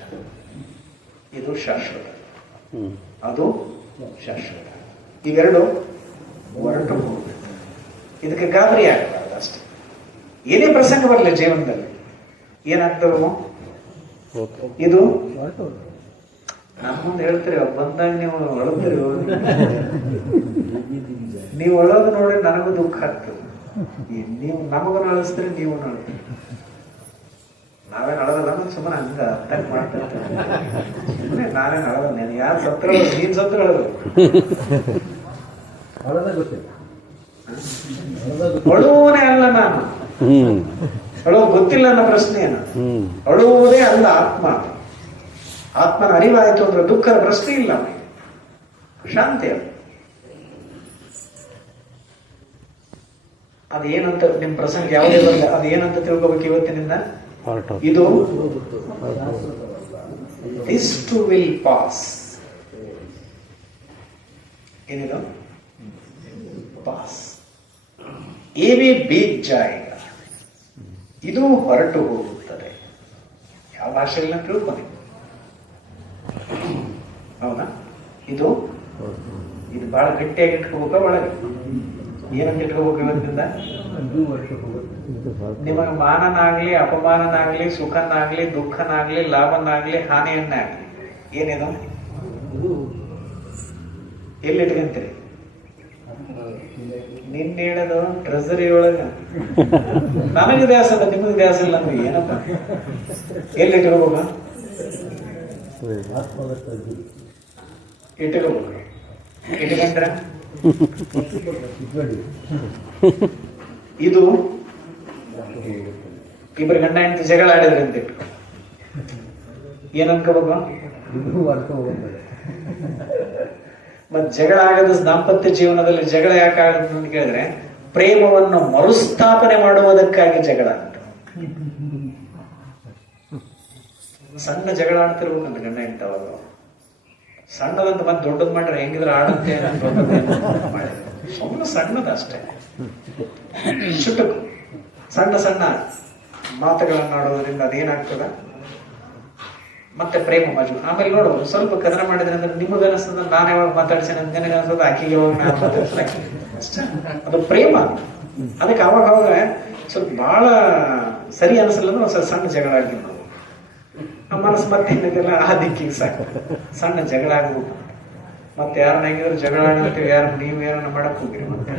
ಇದು ಶಾಶ್ವತ, ಅದು ಶಾಶ್ವತ. ಇವೆರಡು ಹೊರಟು ಹೋಗುತ್ತದೆ. ಇದಕ್ಕೆ ಗಾಬರಿ ಆಗಬಾರ್ದು ಅಷ್ಟೇ. ಏನೇ ಪ್ರಸಂಗ ಬರಲಿ ಜೀವನದಲ್ಲಿ, ಏನಾಗ್ತವೋ ಇದು ನಮ್ಮ ಮುಂದೆ ಹೇಳ್ತೀರಿ. ಬಂದಾಗ ನೀವು ಅಳತ್ತೀರಿ, ನೀವು ಅಳೋದು ನೋಡಿ ನನಗೂ ದುಃಖ ಆಗ್ತದೆ. ನೀವು ನಮಗೂ ಅಳಿಸ್ತೀರಿ, ನೀವು ಅಳ್ತೀರಿ. ನಾವೇನು ಅಳದಲ್ಲ, ಸುಮ್ಮನೆ ಹಂಗ ಅರ್ಥ ಮಾಡ್ತಾರೆ. ನಾವೇನು ಅಳದ, ನೀನು ಯಾರು ಸತ್ರ, ನೀನ್ ಸತ್ರ ಅಳದು ಅಳುವನೇ ಅಲ್ಲ ನಾನು. ಅಳುವ ಗೊತ್ತಿಲ್ಲ ಅನ್ನೋ ಪ್ರಶ್ನೆ ಏನು? ಅಳುವುದೇ ಅಲ್ಲ ಆತ್ಮ. ಆತ್ಮನ ಅರಿವಾಯಿತು ಅಂದ್ರೆ ದುಃಖದ ಪ್ರಶ್ನೆ ಇಲ್ಲ, ಶಾಂತಿ. ಅದೇನಂತ ನಿಮ್ ಪ್ರಸಂಗ ಯಾವುದೇ ಬರಲ್ಲ, ಅದೇನಂತ ತಿಳ್ಕೊಬೇಕು ಇವತ್ತಿನಿಂದ. ಇದು ದಿಸ್ ಟು ವಿಲ್ ಪಾಸ್. ಏನಿದು? ಪಾಸ್. ಏವೇ ಬೀತ್ ಜಾಯೇಗ. ಇದು ಹೊರಟು ಹೋಗುತ್ತದೆ. ಯಾವ ಭಾಷೆಗಳನ್ನ ತಿಳ್ಕೊಂಡು, ಹೌದಾ? ಇದು ಬಹಳ ಗಟ್ಟಿಯಾಗಿ ಇಟ್ಕೋಬೇಕ. ಒಳಗೆ ಏನಂತ ಇಟ್ಕೋಬೇಕು ಇವತ್ತಿಂದ? ನಿಮಗೆ ಮಾನನಾಗ್ಲಿ, ಅಪಮಾನನಾಗ್ಲಿ, ಸುಖನಾಗ್ಲಿ, ದುಃಖನಾಗ್ಲಿ, ಲಾಭನಾಗ್ಲಿ, ಹಾನಿಯನ್ನಾಗ್ಲಿ, ಏನಿದು ಎಲ್ಲಿ ಇಟ್ಕೊಂತೀರಿ? ನಿನ್ನ ಹೇಳೋದು ಟ್ರೆಸರಿ ಒಳಗ ನನಗೆ ದ್ಯಾಸ ಅದ, ನಿಮಗೆ ದ್ಯಾಸ ಇಲ್ಲ ಅಂದ್ರೆ ಏನಪ್ಪ? ಎಲ್ಲಿ ಇಟ್ಕೋಬೇಕ? ಇಟ್ಕೋಬೇಕು. ಇಟ್ಕೊಂಡ್ರ ಇದು ಇಬ್ಬರು ಗಂಡ ಹೆಂಡತಿ ಜಗಳ ಆಡಿದ್ರೆ ಅಂತ ಇಟ್ಕೊ, ಏನ್ ಅನ್ಕೋಬೇಕು? ಮತ್ ಜಗಳ ಆಗೋದು ದಾಂಪತ್ಯ ಜೀವನದಲ್ಲಿ ಜಗಳ ಯಾಕೆ ಆಗುತ್ತೆ ಅಂತ ಕೇಳಿದ್ರೆ, ಪ್ರೇಮವನ್ನು ಮರುಸ್ಥಾಪನೆ ಮಾಡುವುದಕ್ಕಾಗಿ ಜಗಳ ಅಂತ. ಸಣ್ಣ ಜಗಳ ಆಡ್ತಿರ್ಬೇಕಂತ ಗಂಡ ಹೆಂಡತಿ. ಸಣ್ಣದಂತ ಮತ್ತೆ ದೊಡ್ಡದ್ ಮಾಡ್ರೆ ಹೆಂಗಿದ್ರೆ ಆಡುತ್ತೆ ಸುಮ್ಮನೆ ಸಣ್ಣದ ಅಷ್ಟೇ. ಚುಟುಕು ಸಣ್ಣ ಸಣ್ಣ ಮಾತುಗಳನ್ನ ಆಡೋದ್ರಿಂದ ಅದೇನಾಗ್ತದ ಮತ್ತೆ ಪ್ರೇಮ ಮಜು. ಆಮೇಲೆ ನೋಡು, ಸ್ವಲ್ಪ ಕದನ ಮಾಡಿದ್ರೆ ಅಂದ್ರೆ ನಿಮಗ ಅನಿಸ್ತದ ನಾನು ಯಾವಾಗ ಮಾತಾಡ್ಸೇನೆ ಅಂತ ನನಗೆ ಅನ್ಸದ, ಆಕೆಗೆ ಯಾವಾಗ ನಾನು ಮಾತಾಡ್ಸೇನೆ ಅಷ್ಟೇ. ಅದು ಪ್ರೇಮ. ಅದಕ್ಕೆ ಅವಾಗ ಅವಾಗ ಸ್ವಲ್ಪ ಬಹಳ ಸರಿ ಅನಿಸಲ್ಲ ಅಂದ್ರೆ ಒಂದ್ಸಲ ಸಣ್ಣ ಜಗಳ ಆಗಿ ನಾವು ನಮ್ಮ ಮನಸ್ಸು ಮತ್ತೆ ಏನಿದೆಲ್ಲ ಆ ದಿಕ್ಕಿಗೆ ಸಾಕು. ಸಣ್ಣ ಜಗಳ ಆಗ್ಬೇಕು. ಮತ್ತೆ ಯಾರನ್ನ ಹೆಂಗಿದ್ರು ಜಗಳ ಆಡ್ತೀವಿ, ಯಾರು ನೀವು ಏನನ್ನ ಮಾಡಕ್ ಹೋಗಿರಿ, ಮತ್ತೆ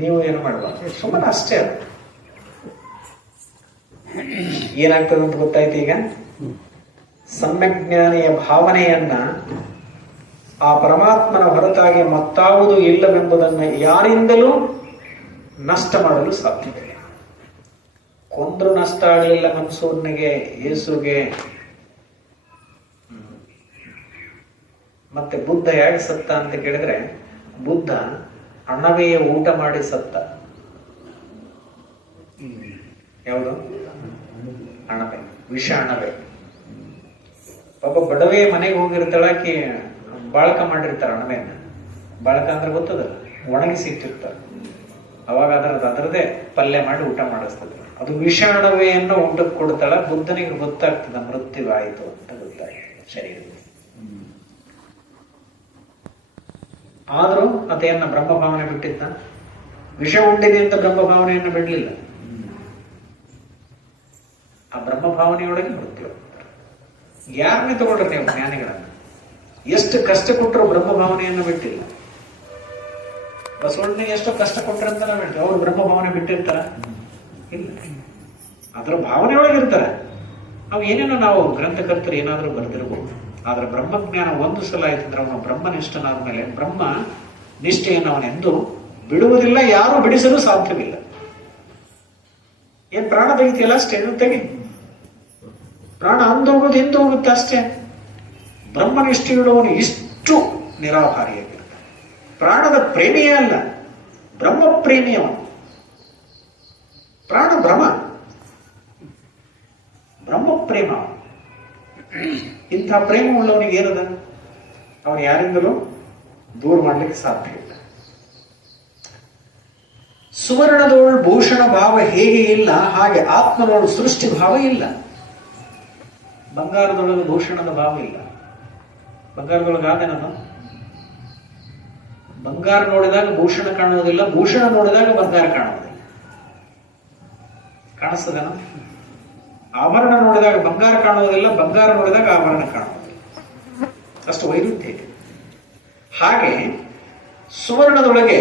ನೀವು ಏನು ಮಾಡಬಾರ್ದು, ಸುಮ್ಮನೆ ಅಷ್ಟೇ. ಅದು ಏನಾಗ್ತದೆ ಅಂತ ಗೊತ್ತಾಯ್ತು ಈಗ. ಸಮ್ಯಕ್ ಜ್ಞಾನಿಯ ಭಾವನೆಯನ್ನ ಆ ಪರಮಾತ್ಮನ ಹೊರತಾಗಿ ಮತ್ತಾವುದು ಇಲ್ಲವೆಂಬುದನ್ನು ಯಾರಿಂದಲೂ ನಷ್ಟ ಮಾಡಲು ಸಾಧ್ಯವಿಲ್ಲ. ಕೊಂದ್ರು ನಷ್ಟ ಆಗಲಿಲ್ಲ ಮನ್ಸೂರ್ನಿಗೆ, ಯೇಸುಗೆ. ಮತ್ತೆ ಬುದ್ಧ ಹೇಗೆ ಸತ್ತ ಅಂತ ಕೇಳಿದ್ರೆ, ಬುದ್ಧ ಅಣವೆಯ ಊಟ ಮಾಡಿ ಸತ್ತ. ಯಾವುದು? ಅಣಬೆ, ವಿಷ ಅಣಬೆ. ಪಾಪ ಬಡವೆ ಮನೆಗೆ ಹೋಗಿರ್ತಾಳಕಿ, ಬಾಳಕ ಮಾಡಿರ್ತಾರ ಅಣಬೆಯನ್ನ. ಬಾಳಕ ಅಂದ್ರೆ ಗೊತ್ತದ, ಒಣಗಿಸಿ ಇಟ್ಟಿರ್ತಾರ. ಅವಾಗ ಅದರದೇ ಪಲ್ಯ ಮಾಡಿ ಊಟ ಮಾಡಿಸ್ತದೆ. ಅದು ವಿಷ ಅಣಬೆಯನ್ನು ಊಟಕ್ಕೆ ಕೊಡ್ತಾಳ. ಬುದ್ಧನಿಗೆ ಗೊತ್ತಾಗ್ತದ ಮೃತ್ಯುವಾಯಿತು ಅಂತ ಗೊತ್ತಾಗ್ತದೆ ಶರೀರದಲ್ಲಿ. ಆದ್ರೂ ಅತೆಯನ್ನ ಬ್ರಹ್ಮಭಾವನೆ ಬಿಟ್ಟಿದ್ದ. ವಿಷ ಉಂಡಿದೆ ಅಂತ ಬ್ರಹ್ಮಭಾವನೆಯನ್ನು ಬಿಡ್ಲಿಲ್ಲ. ಆ ಬ್ರಹ್ಮಭಾವನೆಯೊಳಗೆ ಮೃತ್ಯು. ಯಾರನ್ನೇ ತಗೊಳ್ರಿ ನೀವು ಜ್ಞಾನಿಗಳನ್ನ, ಎಷ್ಟು ಕಷ್ಟ ಕೊಟ್ಟರು ಬ್ರಹ್ಮಭಾವನೆಯನ್ನು ಬಿಟ್ಟಿಲ್ಲ. ಬಸವಣ್ಣನಿಗೆ ಎಷ್ಟು ಕಷ್ಟ ಕೊಟ್ಟರಂತ ಬಿಟ್ಟು ಅವ್ರು ಬ್ರಹ್ಮಭಾವನೆ ಬಿಟ್ಟಿರ್ತಾರ? ಇಲ್ಲ. ಅದ್ರ ಭಾವನೆಯೊಳಗೆ ಇರ್ತಾರೆ. ಅವು ಏನೇನೋ ನಾವು ಗ್ರಂಥಕರ್ತರು ಏನಾದ್ರೂ ಬರೆದಿರಬಹುದು. ಆದ್ರೆ ಬ್ರಹ್ಮಜ್ಞಾನ ಒಂದು ಸಲ ಆಯ್ತಂದ್ರೆ ಅವನು ಬ್ರಹ್ಮನಿಷ್ಠನಾದ ಮೇಲೆ ಬ್ರಹ್ಮ ನಿಷ್ಠೆಯನ್ನು ಅವನೆಂದು ಬಿಡುವುದಿಲ್ಲ, ಯಾರು ಬಿಡಿಸಲು ಸಾಧ್ಯವಿಲ್ಲ. ಏನ್ ಪ್ರಾಣ ತೆಗಿತಿಯಲ್ಲ ಅಷ್ಟೇ, ತೆಗಿ. ಪ್ರಾಣ ಅಂದೋಗೋದು ಎಂದು ಹೋಗುತ್ತೆ ಅಷ್ಟೇ. ಬ್ರಹ್ಮನಿಷ್ಠೆಯುಳ್ಳವನು ಇಷ್ಟು ನಿರಾಹಾರಿಯಾಗಿರ್ತಾನೆ. ಪ್ರಾಣದ ಪ್ರೇಮಿಯೇ ಅಲ್ಲ, ಬ್ರಹ್ಮ ಪ್ರೇಮಿಯವನು. ಪ್ರಾಣ ಬ್ರಹ್ಮ, ಬ್ರಹ್ಮ ಪ್ರೇಮ. ಇಂಥ ಪ್ರೇಮ ಉಳ್ಳವನಿಗೆ ಏನದ, ಅವನು ಯಾರಿಂದಲೂ ದೂರ ಮಾಡ್ಲಿಕ್ಕೆ ಸಾಧ್ಯ ಇಲ್ಲ. ಸುವರ್ಣದೋಳು ಭೂಷಣ ಭಾವ ಹೇಗೆ ಇಲ್ಲ, ಹಾಗೆ ಆತ್ಮನೋಳು ಸೃಷ್ಟಿ ಭಾವ ಇಲ್ಲ. ಬಂಗಾರದೊಳಗೆ ಭೂಷಣದ ಭಾವ ಇಲ್ಲ. ಬಂಗಾರದೊಳಗೆ ಆದೇನದು? ಬಂಗಾರ ನೋಡಿದಾಗ ಭೂಷಣ ಕಾಣುವುದಿಲ್ಲ, ಭೂಷಣ ನೋಡಿದಾಗ ಬಂಗಾರ ಕಾಣುವುದಿಲ್ಲ. ಕಾಣಿಸ್ತದೇನ? ಆಭರಣ ನೋಡಿದಾಗ ಬಂಗಾರ ಕಾಣುವುದಿಲ್ಲ, ಬಂಗಾರ ನೋಡಿದಾಗ ಆಭರಣ ಕಾಣುವುದಿಲ್ಲ. ಅಷ್ಟು ವೈರುಧ್ಯ ಇದೆ. ಹಾಗೆ ಸುವರ್ಣದೊಳಗೆ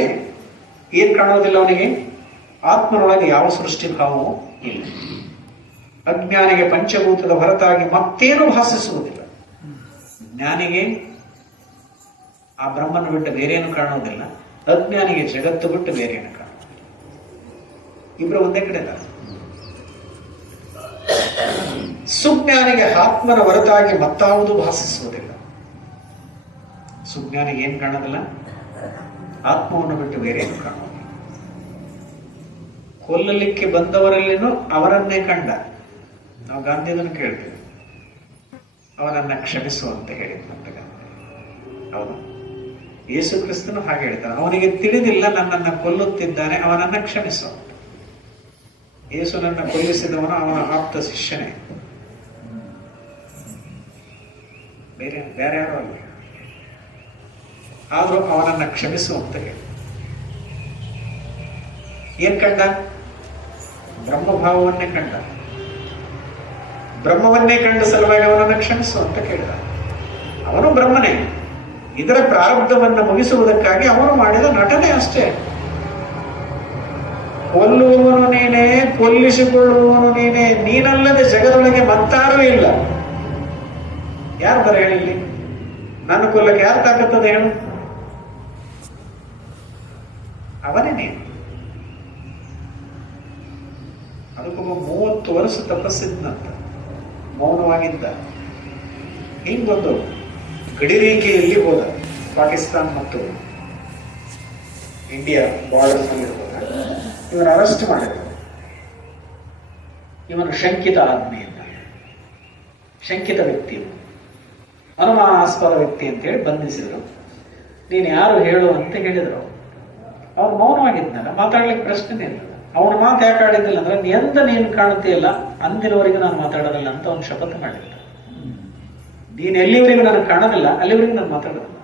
ಏನ್ ಕಾಣುವುದಿಲ್ಲ ಅವನಿಗೆ? ಆತ್ಮನೊಳಗೆ ಯಾವ ಸೃಷ್ಟಿ ಭಾವವೂ ಇಲ್ಲ. ಅಜ್ಞಾನಿಗೆ ಪಂಚಭೂತದ ಹೊರತಾಗಿ ಮತ್ತೇನು ಭಾಷಿಸುವುದಿಲ್ಲ. ಜ್ಞಾನಿಗೆ ಆ ಬ್ರಹ್ಮನ ಬಿಟ್ಟು ಬೇರೇನು ಕಾಣುವುದಿಲ್ಲ, ಅಜ್ಞಾನಿಗೆ ಜಗತ್ತು ಬಿಟ್ಟು ಬೇರೇನು ಕಾಣುವುದಿಲ್ಲ. ಇಬ್ರು ಒಂದೇ ಕಡೆ ಇದ್ದಾರೆ. ಸುಜ್ಞಾನಿಗೆ ಆತ್ಮನ ಹೊರತಾಗಿ ಮತ್ತಾವುದು ಭಾಷಿಸುವುದಿಲ್ಲ. ಸುಜ್ಞಾನಿಗೆ ಏನ್ ಕಾಣೋದಿಲ್ಲ? ಆತ್ಮವನ್ನು ಬಿಟ್ಟು ಬೇರೇನು ಕಾಣುವುದಿಲ್ಲ. ಕೊಲ್ಲಲಿಕ್ಕೆ ಬಂದವರಲ್ಲಿನೂ ಅವರನ್ನೇ ಕಂಡ. ನಾವು ಗಾಂಧಿಯನ್ನು ಕೇಳ್ತೇವೆ, ಅವನನ್ನ ಕ್ಷಮಿಸು ಅಂತ ಹೇಳಿದಂತ ಗಾಂಧಿ. ಹೌದು, ಯೇಸು ಕ್ರಿಸ್ತನು ಹಾಗೆ ಹೇಳ್ತಾನೆ, ಅವನಿಗೆ ತಿಳಿದಿಲ್ಲ ನನ್ನನ್ನು ಕೊಲ್ಲುತ್ತಿದ್ದಾನೆ, ಅವನನ್ನ ಕ್ಷಮಿಸು. ಯೇಸುನನ್ನ ಕೊಲ್ಲಿಸಿದವನು ಅವನ ಆಪ್ತ ಶಿಷ್ಯನೇ, ಬೇರೆ ಯಾರು ಅಲ್ಲ. ಆದ್ರೂ ಅವನನ್ನ ಕ್ಷಮಿಸು ಅಂತ ಹೇಳಿ ಏನ್ ಕಂಡ? ಬ್ರಹ್ಮಭಾವವನ್ನೇ ಕಂಡ. ಬ್ರಹ್ಮವನ್ನೇ ಕಂಡ ಸಲುವಾಗಿ ಅವನನ್ನು ಕ್ಷಮಿಸು ಅಂತ ಕೇಳಿದ. ಅವನು ಬ್ರಹ್ಮನೇ, ಇದರ ಪ್ರಾರಬ್ಧವನ್ನು ಮುಗಿಸುವುದಕ್ಕಾಗಿ ಅವನು ಮಾಡಿದ ನಟನೆ ಅಷ್ಟೇ. ಕೊಲ್ಲುವವನು ನೀನೇ, ಕೊಲ್ಲಿಸಿಕೊಳ್ಳುವವನು ನೀನೇ, ನೀನಲ್ಲದೆ ಜಗದೊಳಗೆ ಮತ್ತಾರೂ ಇಲ್ಲ. ಯಾರು ಬರ ಹೇಳಿಲ್ಲಿ? ನನ್ನ ಕೊಲ್ಲಕ್ಕೆ ಯಾರು ತಾಕತ್ತದೆ ಹೇಳು? ಅವನೇ ನೀನು. ಅದಕ್ಕೊಬ್ಬ 30 ವರ್ಷ ತಪಸ್ಸಿದ್ನಂತ, ಮೌನವಾಗಿದ್ದ. ಹಿಂಗೊಂದು ಗಡಿರೇಖೆಯಲ್ಲಿ ಹೋದ, ಪಾಕಿಸ್ತಾನ ಮತ್ತು ಇಂಡಿಯಾ ಬಾರ್ಡರ್ ನಲ್ಲಿ ಹೋದ. ಇವನ ಅರೆಸ್ಟ್ ಮಾಡಿದ್ದಾರೆ. ಇವನು ಶಂಕಿತ ಆತ್ಮೀಯಿಂದ, ಶಂಕಿತ ವ್ಯಕ್ತಿ, ಅನುಮಾನಾಸ್ಪದ ವ್ಯಕ್ತಿ ಅಂತೇಳಿ ಬಂಧಿಸಿದ್ರು. ನೀನು ಯಾರು ಹೇಳು ಅಂತ ಹೇಳಿದ್ರು. ಅವ್ರು ಮೌನವಾಗಿದ್ನಲ್ಲ, ಮಾತಾಡ್ಲಿಕ್ಕೆ ಪ್ರಶ್ನೆನೇ ಇಲ್ಲ. ಅವನ ಮಾತು ಯಾಕೆ ಆಡಿದ್ದಿಲ್ಲ ಅಂದ್ರೆ, ಎಂದ ನೀನು ಕಾಣುತ್ತೆಯಲ್ಲ ಅಂದಿನವರೆಗೂ ನಾನು ಮಾತಾಡೋದಿಲ್ಲ ಅಂತ ಅವನು ಶಪಥ ಮಾಡಿದ್ದ. ನೀನು ಎಲ್ಲಿವರೆಗೂ ನಾನು ಕಾಣೋದಿಲ್ಲ ಅಲ್ಲಿವರೆಗೂ ನಾನು ಮಾತಾಡೋದಿಲ್ಲ.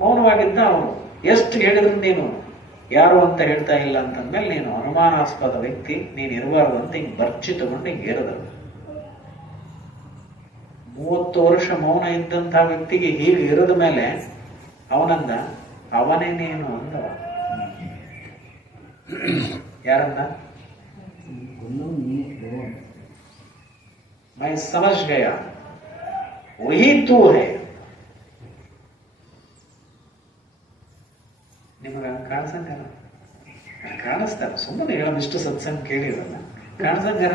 ಮೌನವಾಗಿದ್ದ ಅವನು. ಎಷ್ಟು ಹೇಳಿದ್ರು ನೀನು ಯಾರು ಅಂತ ಹೇಳ್ತಾ ಇಲ್ಲ ಅಂತಂದ್ಮೇಲೆ ನೀನು ಅನುಮಾನಾಸ್ಪದ ವ್ಯಕ್ತಿ, ನೀನು ಇರಬಾರ್ದು ಅಂತ ಹಿಂಗೆ ಬರ್ಚಿ ತಗೊಂಡು ಹಿಂಗೆ ಏರದಲ್ಲ. 30 ವರ್ಷ ಮೌನ ಇದ್ದಂತಹ ವ್ಯಕ್ತಿಗೆ ಹೀಗೆ ಇರದ ಮೇಲೆ ಅವನಂದ, ಅವನೇ ನೀನು ಅಂದವ. ಯಾರನ್ನ? मैं समझ गया वही तू है. ನಿಮಗ ಕಾಣಿಸಂಗಾರ? ಕಾಣಿಸ್ತಾರ? ಸುಮ್ಮನೆ ಹೇಳೋದಿಷ್ಟು ಸತ್ಸಂಗ ಕೇಳಿರಲ್ಲ, ಕಾಣಿಸಂಗಾರ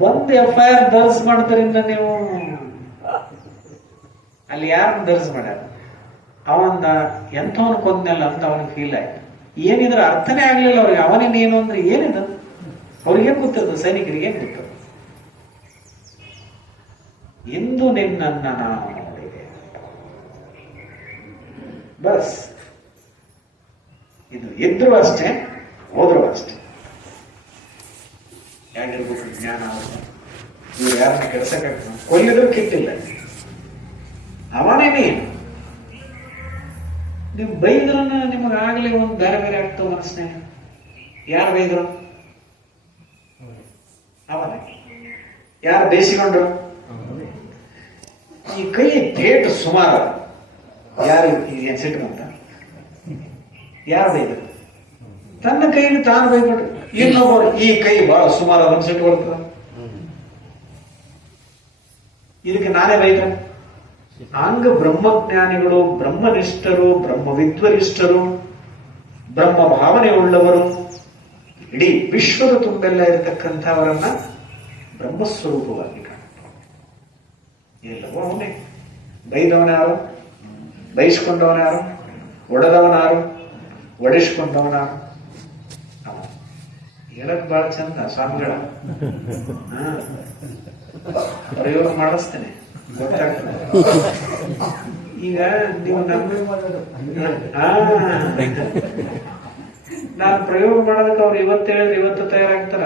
ಬಂದು FIR ದರ್ಜ್ ಮಾಡ್ತಾರಿಂದ ನೀವು ಅಲ್ಲಿ ಯಾರನ್ನ ದರ್ಜ್ ಮಾಡ್ಯಾರ? ಅವಂದ ಎಂಥವನ್ ಕೊಂದ್ನಲ್ಲ ಅಂತ ಅವನಿಗೆ ಫೀಲ್ ಆಯ್ತು. ಏನಿದ್ರ ಅರ್ಥನೇ ಆಗ್ಲಿಲ್ಲ ಅವ್ರಿಗೆ. ಅವನೇ ನೀನು ಅಂದ್ರೆ ಏನಿದ? ಅವ್ರಿಗೇನ್ ಗೊತ್ತಿರ್ತದೆ? ಸೈನಿಕರಿಗೆ ಏನ್ ಗೊತ್ತದ? ಇಂದು ನಿನ್ನನ್ನ ನಾನು ನೋಡಿದೆ, ಬಸ್. ಇದು ಇದ್ರು ಅಷ್ಟೇ, ಹೋದ್ರು ಅಷ್ಟೇ. ಯಾಗಿರ್ಬೇಕು ಜ್ಞಾನ? ಇವ್ರು ಯಾರನ್ನ ಕೆಡ್ಸಕ್ಕಾಗ್ತದೆ? ಕೊಲ್ಲಿದ್ರು ಕಿಟ್ಟಿಲ್ಲ. ಅವನೇ ನೀನು. ನೀವು ಬೈದ್ರೂ ನಿಮಗಾಗಲೇ ಒಂದು ಬೇರೆ ಬೇರೆ ಆಗ್ತವೆ ಮನಸ್ಸಿನಾಗ. ಯಾರು ಬೈದ್ರು? ಅವನೇ. ಯಾರು ಬೇಯಿಸಿಕೊಂಡ್ರು? ಈ ಕೈ ಥೇಟ್ ಸುಮಾರು. ಯಾರು ಏನ್ ಸಿಟ್ಕೊಂತ? ಯಾರು ಬೈದ್ರು? ತನ್ನ ಕೈಗೆ ತಾನು ಬೈಬಿಟ್ರು. ಇನ್ನೊಬ್ಬರು ಈ ಕೈ ಬಹಳ ಸುಮಾರು ಅದನ್ನು ಸಿಟ್ಟು ಬರ್ತದ, ಇದಕ್ಕೆ ನಾನೇ ಬೈದ. ಹಂಗ ಬ್ರಹ್ಮಜ್ಞಾನಿಗಳು, ಬ್ರಹ್ಮನಿಷ್ಠರು, ಬ್ರಹ್ಮವಿದ್ವರಿಷ್ಠರು, ಬ್ರಹ್ಮ ಭಾವನೆ ಉಳ್ಳವರು, ಇಡೀ ವಿಶ್ವದ ತುಂಬೆಲ್ಲ ಇರತಕ್ಕಂಥವರನ್ನ ಬ್ರಹ್ಮಸ್ವರೂಪವಾಗಿ ಕಾಣುತ್ತಾರೆ. ಎಲ್ಲವೂ ಅವನೇ. ಬೈದವನಾರು? ಬೈಸ್ಕೊಂಡವನಾರು? ಒಡೆದವನಾರು? ಒಡಿಸ್ಕೊಂಡವನಾರು? ಅವ. ಹೇಳಕ್ ಬಹಳ ಚಂದ ಸ್ವಾಮಿಗಳ. ಪ್ರಯೋಗ ಮಾಡಿಸ್ತೇನೆ, ಗೊತ್ತಾಗ್ತದೆ. ಈಗ ನೀವು ನಾನು ಪ್ರಯೋಗ ಮಾಡೋದಕ್ಕೆ ಅವ್ರು ಇವತ್ತು ಹೇಳಿದ್ರೆ ಇವತ್ತು ತಯಾರಾಗ್ತಾರ.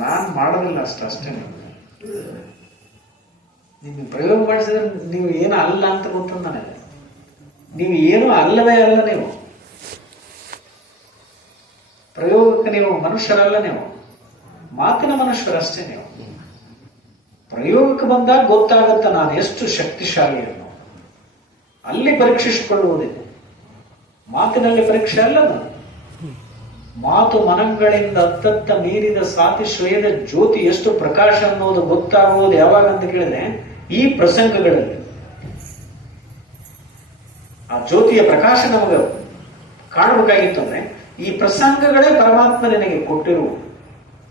ನಾನ್ ಮಾಡೋದಿಲ್ಲ ಅಷ್ಟೇ. ನಿಮ್ಗೆ ಪ್ರಯೋಗ ಮಾಡಿಸಿದ್ರೆ ನೀವು ಏನು ಅಲ್ಲ ಅಂತ ಗೊತ್ತಂದ ನನಗೆ. ನೀವು ಏನು ಅಲ್ಲವೇ ಅಲ್ಲ. ನೀವು ಪ್ರಯೋಗಕ್ಕೆ ನೀವು ಮನುಷ್ಯರಲ್ಲ, ನೀವು ಮಾತಿನ ಮನುಷ್ಯರಷ್ಟೇ. ನೀವು ಪ್ರಯೋಗಕ್ಕೆ ಬಂದಾಗ ಗೊತ್ತಾಗತ್ತ ನಾನು ಎಷ್ಟು ಶಕ್ತಿಶಾಲಿಯನ್ನು. ಅಲ್ಲಿ ಪರೀಕ್ಷಿಸಿಕೊಳ್ಳುವುದಿದೆ. ಮಾತಿನಲ್ಲಿ ಪರೀಕ್ಷೆ ಅಲ್ಲದ. ಮಾತು ಮನಗಳಿಂದ ಅತ್ತತ್ತ ಮೀರಿದ ಸಾತಿ ಶ್ವೇದ ಜ್ಯೋತಿ ಎಷ್ಟು ಪ್ರಕಾಶ ಅನ್ನೋದು ಗೊತ್ತಾಗುವುದು ಯಾವಾಗ ಅಂತ ಕೇಳಿದ್ರೆ ಈ ಪ್ರಸಂಗಗಳಲ್ಲಿ. ಆ ಜ್ಯೋತಿಯ ಪ್ರಕಾಶ ನಮಗೆ ಕಾಣಬೇಕಾಗಿತ್ತು ಅಂದ್ರೆ ಈ ಪ್ರಸಂಗಗಳೇ ಪರಮಾತ್ಮ ನಿನಗೆ ಕೊಟ್ಟಿರುವ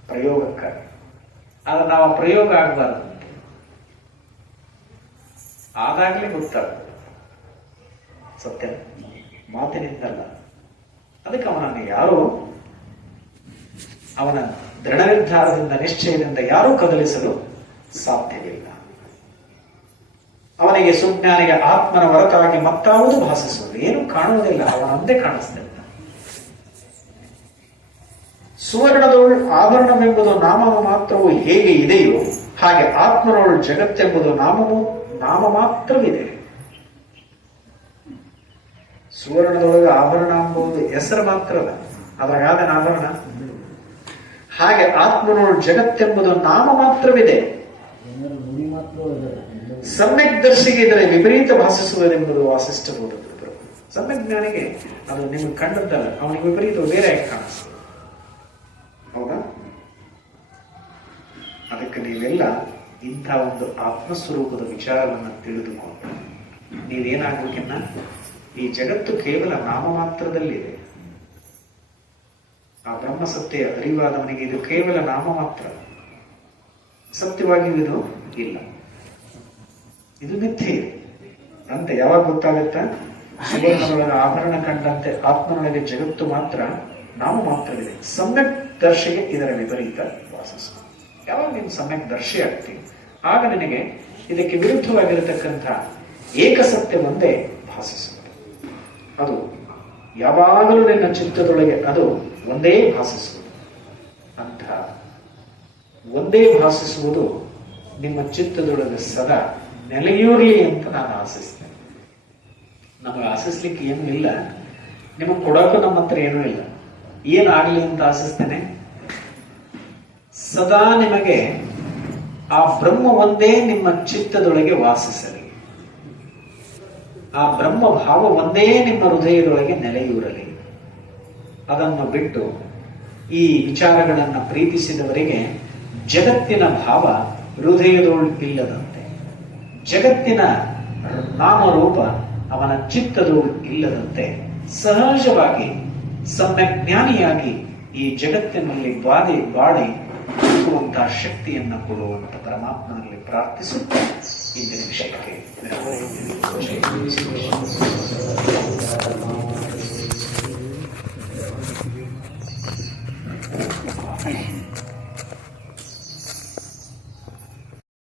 ಪ್ರಯೋಗಕ್ಕಾಗಿ. ಆದ್ರೆ ನಾವು ಪ್ರಯೋಗ ಆಗಬಾರ್ದು. ಆದಾಗಲೇ ಗೊತ್ತಾಗ್ತದೆ ಸತ್ಯ, ಮಾತಿನಿಂದಲ್ಲ. ಅದಕ್ಕೆ ಅವನನ್ನು ಯಾರು ಅವನ ದೃಢ ನಿರ್ಧಾರದಿಂದ, ನಿಶ್ಚಯದಿಂದ ಯಾರೂ ಕದಲಿಸಲು ಸಾಧ್ಯವಿಲ್ಲ. ಅವನಿಗೆ ಸುಜ್ಞಾನಿಗೆ ಆತ್ಮನ ಹೊರತಾಗಿ ಮತ್ತಾವುದು ಭಾಸಿಸುವುದು ಏನು ಕಾಣುವುದಿಲ್ಲ. ಅವನೊಂದೇ ಕಾಣಿಸ್ತದೆ. ಸುವರ್ಣದೋಳು ಆಭರಣವೆಂಬುದು ನಾಮ ಮಾತ್ರವು ಹೇಗೆ ಇದೆಯೋ ಹಾಗೆ ಆತ್ಮನೋಳು ಜಗತ್ತೆಂಬುದು ನಾಮ ಮಾತ್ರವಿದೆ. ಸುವರ್ಣದೊಳಗೆ ಆಭರಣ ಎಂಬುದು ಹೆಸರು ಮಾತ್ರಲ್ಲ, ಅದ್ರಾಗ ಯಾವ್ದೇನ ಆಭರಣ? ಹಾಗೆ ಆತ್ಮನೋಳು ಜಗತ್ತೆಂಬುದು ನಾಮ ಮಾತ್ರವಿದೆ. ಸಮ್ಯಕ್ ದರ್ಶಿಗೆ ಇದರ ವಿಪರೀತ ಭಾಷಿಸುವುದೆಂಬುದು ವಾಸಿಷ್ಠ ಬೋಧಕರು. ಸಮ್ಯಕ್ ಜ್ಞಾನಿಗೆ ಅದು ನಿಮ್ಗೆ ಕಂಡದ್ದಲ್ಲ, ಅವನಿಗೆ ವಿಪರೀತ ಬೇರೆ ಕಾಣಿಸ್ತದೆ. ಹೌದಾ? ಅದಕ್ಕೆ ನೀವೆಲ್ಲ ಇಂಥ ಒಂದು ಆತ್ಮಸ್ವರೂಪದ ವಿಚಾರವನ್ನು ತಿಳಿದುಕೊಂಡು ನೀವೇನಾಗಬೇಕನ್ನ, ಈ ಜಗತ್ತು ಕೇವಲ ನಾಮ ಮಾತ್ರದಲ್ಲಿದೆ. ಆ ಬ್ರಹ್ಮ ಸತ್ಯ ಅರಿವಾದವನಿಗೆ ಇದು ಕೇವಲ ನಾಮ ಮಾತ್ರ, ಸತ್ಯವಾಗಿಯೂ ಇದು ಇಲ್ಲ, ಇದು ಮಿಥ್ಯೆ ಅಂತ ಯಾವಾಗ ಗೊತ್ತಾಗುತ್ತಾ? ಸುವರ್ಣದೊಳಗೆ ಆಭರಣ ಕಂಡಂತೆ ಆತ್ಮನೊಳಗೆ ಜಗತ್ತು ಮಾತ್ರ ನಾಮ ಮಾತ್ರವಿದೆ. ಸಮ್ಯಕ್ ದರ್ಶಿಗೆ ಇದರ ವಿಪರೀತ ವಾಸಿಸ. ಯಾವಾಗ ನೀನು ಸಮ್ಯಕ್ ದರ್ಶಿ ಆಗ್ತೀನಿ, ಆಗ ನಿನಗೆ ಇದಕ್ಕೆ ವಿರುದ್ಧವಾಗಿರತಕ್ಕಂಥ ಏಕಸತ್ಯ ಒಂದೇ ಭಾಷಿಸುವುದು. ಅದು ಯಾವಾಗಲೂ ನಿನ್ನ ಚಿತ್ತದೊಳಗೆ ಅದು ಒಂದೇ ಭಾಷಿಸುವುದು. ಅಂತ ಒಂದೇ ಭಾಷಿಸುವುದು ನಿಮ್ಮ ಚಿತ್ತದೊಳಗೆ ಸದಾ ನೆಲೆಯೂರಲಿ ಅಂತ ನಾನು ಆಶಿಸ್ತೇನೆ. ನಮಗೆ ಆಶಿಸ್ಲಿಕ್ಕೆ ಏನೂ ಇಲ್ಲ, ನಿಮಗೆ ಕೊಡೋಕೆ ನಮ್ಮ ಹತ್ರ ಏನೂ ಇಲ್ಲ. ಏನಾಗಲಿ ಅಂತ ಆಶಿಸ್ತೇನೆ, ಸದಾ ನಿಮಗೆ ಆ ಬ್ರಹ್ಮ ಒಂದೇ ನಿಮ್ಮ ಚಿತ್ತದೊಳಗೆ ವಾಸಿಸಲಿ, ಆ ಬ್ರಹ್ಮ ಭಾವ ಒಂದೇ ನಿಮ್ಮ ಹೃದಯದೊಳಗೆ ನೆಲೆಯೂರಲಿ. ಅದನ್ನು ಬಿಟ್ಟು ಈ ವಿಚಾರಗಳನ್ನು ಪ್ರೀತಿಸಿದವರಿಗೆ ಜಗತ್ತಿನ ಭಾವ ಹೃದಯದೊಳಗಿಲ್ಲದಂತೆ, ಜಗತ್ತಿನ ನಾಮರೂಪ ಅವನ ಚಿತ್ತದೊಳಗೆ ಇಲ್ಲದಂತೆ ಸಹಜವಾಗಿ ಸಮ್ಯಕ್ ಜ್ಞಾನಿಯಾಗಿ ಈ ಜಗತ್ತಿನಲ್ಲಿ ಬಾಡಿ ಬದುಕುವಂತಹ ಶಕ್ತಿಯನ್ನು ಕೊಡುವಂತ ಪರಮಾತ್ಮನಲ್ಲಿ ಪ್ರಾರ್ಥಿಸುತ್ತಾ ಇಂದಿನ ವಿಷಯಕ್ಕೆ